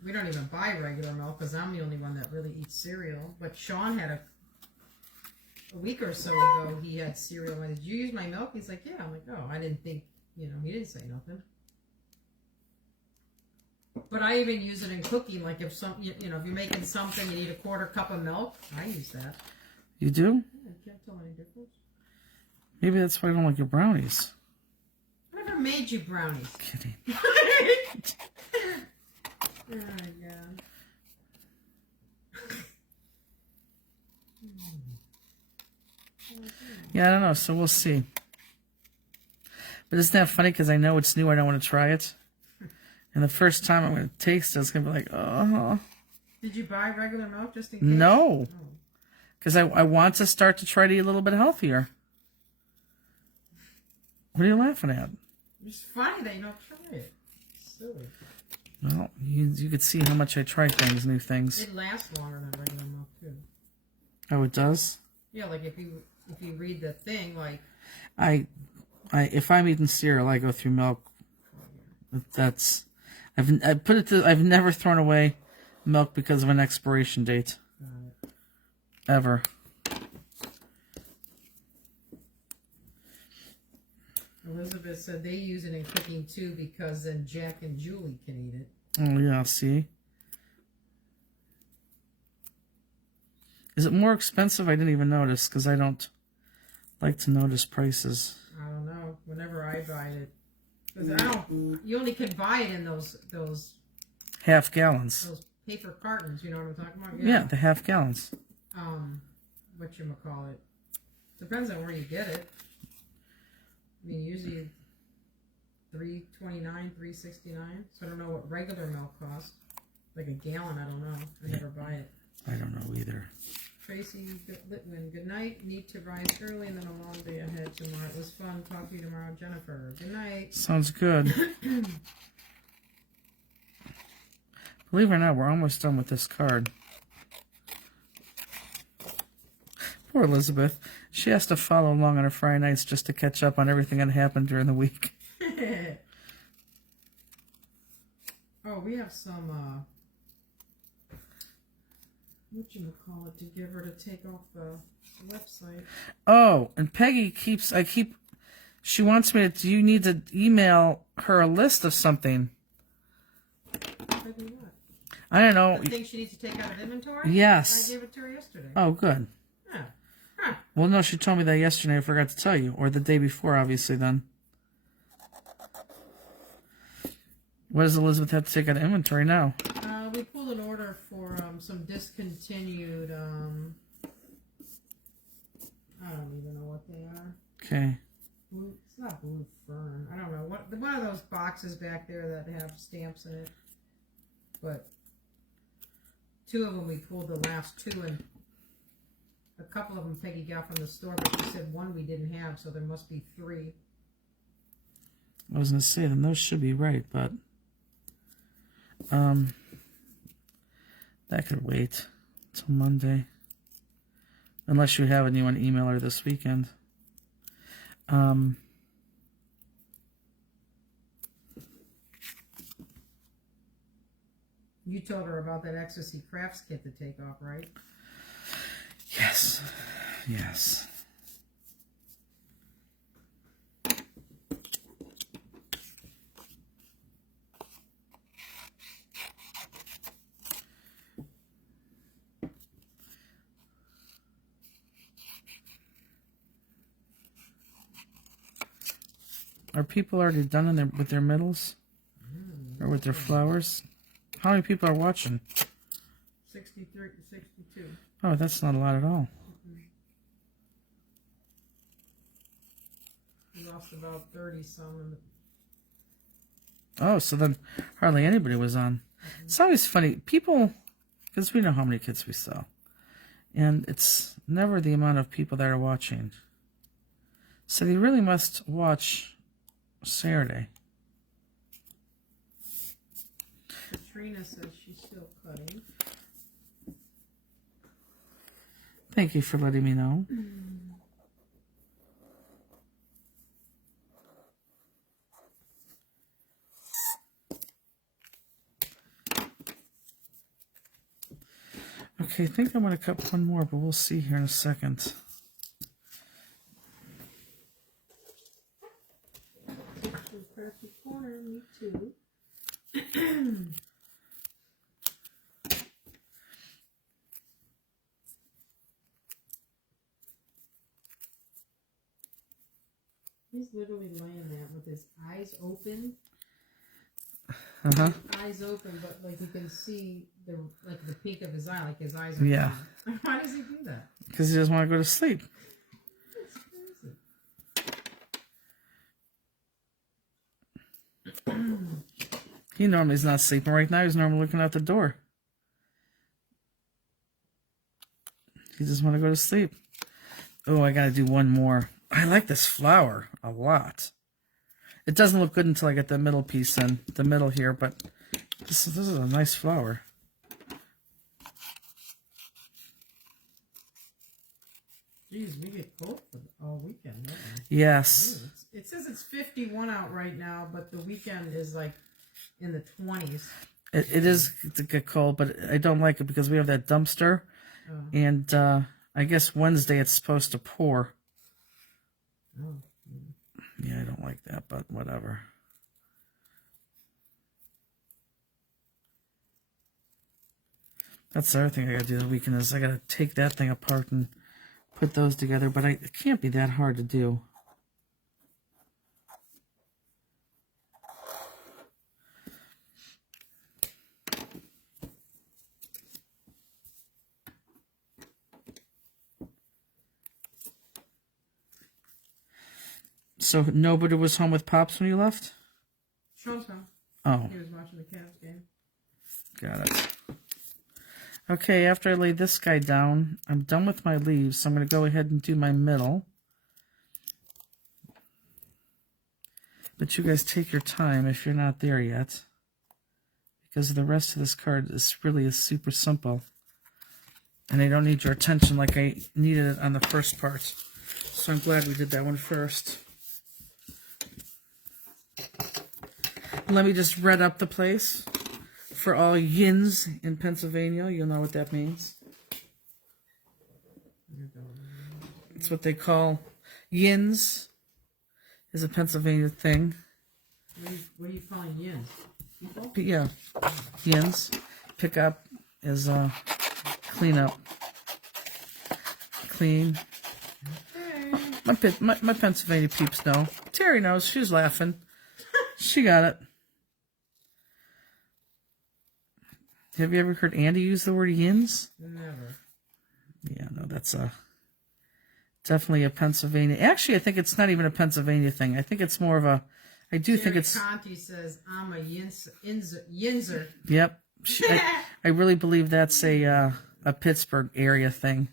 we don't even buy regular milk because I'm the only one that really eats cereal. But Sean had a week or so ago, he had cereal. And did you use my milk? He's like, yeah. I'm like, oh, I didn't think, he didn't say nothing. But I even use it in cooking. Like if if you're making something, you need a quarter cup of milk. I use that. you do? I can't tell any difference. Maybe that's why I don't like your brownies. I never made you brownies. Kidding. Oh my god. Yeah, I don't know. So we'll see. But isn't that funny? Because I know it's new. I don't want to try it. And the first time I'm going to taste it, it's going to be like, oh. Did you buy regular milk just in case? No. Because I want to start to try to eat a little bit healthier. What are you laughing at? It's funny that you don't try it. Silly. Well, you could see how much I try things, new things. It lasts longer than regular milk too. Oh, it does? Yeah, like if you read the thing, like if I'm eating cereal, I go through milk I've never thrown away milk because of an expiration date. Ever. Elizabeth said they use it in cooking too because then Jack and Julie can eat it. Oh yeah, see. Is it more expensive? I didn't even notice because I don't like to notice prices. I don't know. Whenever I buy it, because you only can buy it in those half gallons. Those paper cartons. You know what I'm talking about? Yeah, the half gallons. Whatchamacallit. Depends on where you get it. I mean, usually $3.29, $3.69. So I don't know what regular milk costs. Like a gallon, I don't know. I never buy it. I don't know either. Tracy Litwin, good night. Need to rise early and then a long day ahead tomorrow. It was fun. Talk to you tomorrow, Jennifer. Good night. Sounds good. Believe it or not, we're almost done with this card. Poor Elizabeth. She has to follow along on her Friday nights just to catch up on everything that happened during the week. Oh, we have some, whatchamacallit to give her to take off the website. Oh, and Peggy she wants me to, you need to email her a list of something. Peggy what? I don't know. The thing she needs to take out of inventory? Yes. I gave it to her yesterday. Oh, good. Yeah. Huh. Well, no, she told me that yesterday. I forgot to tell you. Or the day before, obviously, then. What does Elizabeth have to take out of inventory now? We pulled an order for some discontinued, I don't even know what they are. Okay. It's not blue fern. I don't know. One of those boxes back there that have stamps in it. But two of them we pulled, the last two, and a couple of them Peggy got from the store, but she said one we didn't have, so there must be three. I was going to say, then those should be right, but that could wait till Monday. Unless you have it and you want to email her this weekend. You told her about that Ecstasy Crafts kit to take off, right? Yes. Yes. Are people already done with their middles? Or with their flowers? How many people are watching? 63 to 62. Oh, that's not a lot at all. We lost about 30 some. Oh, so then hardly anybody was on. It's always funny. People, because we know how many kids we sell. And it's never the amount of people that are watching. So they really must watch Saturday. Katrina says she's still cutting. Thank you for letting me know. Okay, I think I'm going to cut one more, but we'll see here in a second. Perfect corner, me too. He's literally laying there with his eyes open. Eyes open, but like you can see the peak of his eye, like his eyes are Yeah. open. Why does he do that? Because he doesn't want to go to sleep. That's crazy. He normally is not sleeping right now. He's normally looking out the door. He just want to go to sleep. Oh, I got to do one more. I like this flower a lot. It doesn't look good until I get the middle piece in, the middle here, but this is a nice flower. Geez, we get cold for all weekend, don't Yes. we? It says it's 51 out right now, but the weekend is like in the 20s. It is to get cold, but I don't like it because we have that dumpster. Oh. And I guess Wednesday it's supposed to pour. Oh. Yeah, I don't like that, but whatever. That's the other thing I gotta do the weekend is I gotta take that thing apart and put those together, but it can't be that hard to do. So nobody was home with Pops when you left? Sean's home. Oh, He was watching the Cavs game. got it. Okay, after I lay this guy down, I'm done with my leaves, so I'm going to go ahead and do my middle. But you guys take your time if you're not there yet, because the rest of this card is super simple. And I don't need your attention like I needed it on the first part. So I'm glad we did that one first. Let me just red up the place. For all yins in Pennsylvania, you'll know what that means. It's what they call yins. Is a Pennsylvania thing. What are you calling yins? People? Yeah, yins. Pick up is clean up. Clean. Okay. My Pennsylvania peeps know. Terry knows. She's laughing. She got it. Have you ever heard Andy use the word yins? Never. Yeah, no, that's definitely a Pennsylvania. Actually, I think it's not even a Pennsylvania thing. I think it's more of a. I do think it's. Conti says I'm a yinzer. Yep, I really believe that's a Pittsburgh area thing.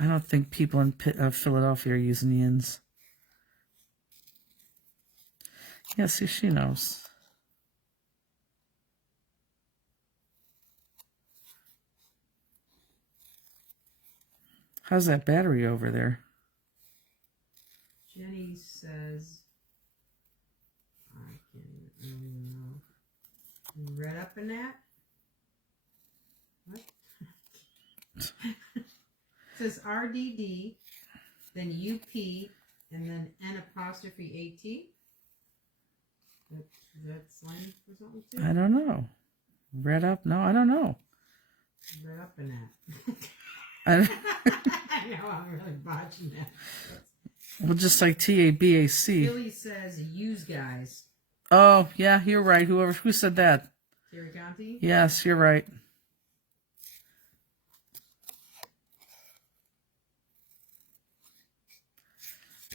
I don't think people in Philadelphia are using yins. Yeah, see, she knows. How's that battery over there? Jenny says, I can't even know. You read up in that? What? It says RDD, then UP, and then N apostrophe AT. Is that slang for something too? I don't know. Read up? No, I don't know. Read up in that. I I know, I'm really botching that. well, just like TABAC. Billy says, use guys. Oh, yeah, you're right. Who said that? Terry Conti? Yes, you're right.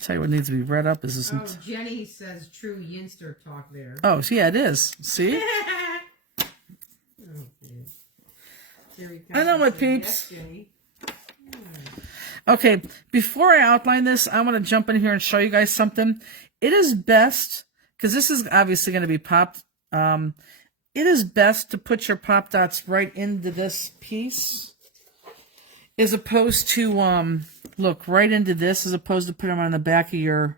Tell you what needs to be read up is this. Oh, Jenny says true Yinster talk there. Oh, yeah, it is. See? Okay. Terry I know my says, peeps. Yes, Jenny. Okay, before I outline this, I want to jump in here and show you guys something. It is best, because this is obviously going to be popped, it is best to put your pop dots right into this piece, as opposed to, look, right into this, as opposed to put them on the back of your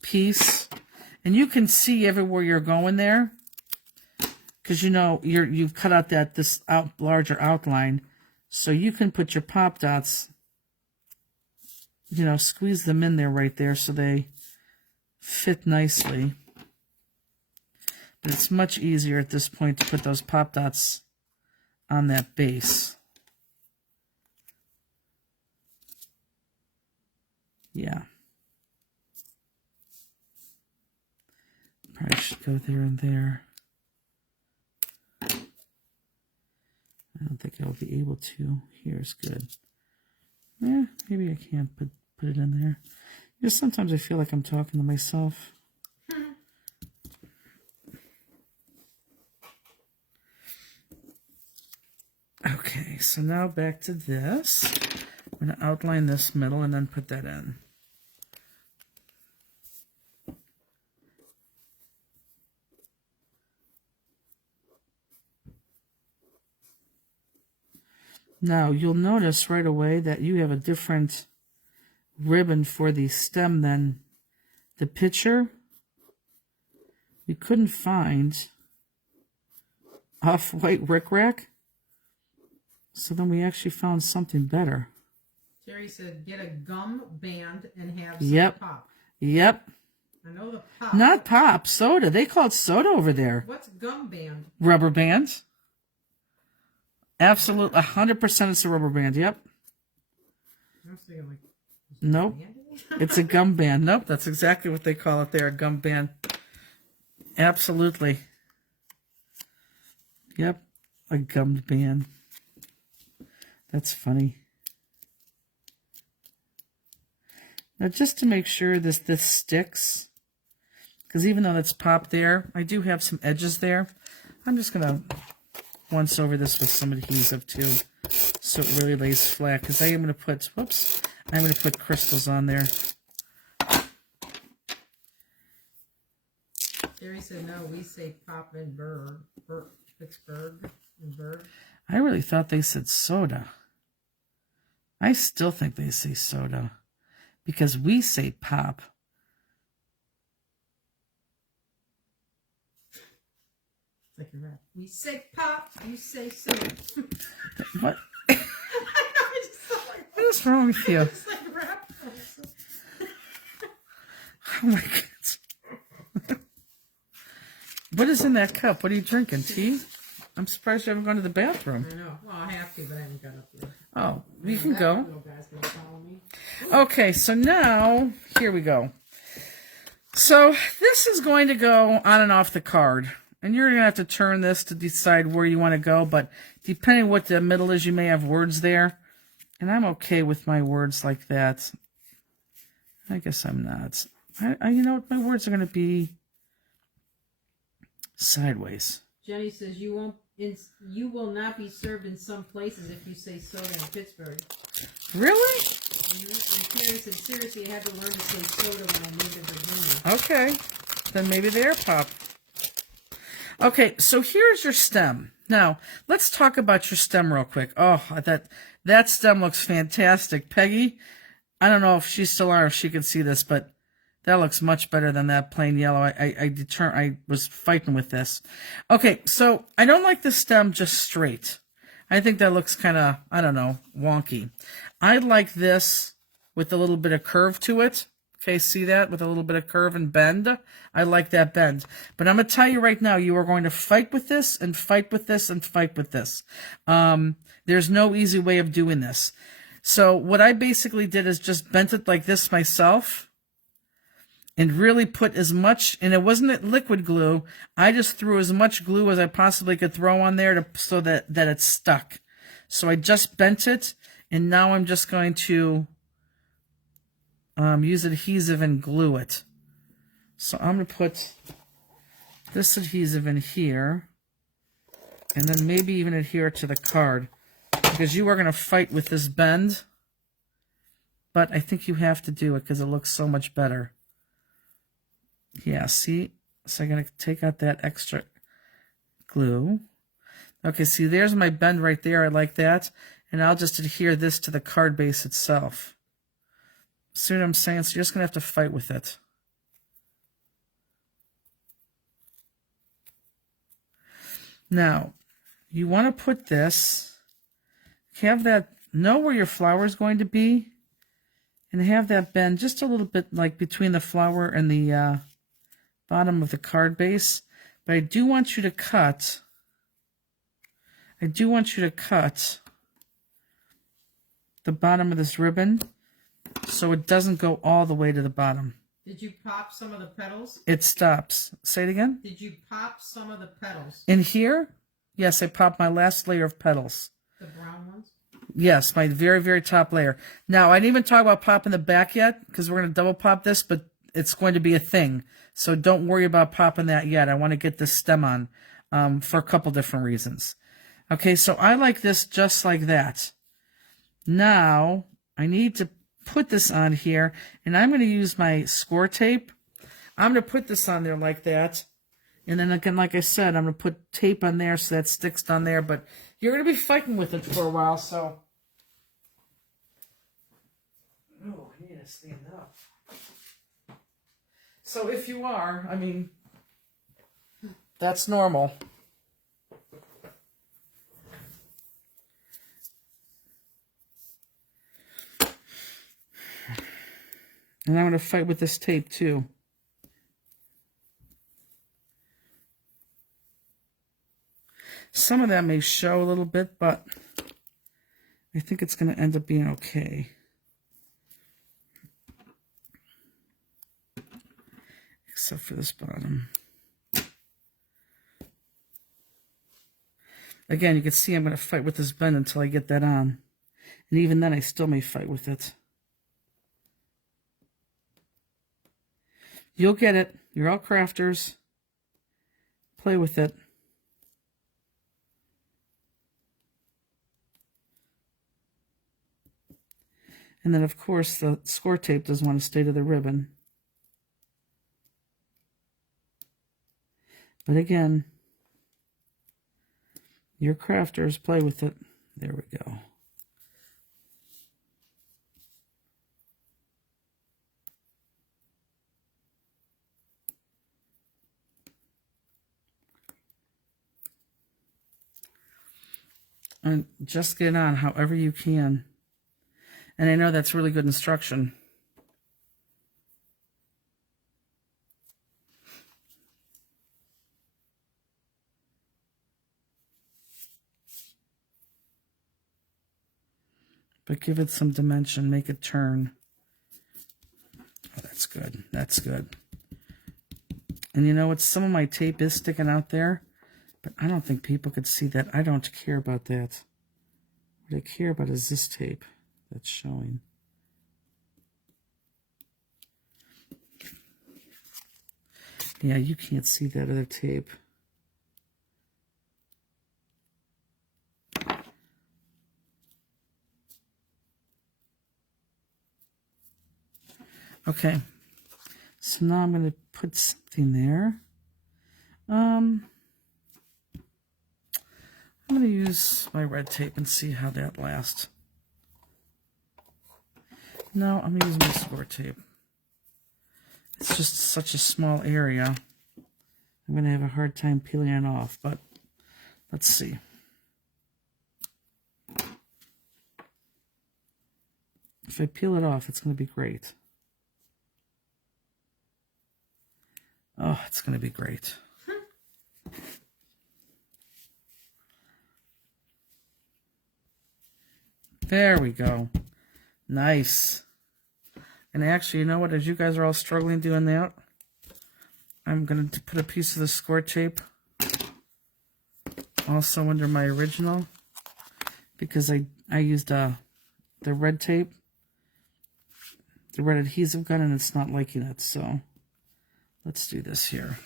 piece. And you can see everywhere you're going there, because you know, you've cut out this larger outline, so you can put your pop dots, you know, squeeze them in there right there so they fit nicely. But it's much easier at this point to put those pop dots on that base. Yeah. Probably should go there and there. I don't think I'll be able to. Here's good. Yeah, maybe I can't put it in there. Just sometimes I feel like I'm talking to myself. Okay, so now back to this. I'm going to outline this middle and then put that in. Now, you'll notice right away that you have a different ribbon for the stem than the picture. We couldn't find off-white rickrack. So then we actually found something better. Terry said, get a gum band and have some Yep. pop. Yep. I know the pop. Not pop, soda. They call it soda over there. What's gum band? Rubber band. Absolutely, 100% it's a rubber band. Yep. I was thinking like, Nope. It's a gum band. Nope, that's exactly what they call it there, a gum band. Absolutely. Yep, a gummed band. That's funny. Now, just to make sure this sticks, because even though that's pop there, I do have some edges there. I'm just going to once over this with some adhesive too, so it really lays flat, because I am going to put, whoops, I'm going to put crystals on there. Terry said, no, we say pop and bird. Pittsburgh and bird. I really thought they said soda. I still think they say soda, because we say pop. It's like a rap. We say pop, you say soda. What? I just sound like, What is wrong with you? it's like rap. Oh my God. What is in that cup? What are you drinking? Tea? I'm surprised you haven't gone to the bathroom. I know. Well, I have to, but I haven't got up yet. Oh, you can go. Little guy's gonna follow me. Okay, so now, here we go. So this is going to go on and off the card. And you're going to have to turn this to decide where you want to go. But depending on what the middle is, you may have words there. And I'm okay with my words like that. I guess I'm not. You know what? My words are going to be sideways. Jenny says you will not be served in some places if you say soda in Pittsburgh. Really? And Terry said, seriously, I had to learn to say soda when I moved to Virginia. Okay. Then maybe they're pop. Okay, so here's your stem. Now, let's talk about your stem real quick. Oh, that stem looks fantastic. Peggy, I don't know if she's still on or if she can see this, but that looks much better than that plain yellow. I was fighting with this. Okay, so I don't like the stem just straight. I think that looks kind of, I don't know, wonky. I like this with a little bit of curve to it. Okay, see that? With a little bit of curve and bend. I like that bend. But I'm going to tell you right now, you are going to fight with this and fight with this and fight with this. There's no easy way of doing this. So what I basically did is just bent it like this myself and really put as much, and it wasn't liquid glue. I just threw as much glue as I possibly could throw on there so that it stuck. So I just bent it, and now I'm just going to use adhesive and glue it. So I'm going to put this adhesive in here, and then maybe even adhere to the card, because you are going to fight with this bend, but I think you have to do it because it looks so much better. Yeah, see? So I'm going to take out that extra glue. Okay, see, there's my bend right there. I like that. And I'll just adhere this to the card base itself. See what I'm saying? So you're just going to have to fight with it. Now, you want to put this, have that, know where your flower is going to be, and have that bend just a little bit like between the flower and the bottom of the card base. But I do want you to cut, the bottom of this ribbon so it doesn't go all the way to the bottom. Did you pop some of the petals? It stops. Say it again. Did you pop some of the petals? In here? Yes, I popped my last layer of petals. The brown ones? Yes, my very, very top layer. Now, I didn't even talk about popping the back yet, because we're going to double pop this, but it's going to be a thing. So don't worry about popping that yet. I want to get this stem on for a couple different reasons. Okay, so I like this just like that. Now, I need to put this on here, and I'm going to use my score tape. I'm going to put this on there like that. And then again, like I said, I'm going to put tape on there so that sticks on there. But you're going to be fighting with it for a while, so. Oh, I need a to stand up. So if you are, I mean, that's normal. And I'm going to fight with this tape too. Some of that may show a little bit, but I think it's going to end up being okay. Except for this bottom. Again, you can see I'm going to fight with this bend until I get that on. And even then, I still may fight with it. You'll get it. You're all crafters. Play with it. And then, of course, the score tape doesn't want to stay to the ribbon. But again, your crafters, play with it. There we go. And just get on however you can. And I know that's really good instruction. But give it some dimension, make it turn. Oh, that's good. That's good. And you know what? Some of my tape is sticking out there, but I don't think people could see that. I don't care about that. What I care about is this tape that's showing. Yeah, you can't see that other tape. Okay, so now I'm going to put something there. I'm going to use my red tape and see how that lasts. No, I'm going to use my score tape. It's just such a small area. I'm going to have a hard time peeling it off, but let's see. If I peel it off, it's going to be great. Oh, it's going to be great. There we go. Nice. And actually, you know what? As you guys are all struggling doing that, I'm going to put a piece of the score tape also under my original, because I used the red tape, the red adhesive gun, and it's not liking it. So let's do this here.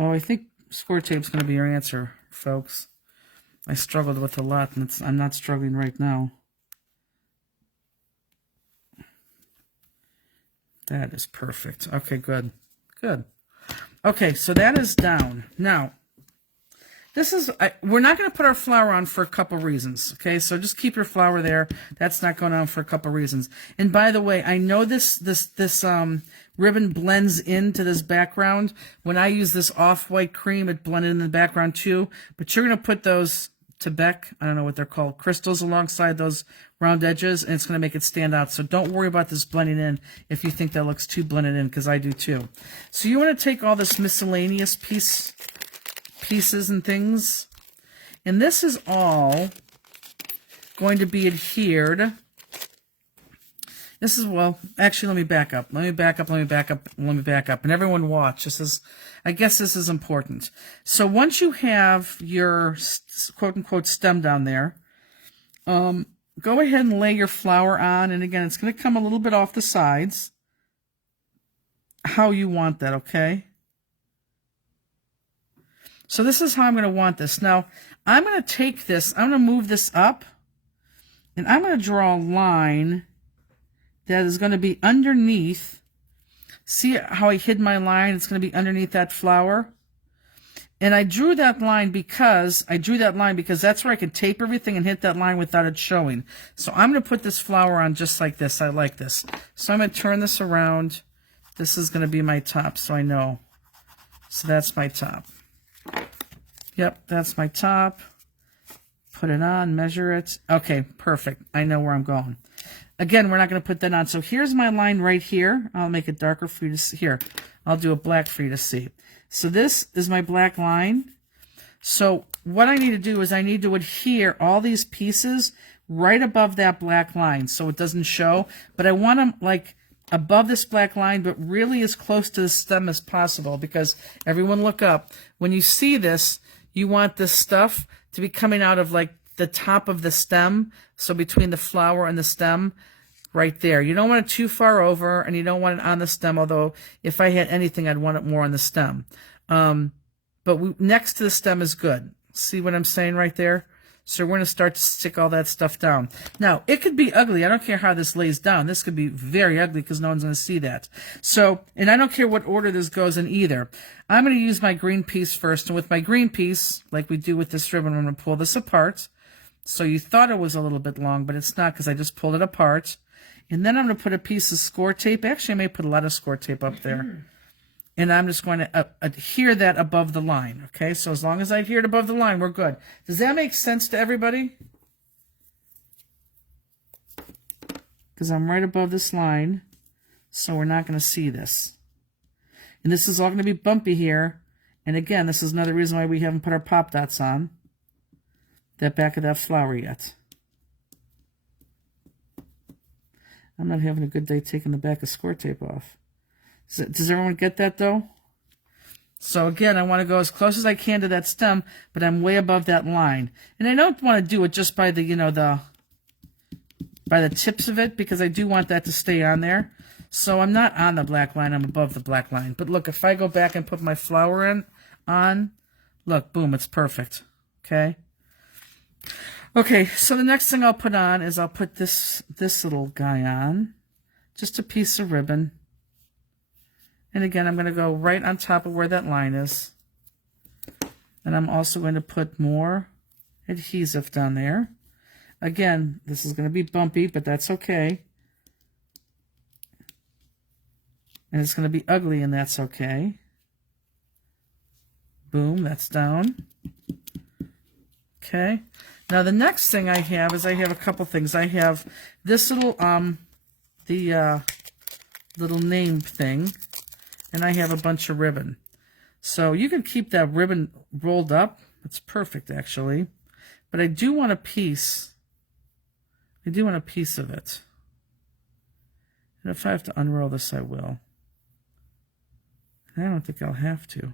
Oh, I think score tape's going to be your answer, folks. I struggled with a lot, and I'm not struggling right now. That is perfect. Okay, good. Good. Okay, so that is down. Now, this is, we're not going to put our flower on for a couple reasons, okay? So just keep your flower there. That's not going on for a couple reasons. And by the way, I know this ribbon blends into this background. When I use this off-white cream, it blended in the background too. But you're going to put those Tebek, I don't know what they're called, crystals alongside those round edges, and it's going to make it stand out. So don't worry about this blending in if you think that looks too blended in, because I do too. So you want to take all this miscellaneous pieces and things, and this is all going to be adhered. This is, well, actually, let me back up. Let me back up. And everyone watch. I guess this is important. So once you have your quote-unquote stem down there, go ahead and lay your flower on. And again, it's going to come a little bit off the sides. How you want that, okay? So this is how I'm going to want this. Now, I'm going to take this, I'm going to move this up, and I'm going to draw a line that is going to be underneath See how I hid my line? It's going to be underneath that flower. And I drew that line because that's where I can tape everything and hit that line without it showing. So I'm going to put this flower on just like this. I like this. So I'm going to turn this around. This is going to be my top, so I know. So that's my top. Yep, that's my top. Put it on, measure it. Okay, perfect. I know where I'm going. Again, we're not going to put that on. So here's my line right here. I'll make it darker for you to see. Here, I'll do a black for you to see. So this is my black line. So what I need to do is I need to adhere all these pieces right above that black line so it doesn't show. But I want them like above this black line, but really as close to the stem as possible, because everyone look up. When you see this, you want this stuff to be coming out of like the top of the stem. So between the flower and the stem, right there. You don't want it too far over, and you don't want it on the stem, although if I had anything, I'd want it more on the stem. But next to the stem is good. See what I'm saying right there? So we're going to start to stick all that stuff down. Now, it could be ugly. I don't care how this lays down. This could be very ugly because no one's going to see that. So, and I don't care what order this goes in either. I'm going to use my green piece first. And with my green piece, like we do with this ribbon, I'm going to pull this apart. So you thought it was a little bit long, but it's not because I just pulled it apart. And then I'm going to put a piece of score tape. Actually, I may put a lot of score tape up there. And I'm just going to adhere that above the line. Okay, so as long as I adhere it above the line, we're good. Does that make sense to everybody? Because I'm right above this line, so we're not going to see this. And this is all going to be bumpy here. And again, this is another reason why we haven't put our pop dots on that back of that flower yet. I'm not having a good day taking the back of score tape off. Does everyone get that, though? So, again, I want to go as close as I can to that stem, but I'm way above that line. And I don't want to do it just by the, by the tips of it, because I do want that to stay on there. So I'm not on the black line, I'm above the black line. But look, if I go back and put my flower on, look, boom, it's perfect. Okay? Okay, so the next thing I'll put on is I'll put this little guy on. Just a piece of ribbon. And again, I'm going to go right on top of where that line is. And I'm also going to put more adhesive down there. Again, this is going to be bumpy, but that's okay. And it's going to be ugly, and that's okay. Boom, that's down. Okay. Now the next thing I have is I have a couple things. I have this little little name thing, and I have a bunch of ribbon. So you can keep that ribbon rolled up. It's perfect actually. But I do want a piece. I do want a piece of it. And if I have to unroll this, I will. I don't think I'll have to.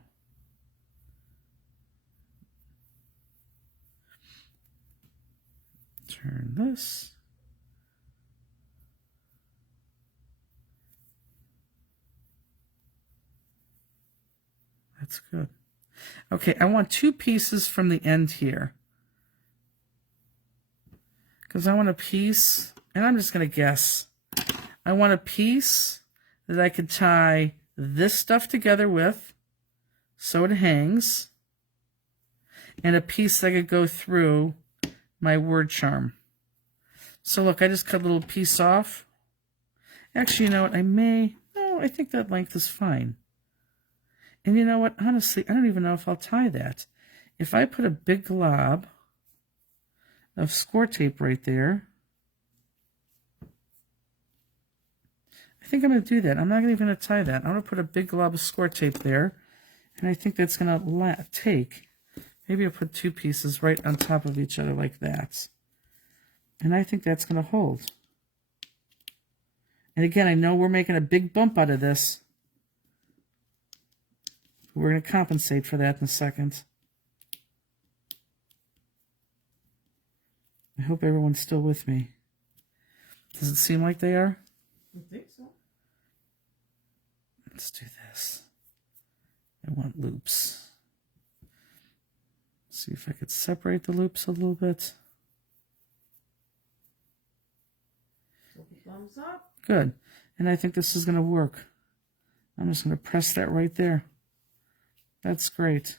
Turn this. That's good. Okay, I want two pieces from the end here. Because I want a piece, and I'm just going to guess. I want a piece that I could tie this stuff together with so it hangs. And a piece that I could go through my word charm. So look, I just cut a little piece off. Actually, you know what, I think that length is fine. And you know what, honestly, I don't even know if I'll tie that. If I put a big glob of score tape right there, I think I'm going to do that. I'm not even going to tie that. I'm going to put a big glob of score tape there, and I think that's going to take. Maybe I'll put two pieces right on top of each other like that. And I think that's going to hold. And again, I know we're making a big bump out of this. We're going to compensate for that in a second. I hope everyone's still with me. Does it seem like they are? I think so. Let's do this. I want loops. See if I could separate the loops a little bit. Thumbs up. Good. And I think this is going to work. I'm just going to press that right there. That's great.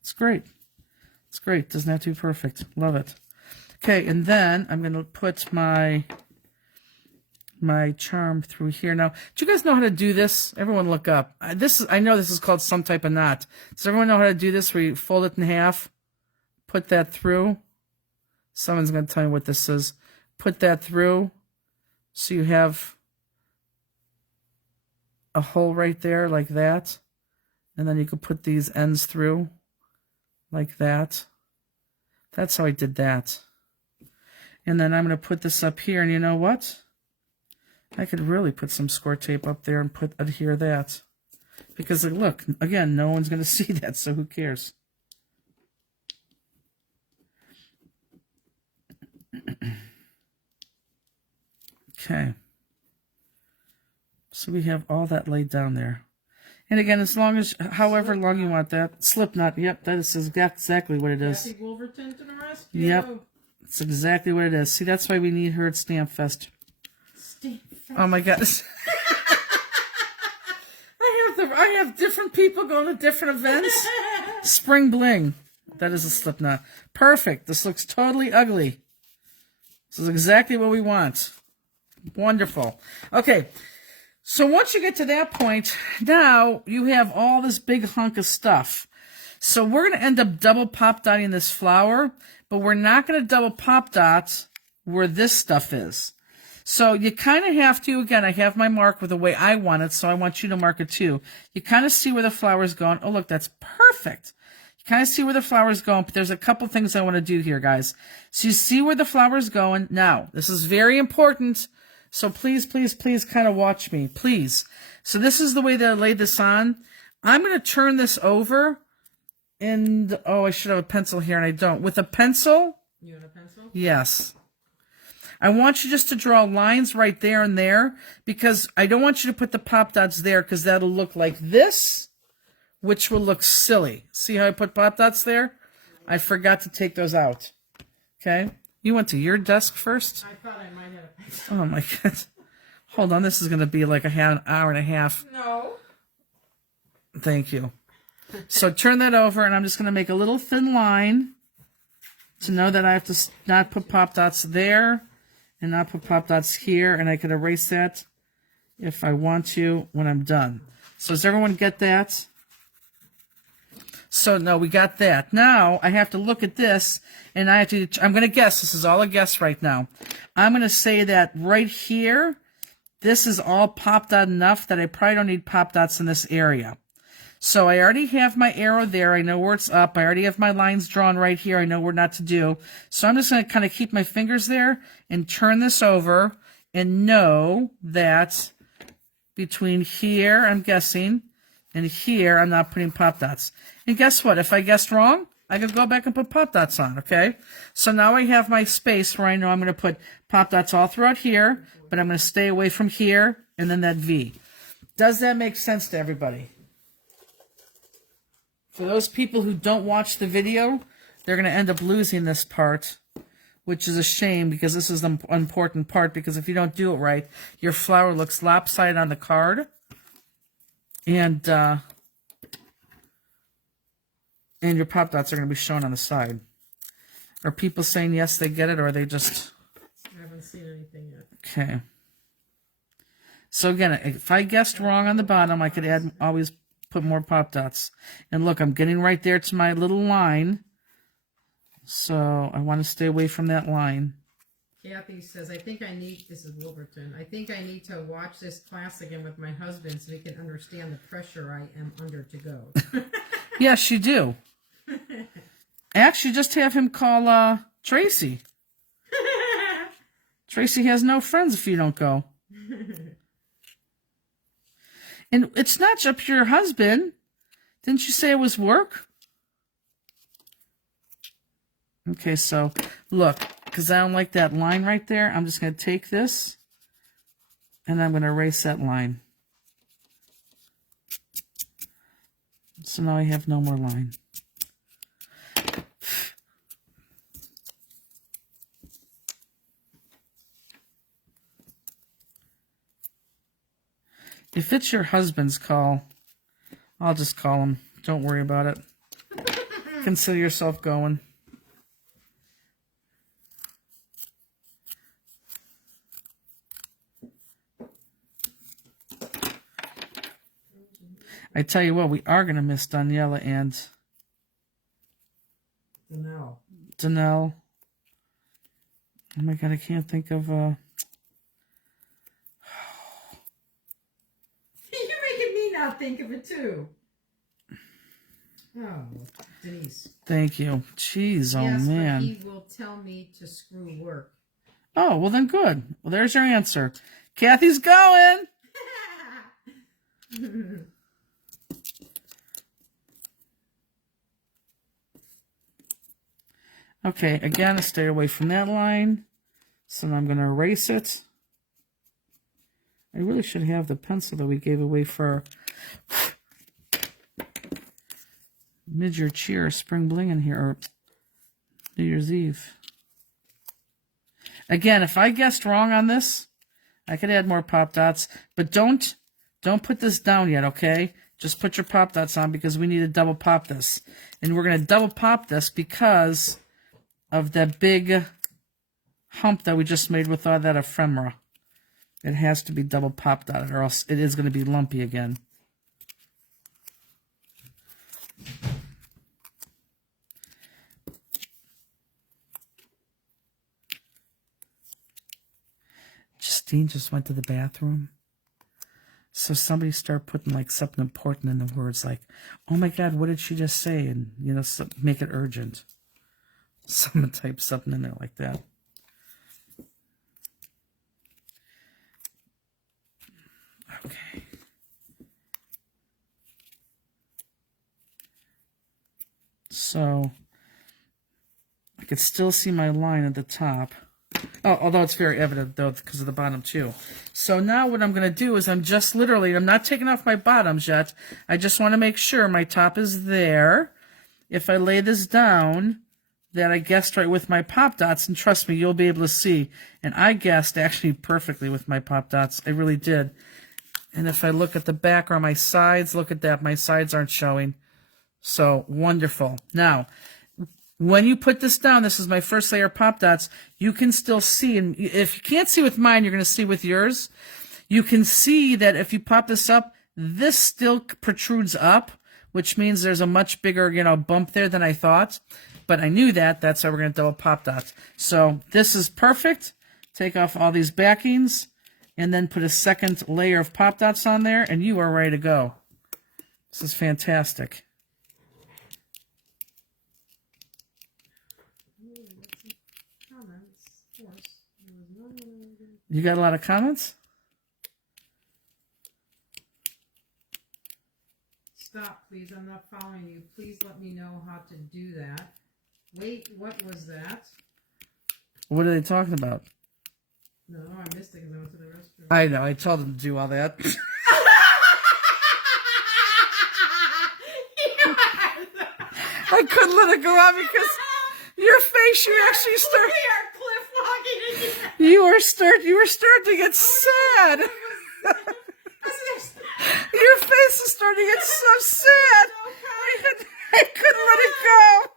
It's great. It's great. Doesn't have to be perfect. Love it. Okay, and then I'm going to put my charm through here. Now, do you guys know how to do this? Everyone look up. I know this is called some type of knot. Does everyone know how to do this where you fold it in half? Put that through. Someone's going to tell me what this is. Put that through so you have a hole right there like that. And then you could put these ends through like that. That's how I did that. And then I'm going to put this up here, and you know what? I could really put some score tape up there and adhere that. Because look, again, no one's going to see that, so who cares? Okay. So we have all that laid down there. And again, as long as, however long you want that. Slip knot, yep, that is exactly what it is. Kathy Wolverton to the rescue. Yep, it's exactly what it is. See, that's why we need her at Stampfest. Oh my gosh. I have different people going to different events. Spring bling. That is a slip knot. Perfect. This looks totally ugly. This is exactly what we want. Wonderful. Okay. So once you get to that point, now you have all this big hunk of stuff. So we're going to end up double pop dotting this flower, but we're not going to double pop dot where this stuff is. So you kind of have to, again, I have my mark with the way I want it, so I want you to mark it too. You kind of see where the flower's going. Oh, look, that's perfect. You kind of see where the flower's going, but there's a couple things I want to do here, guys. So you see where the flower's going. Now, this is very important, so please, please, please kind of watch me, please. So this is the way that I laid this on. I'm going to turn this over, and, oh, I should have a pencil here, and I don't. With a pencil. You want a pencil? Yes. I want you just to draw lines right there and there, because I don't want you to put the pop dots there, because that'll look like this, which will look silly. See how I put pop dots there? I forgot to take those out. Okay? You went to your desk first? I thought I might have a pencil. Oh my God. Hold on, this is going to be like an hour and a half. No. Thank you. So turn that over, and I'm just going to make a little thin line to know that I have to not put pop dots there. And not put pop dots here, and I can erase that if I want to when I'm done. So does everyone get that? So no, we got that. Now I have to look at this, and I'm going to guess. This is all a guess right now. I'm going to say that right here, this is all pop dot enough that I probably don't need pop dots in this area. So I already have my arrow there. I know where it's up. I already have my lines drawn right here. I know where not to do. So I'm just going to kind of keep my fingers there and turn this over and know that between here, I'm guessing, and here, I'm not putting pop dots. And guess what? If I guessed wrong, I can go back and put pop dots on, okay? So now I have my space where I know I'm going to put pop dots all throughout here, but I'm going to stay away from here and then that V. Does that make sense to everybody? For those people who don't watch the video, they're going to end up losing this part, which is a shame because this is the important part, because if you don't do it right, your flower looks lopsided on the card. And your pop dots are going to be shown on the side. Are people saying yes, they get it, or are they just... I haven't seen anything yet. Okay. So again, if I guessed wrong on the bottom, I could always put more pop dots. And look, I'm getting right there to my little line. So I want to stay away from that line. Kathy says, I think I need, this is Wilburton, I think I need to watch this class again with my husband so he can understand the pressure I am under to go. Yes, you do. Actually, just have him call Tracy. Tracy has no friends if you don't go. And it's not just your husband. Didn't you say it was work? Okay, so look, because I don't like that line right there, I'm just going to take this and I'm going to erase that line. So now I have no more line. If it's your husband's call, I'll just call him. Don't worry about it. Consider yourself going. I tell you what, we are going to miss Daniela and Danelle. Oh my God, I can't think of... You're making me not think of it, too. Oh, Denise. Thank you. Jeez, oh yes, man. But he will tell me to screw work. Oh, well then good. Well, there's your answer. Kathy's going! Okay, again, stay away from that line. So now I'm going to erase it. I really should have the pencil that we gave away for mid-year cheer, spring bling in here, or New Year's Eve. Again, if I guessed wrong on this, I could add more pop dots, but don't put this down yet, okay? Just put your pop dots on because we need to double pop this. And we're going to double pop this because of that big hump that we just made with all that ephemera. It has to be double pop dotted or else it is going to be lumpy again. Justine just went to the bathroom. So somebody start putting like something important in the words like, oh my God, what did she just say? And, you know, so make it urgent. Someone type something in there like that. Okay. So I could still see my line at the top. Oh, although it's very evident, though, because of the bottom, too. So now what I'm going to do is I'm just literally, I'm not taking off my bottoms yet. I just want to make sure my top is there. If I lay this down, that I guessed right with my pop dots, and trust me, you'll be able to see. And I guessed actually perfectly with my pop dots. I really did. And if I look at the back or my sides, look at that. My sides aren't showing. So, wonderful. Now, when you put this down, this is my first layer of pop dots, you can still see, and if you can't see with mine, you're going to see with yours. You can see that if you pop this up, this still protrudes up, which means there's a much bigger, you know, bump there than I thought. But I knew that. That's why we're going to double pop dots. So this is perfect. Take off all these backings and then put a second layer of pop dots on there, and you are ready to go. This is fantastic. You got a lot of comments? Stop, please. I'm not following you. Please let me know how to do that. Wait, what was that? What are they talking about? No, I missed it because I went to the restroom. I know. I told them to do all that. I couldn't let it go on because your face, you actually start. We are cliff walking again. You were starting to get sad. Your face is starting to get so sad. I couldn't let it go.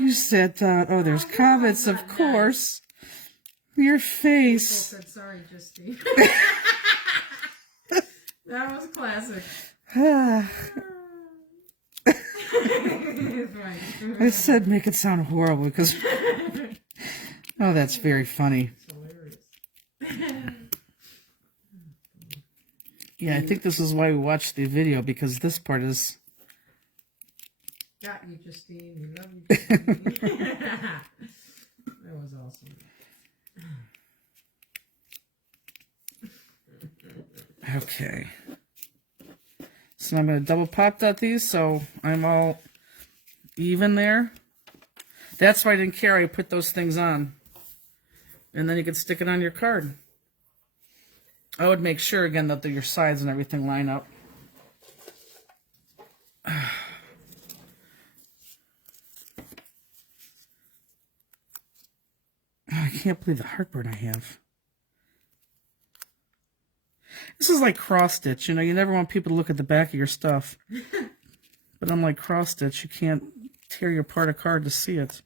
You said, oh, there's comments, of course. Your face. People said, sorry, Justine. That was classic. I said make it sound horrible because... Oh, that's very funny. Yeah, I think this is why we watched the video, because this part is... Got you, Justine. We love you, Justine. That was awesome. Okay. So I'm going to double pop dot these so I'm all even there. That's why I didn't care. I put those things on. And then you can stick it on your card. I would make sure, again, that your sides and everything line up. can't believe the heartburn I have. This is like cross stitch. You know, you never want people to look at the back of your stuff. But unlike cross stitch, you can't tear your part apart to see it.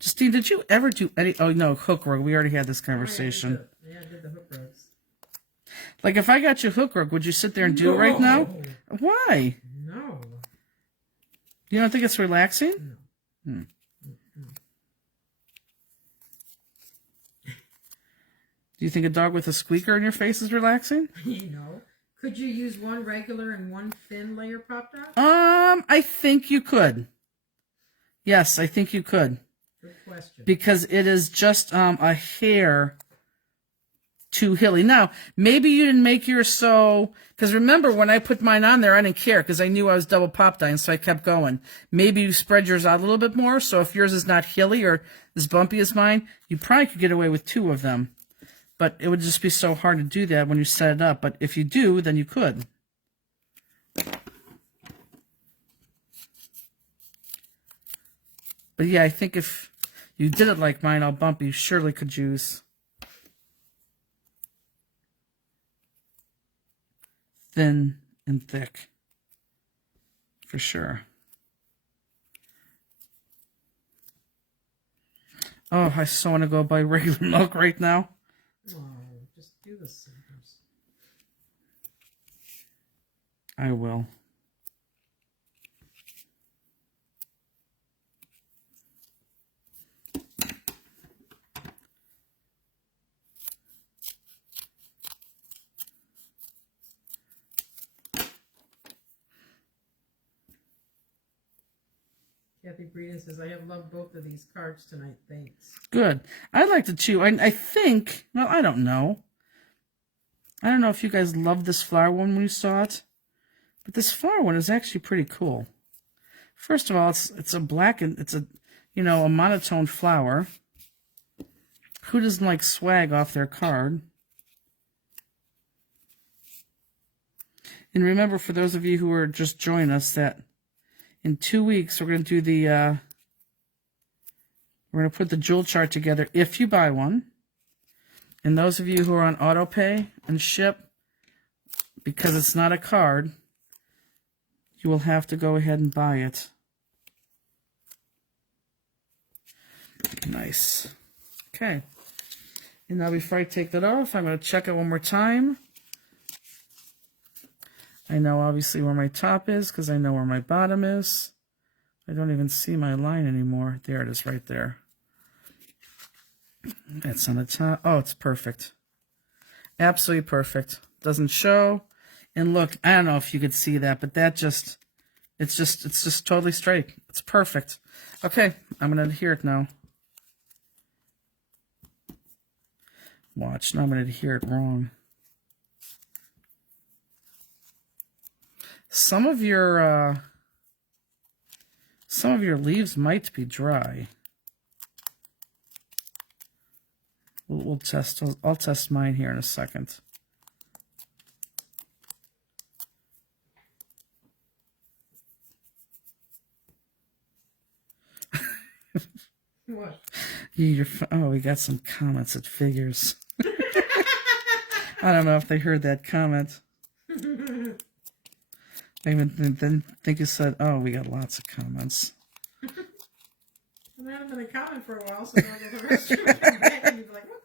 Justine, did you ever do any... Oh, no, hook rug. We already had this conversation. Yeah, I did the hook rugs. Like, if I got you a hook rug, would you sit there and do it right now? Why? No. You don't think it's relaxing? No. Do you think a dog with a squeaker in your face is relaxing? You know. Could you use one regular and one thin layer pop dot? I think you could. Yes, I think you could. Good question. Because it is just a hair too hilly. Now, maybe you didn't make yours so... Because remember, when I put mine on there, I didn't care because I knew I was double pop dyeing, so I kept going. Maybe you spread yours out a little bit more, so if yours is not hilly or as bumpy as mine, you probably could get away with 2 of them. But it would just be so hard to do that when you set it up. But if you do, then you could. But yeah, I think if you did it like mine, all bumpy, you surely could use thin and thick. For sure. Oh, I so want to go buy regular milk right now. Oh, just do the scissors. I will. Kathy Breeden says, I have loved both of these cards tonight. Thanks. Good. I'd like to too. I think, well, I don't know. I don't know if you guys loved this flower one when you saw it. But this flower one is actually pretty cool. First of all, it's a black and it's a, you know, a monotone flower. Who doesn't like swag off their card? And remember, for those of you who are just joining us, that in 2 weeks we're going to do the, we're going to put the jewel chart together if you buy one. And those of you who are on auto pay and ship, because it's not a card, you will have to go ahead and buy it. Nice. Okay. And now before I take that off, I'm going to check it one more time. I know obviously where my top is because I know where my bottom is. I don't even see my line anymore. There it is right there. That's on the top. Oh, it's perfect. Absolutely perfect. Doesn't show. And look, I don't know if you could see that, but that just, it's just totally straight. It's perfect. Okay, I'm going to adhere it now. Watch, now I'm going to adhere it wrong. Some of your leaves might be dry. We'll test. I'll test mine here in a second. What? Oh, we got some comments at Figures. I don't know if they heard that comment. I even didn't think you said, oh, we got lots of comments. I haven't been a comment for a while, so now the rest of you come back and you'll be like, what?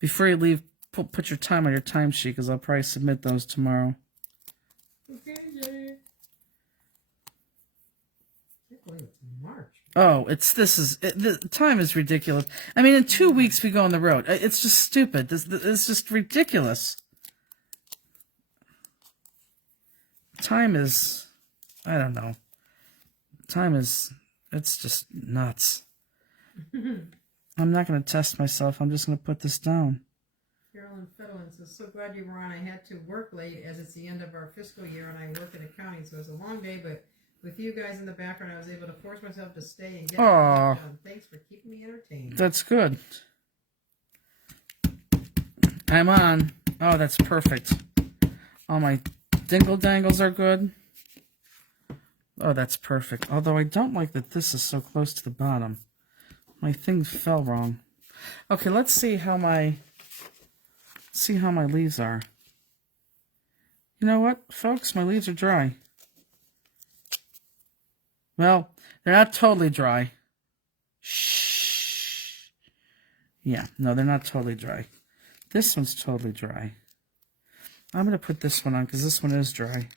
Before you leave, put your time on your timesheet because I'll probably submit those tomorrow. Okay, yay. Can't believe it's March. Oh, the time is ridiculous. I mean, in 2 weeks we go on the road. It's just stupid. It's just ridiculous. Time is, I don't know. Time is, it's just nuts. I'm not going to test myself. I'm just going to put this down. Carolyn Fedolin says, so glad you were on. I had to work late as it's the end of our fiscal year and I work in accounting, so it's a long day, but with you guys in the background, I was able to force myself to stay and get it done. Thanks for keeping me entertained. That's good. I'm on. Oh, that's perfect. All my dingle dangles are good. Oh, that's perfect. Although I don't like that this is so close to the bottom. My thing fell wrong. Okay, let's see how my leaves are. You know what, folks? My leaves are dry. Well, they're not totally dry. Shh. Yeah, no, they're not totally dry. This one's totally dry. I'm going to put this one on because this one is dry.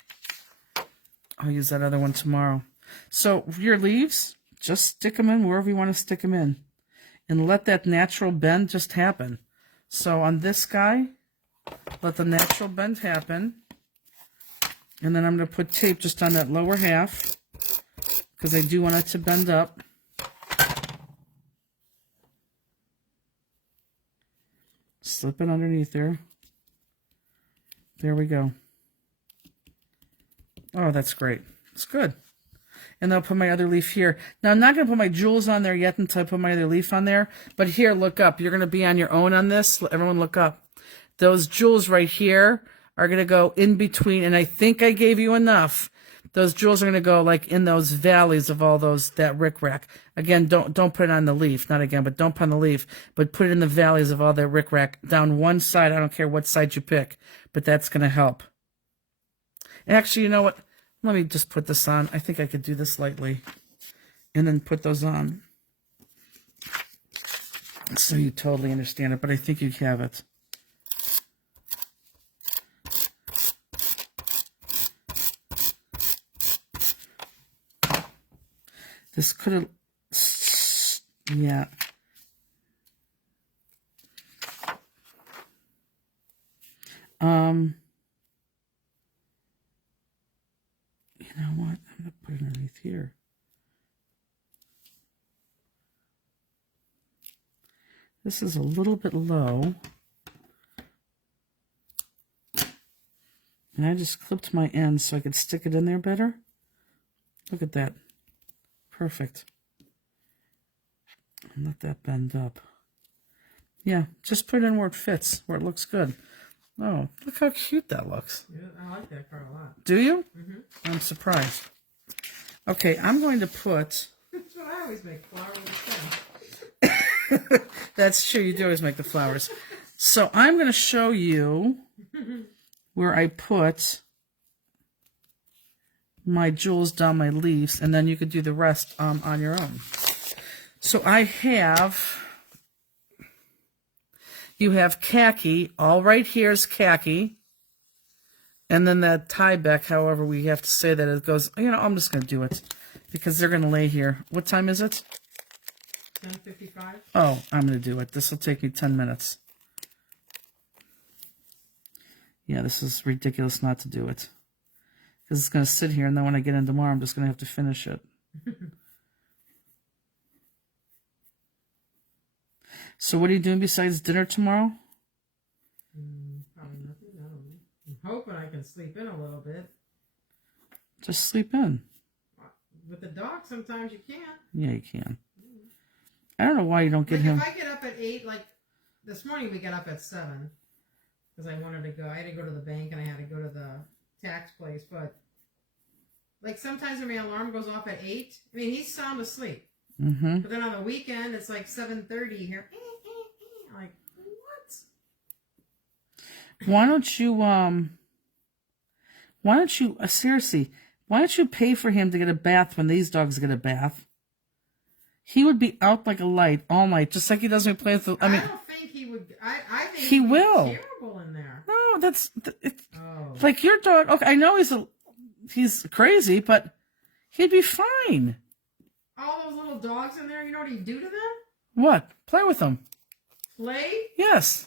I'll use that other one tomorrow. So your leaves, just stick them in wherever you want to stick them in. And let that natural bend just happen. So on this guy, let the natural bend happen. And then I'm going to put tape just on that lower half, because I do want it to bend up. Slip it underneath there. There we go. Oh, that's great. It's good. And I'll put my other leaf here. Now, I'm not going to put my jewels on there yet until I put my other leaf on there. But here, look up. You're going to be on your own on this. Everyone look up. Those jewels right here are going to go in between. And I think I gave you enough. Those jewels are going to go like in those valleys of all those, that rickrack. Again, don't put it on the leaf. Not again, but don't put on the leaf. But put it in the valleys of all that rickrack down one side. I don't care what side you pick. But that's going to help. Actually, you know what? Let me just put this on. I think I could do this lightly. And then put those on. So you totally understand it, but I think you have it. This could have... Yeah. You know what? I'm going to put it underneath here. This is a little bit low. And I just clipped my end so I could stick it in there better. Look at that. Perfect. And let that bend up. Yeah, just put it in where it fits, where it looks good. Oh, look how cute that looks. Yeah, I like that part a lot. Do you? Mm-hmm. I'm surprised. Okay, I'm going to put... That's what I always make, flowers instead. That's true, you do always make the flowers. So I'm going to show you where I put my jewels down my leaves, and then you could do the rest on your own. So I have... You have khaki. All right here is khaki. And then that Tyvek, however we have to say that, it goes, you know, I'm just going to do it because they're going to lay here. What time is it? 10:55. Oh, I'm going to do it. This will take me 10 minutes. Yeah, this is ridiculous not to do it. Because it's going to sit here, and then when I get in tomorrow, I'm just going to have to finish it. So what are you doing besides dinner tomorrow? Probably nothing. I don't know. I'm hoping I can sleep in a little bit. Just sleep in. With the dog, sometimes you can't. Yeah, you can. I don't know why you don't get him. If I get up at 8, like this morning we got up at 7 because I wanted to go. I had to go to the bank and I had to go to the tax place. But like sometimes when my alarm goes off at 8, I mean he's sound asleep. Mm-hmm. But then on the weekend it's like 7:30. You hear like what? Why don't you seriously, why don't you pay for him to get a bath when these dogs get a bath? He would be out like a light all night, just like he does when he plays with, I mean, I don't think he would. I think he he'd be will. terrible in there. No, that's Oh. like your dog. Okay, I know he's crazy, but he'd be fine. All those little dogs in there, you know what he'd do to them? What? Play with them. Play? Yes.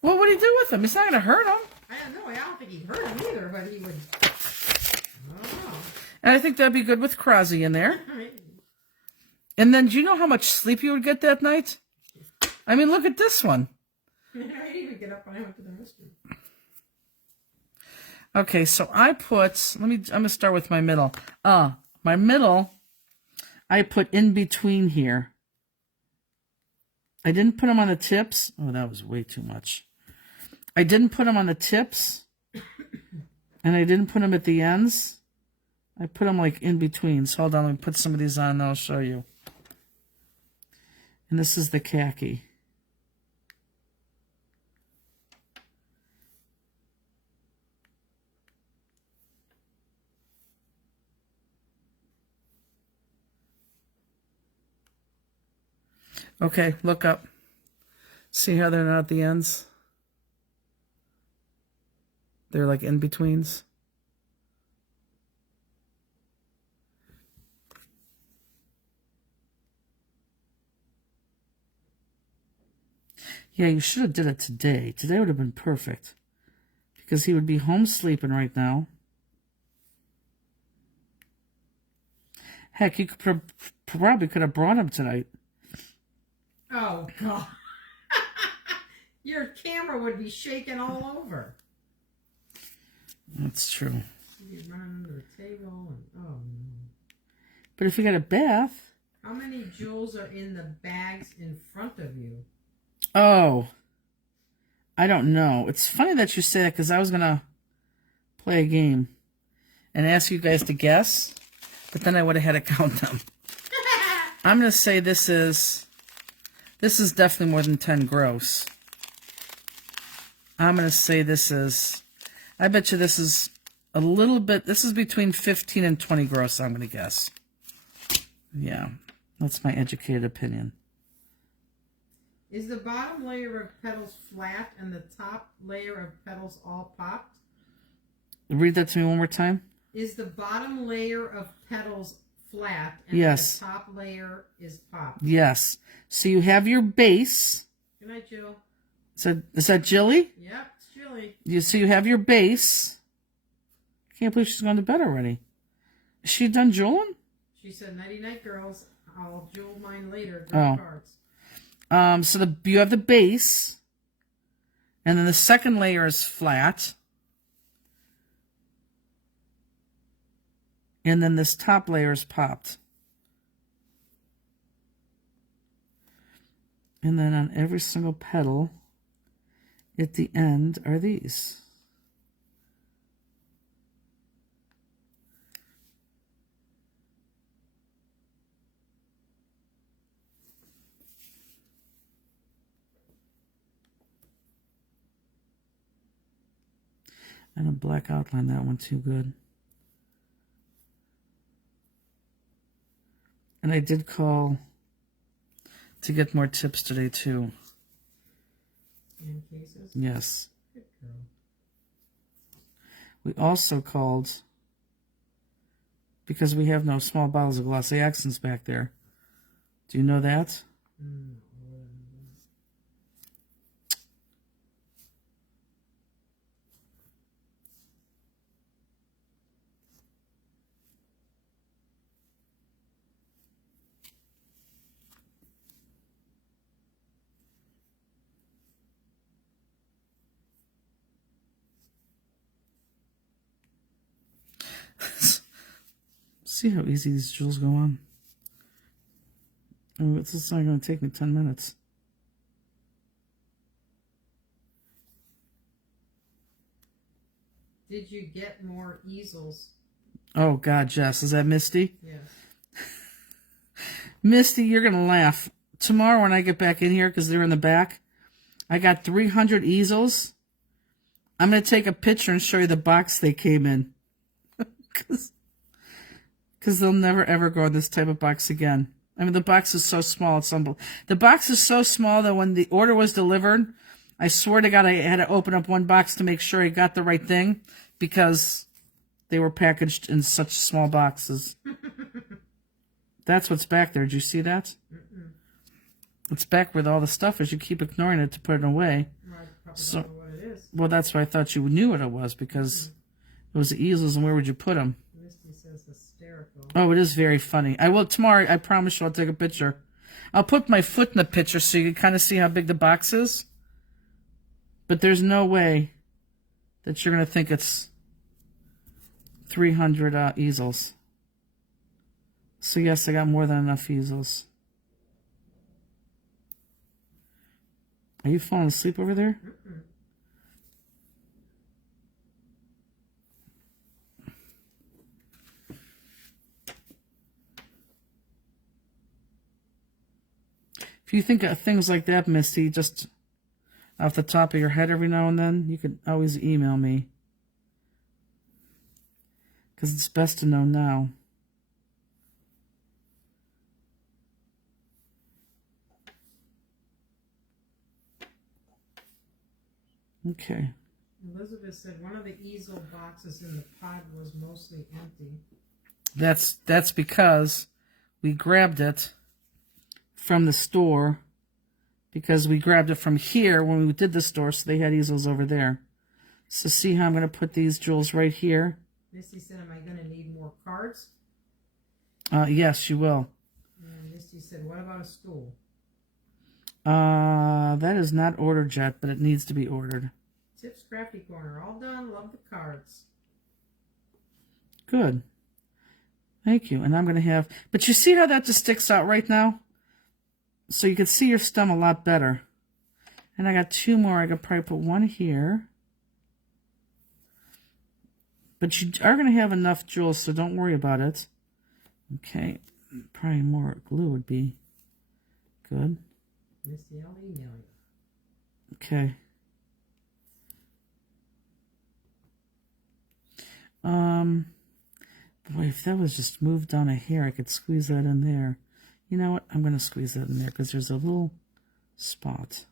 What would he do with them? He's not going to hurt them. I don't think he'd hurt him either, but he would. I don't know. And I think that'd be good with Krozzy in there. And then, do you know how much sleep you would get that night? I mean, look at this one. I didn't even get up when I went to the restroom. Okay, so I put, I'm going to start with my middle. My middle, I put in between here. I didn't put them on the tips. Oh, that was way too much. I didn't put them on the tips. And I didn't put them at the ends. I put them like in between. So hold on, let me put some of these on and I'll show you. And this is the khaki. Okay, look up. See how they're not at the ends? They're like in-betweens. Yeah, you should have did it today. Today would have been perfect. Because he would be home sleeping right now. Heck, you probably could have brought him tonight. Oh, God. Your camera would be shaking all over. That's true. You'd be running under the table. And, oh, no. But if you got a bath... How many jewels are in the bags in front of you? Oh. I don't know. It's funny that you say that because I was going to play a game and ask you guys to guess, but then I would have had to count them. I'm going to say this is definitely more than 10 gross. I'm going to say I bet you this is a little bit, this is between 15 and 20 gross, I'm going to guess. Yeah, that's my educated opinion. Is the bottom layer of petals flat and the top layer of petals all popped? Read that to me one more time. Is the bottom layer of petals flat and yes. the top layer is popped? Yes. So you have your base. Good night, Jill. Is that Jilly? Yep, it's Jilly. So you have your base. I can't believe she's gone to bed already. Is she done jeweling? She said, nighty-night, girls. I'll jewel mine later. Draw cards. So you have the base, and then the second layer is flat, and then this top layer is popped. And then on every single petal, at the end are these. And a black outline, that one too good. And I did call to get more tips today too. In cases? Yes. Good girl. We also called because we have no small bottles of glossy accents back there. Do you know that? Mm. See how easy these jewels go on? Oh, this is only going to take me 10 minutes. Did you get more easels? Oh, God, Jess. Is that Misty? Yes. Misty, you're going to laugh. Tomorrow when I get back in here, because they're in the back, I got 300 easels. I'm going to take a picture and show you the box they came in. Because they'll never, ever go in this type of box again. I mean, the box is so small, it's unbelievable. The box is so small that when the order was delivered, I swear to God, I had to open up one box to make sure I got the right thing, because they were packaged in such small boxes. That's what's back there. Did you see that? Mm-mm. It's back with all the stuff is. You keep ignoring it to put it away. I probably don't know what it is. Well, that's why I thought you knew what it was, because it was the easels, and where would you put them? Misty says hysterical. Oh, it is very funny. I will tomorrow. I promise you I'll take a picture. I'll put my foot in the picture so you can kind of see how big the box is. But there's no way that you're going to think it's 300 easels. So yes, I got more than enough easels. Are you falling asleep over there? Mm-mm. If you think of things like that, Misty, just off the top of your head every now and then, you could always email me. Because it's best to know now. Okay. Elizabeth said one of the easel boxes in the pod was mostly empty. That's because we grabbed it from the store, because we grabbed it from here when we did the store, so they had easels over there. So see how I'm going to put these jewels right here? Misty said, am I going to need more cards? Yes, you will. And Misty said, what about a stool? That is not ordered yet, but it needs to be ordered. Tips Crafty Corner, all done. Love the cards. Good. Thank you. And I'm going to have... But you see how that just sticks out right now? So you can see your stem a lot better. And I got two more. I could probably put one here. But you are going to have enough jewels, so don't worry about it. Okay. Probably more glue would be good. Misty, I'll email you. Okay. Boy, if that was just moved down a hair, I could squeeze that in there. You know what? I'm going to squeeze that in there because there's a little spot.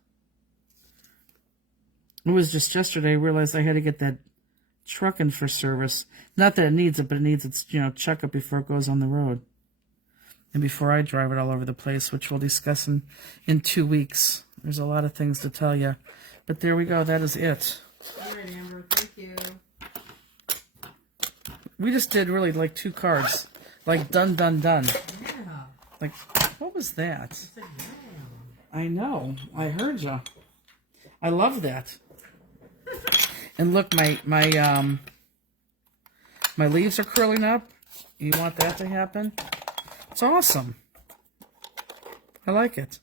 It was just yesterday I realized I had to get that truck in for service. Not that it needs it, but it needs its, checkup before it goes on the road. And before I drive it all over the place, which we'll discuss in 2 weeks. There's a lot of things to tell you. But there we go. That is it. All right, Amber. Thank you. We just did really like 2 cards. Like done, done, done. Yeah. Like, what was that? I said, yeah. I know. I heard ya. I love that. And look, my leaves are curling up. You want that to happen? It's awesome. I like it.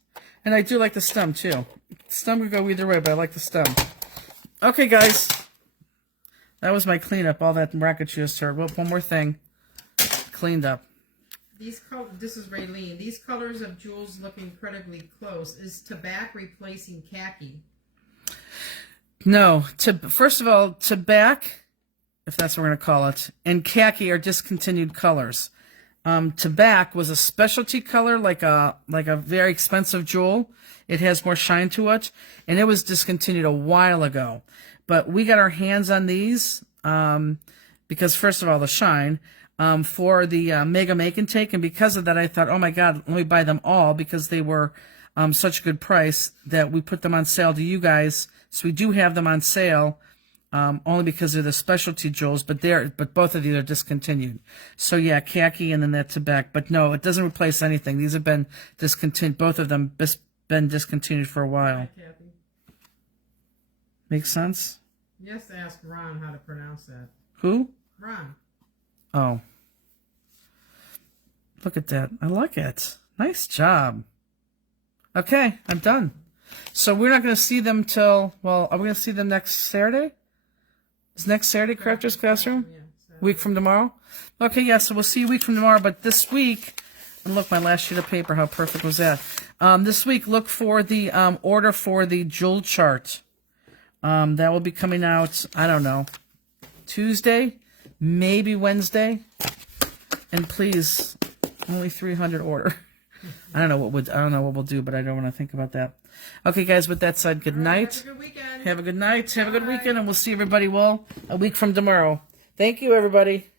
And I do like the stem, too. The stem could go either way, but I like the stem. Okay, guys. That was my cleanup, all that racket you just heard. Well, one more thing. Cleaned up. This is Raylene. These colors of jewels look incredibly close. Is Tabac replacing khaki? No. First of all, Tabac, if that's what we're going to call it, and khaki are discontinued colors. Tabac was a specialty color, like a very expensive jewel. It has more shine to it, and it was discontinued a while ago. But we got our hands on these because, first of all, the shine for the Mega Make and Take, and because of that, I thought, oh my God, let me buy them all because they were such a good price that we put them on sale to you guys. So we do have them on sale. Only because they're the specialty jewels, but both of these are discontinued. So yeah, khaki and then that Tabac. But no, it doesn't replace anything. These have been discontinued. Both of them been discontinued for a while. Hi, Kathy. Makes sense? Just ask Ron how to pronounce that. Who? Ron. Oh. Look at that. I like it. Nice job. Okay, I'm done. So we're not going to see them till, well, are we going to see them next Saturday? Is next Saturday Crafters Classroom? Yeah, Saturday. Week from tomorrow? Okay, yeah, so we'll see you a week from tomorrow. But this week, and look, my last sheet of paper, how perfect was that? This week, look for the order for the jewel chart. That will be coming out, I don't know, Tuesday, maybe Wednesday. And please, only 300 order. I don't know what we'll do, but I don't want to think about that. Okay, guys, with that said, good night. Have a good weekend. Have a good night. Have a good weekend, and we'll see everybody, a week from tomorrow. Thank you, everybody.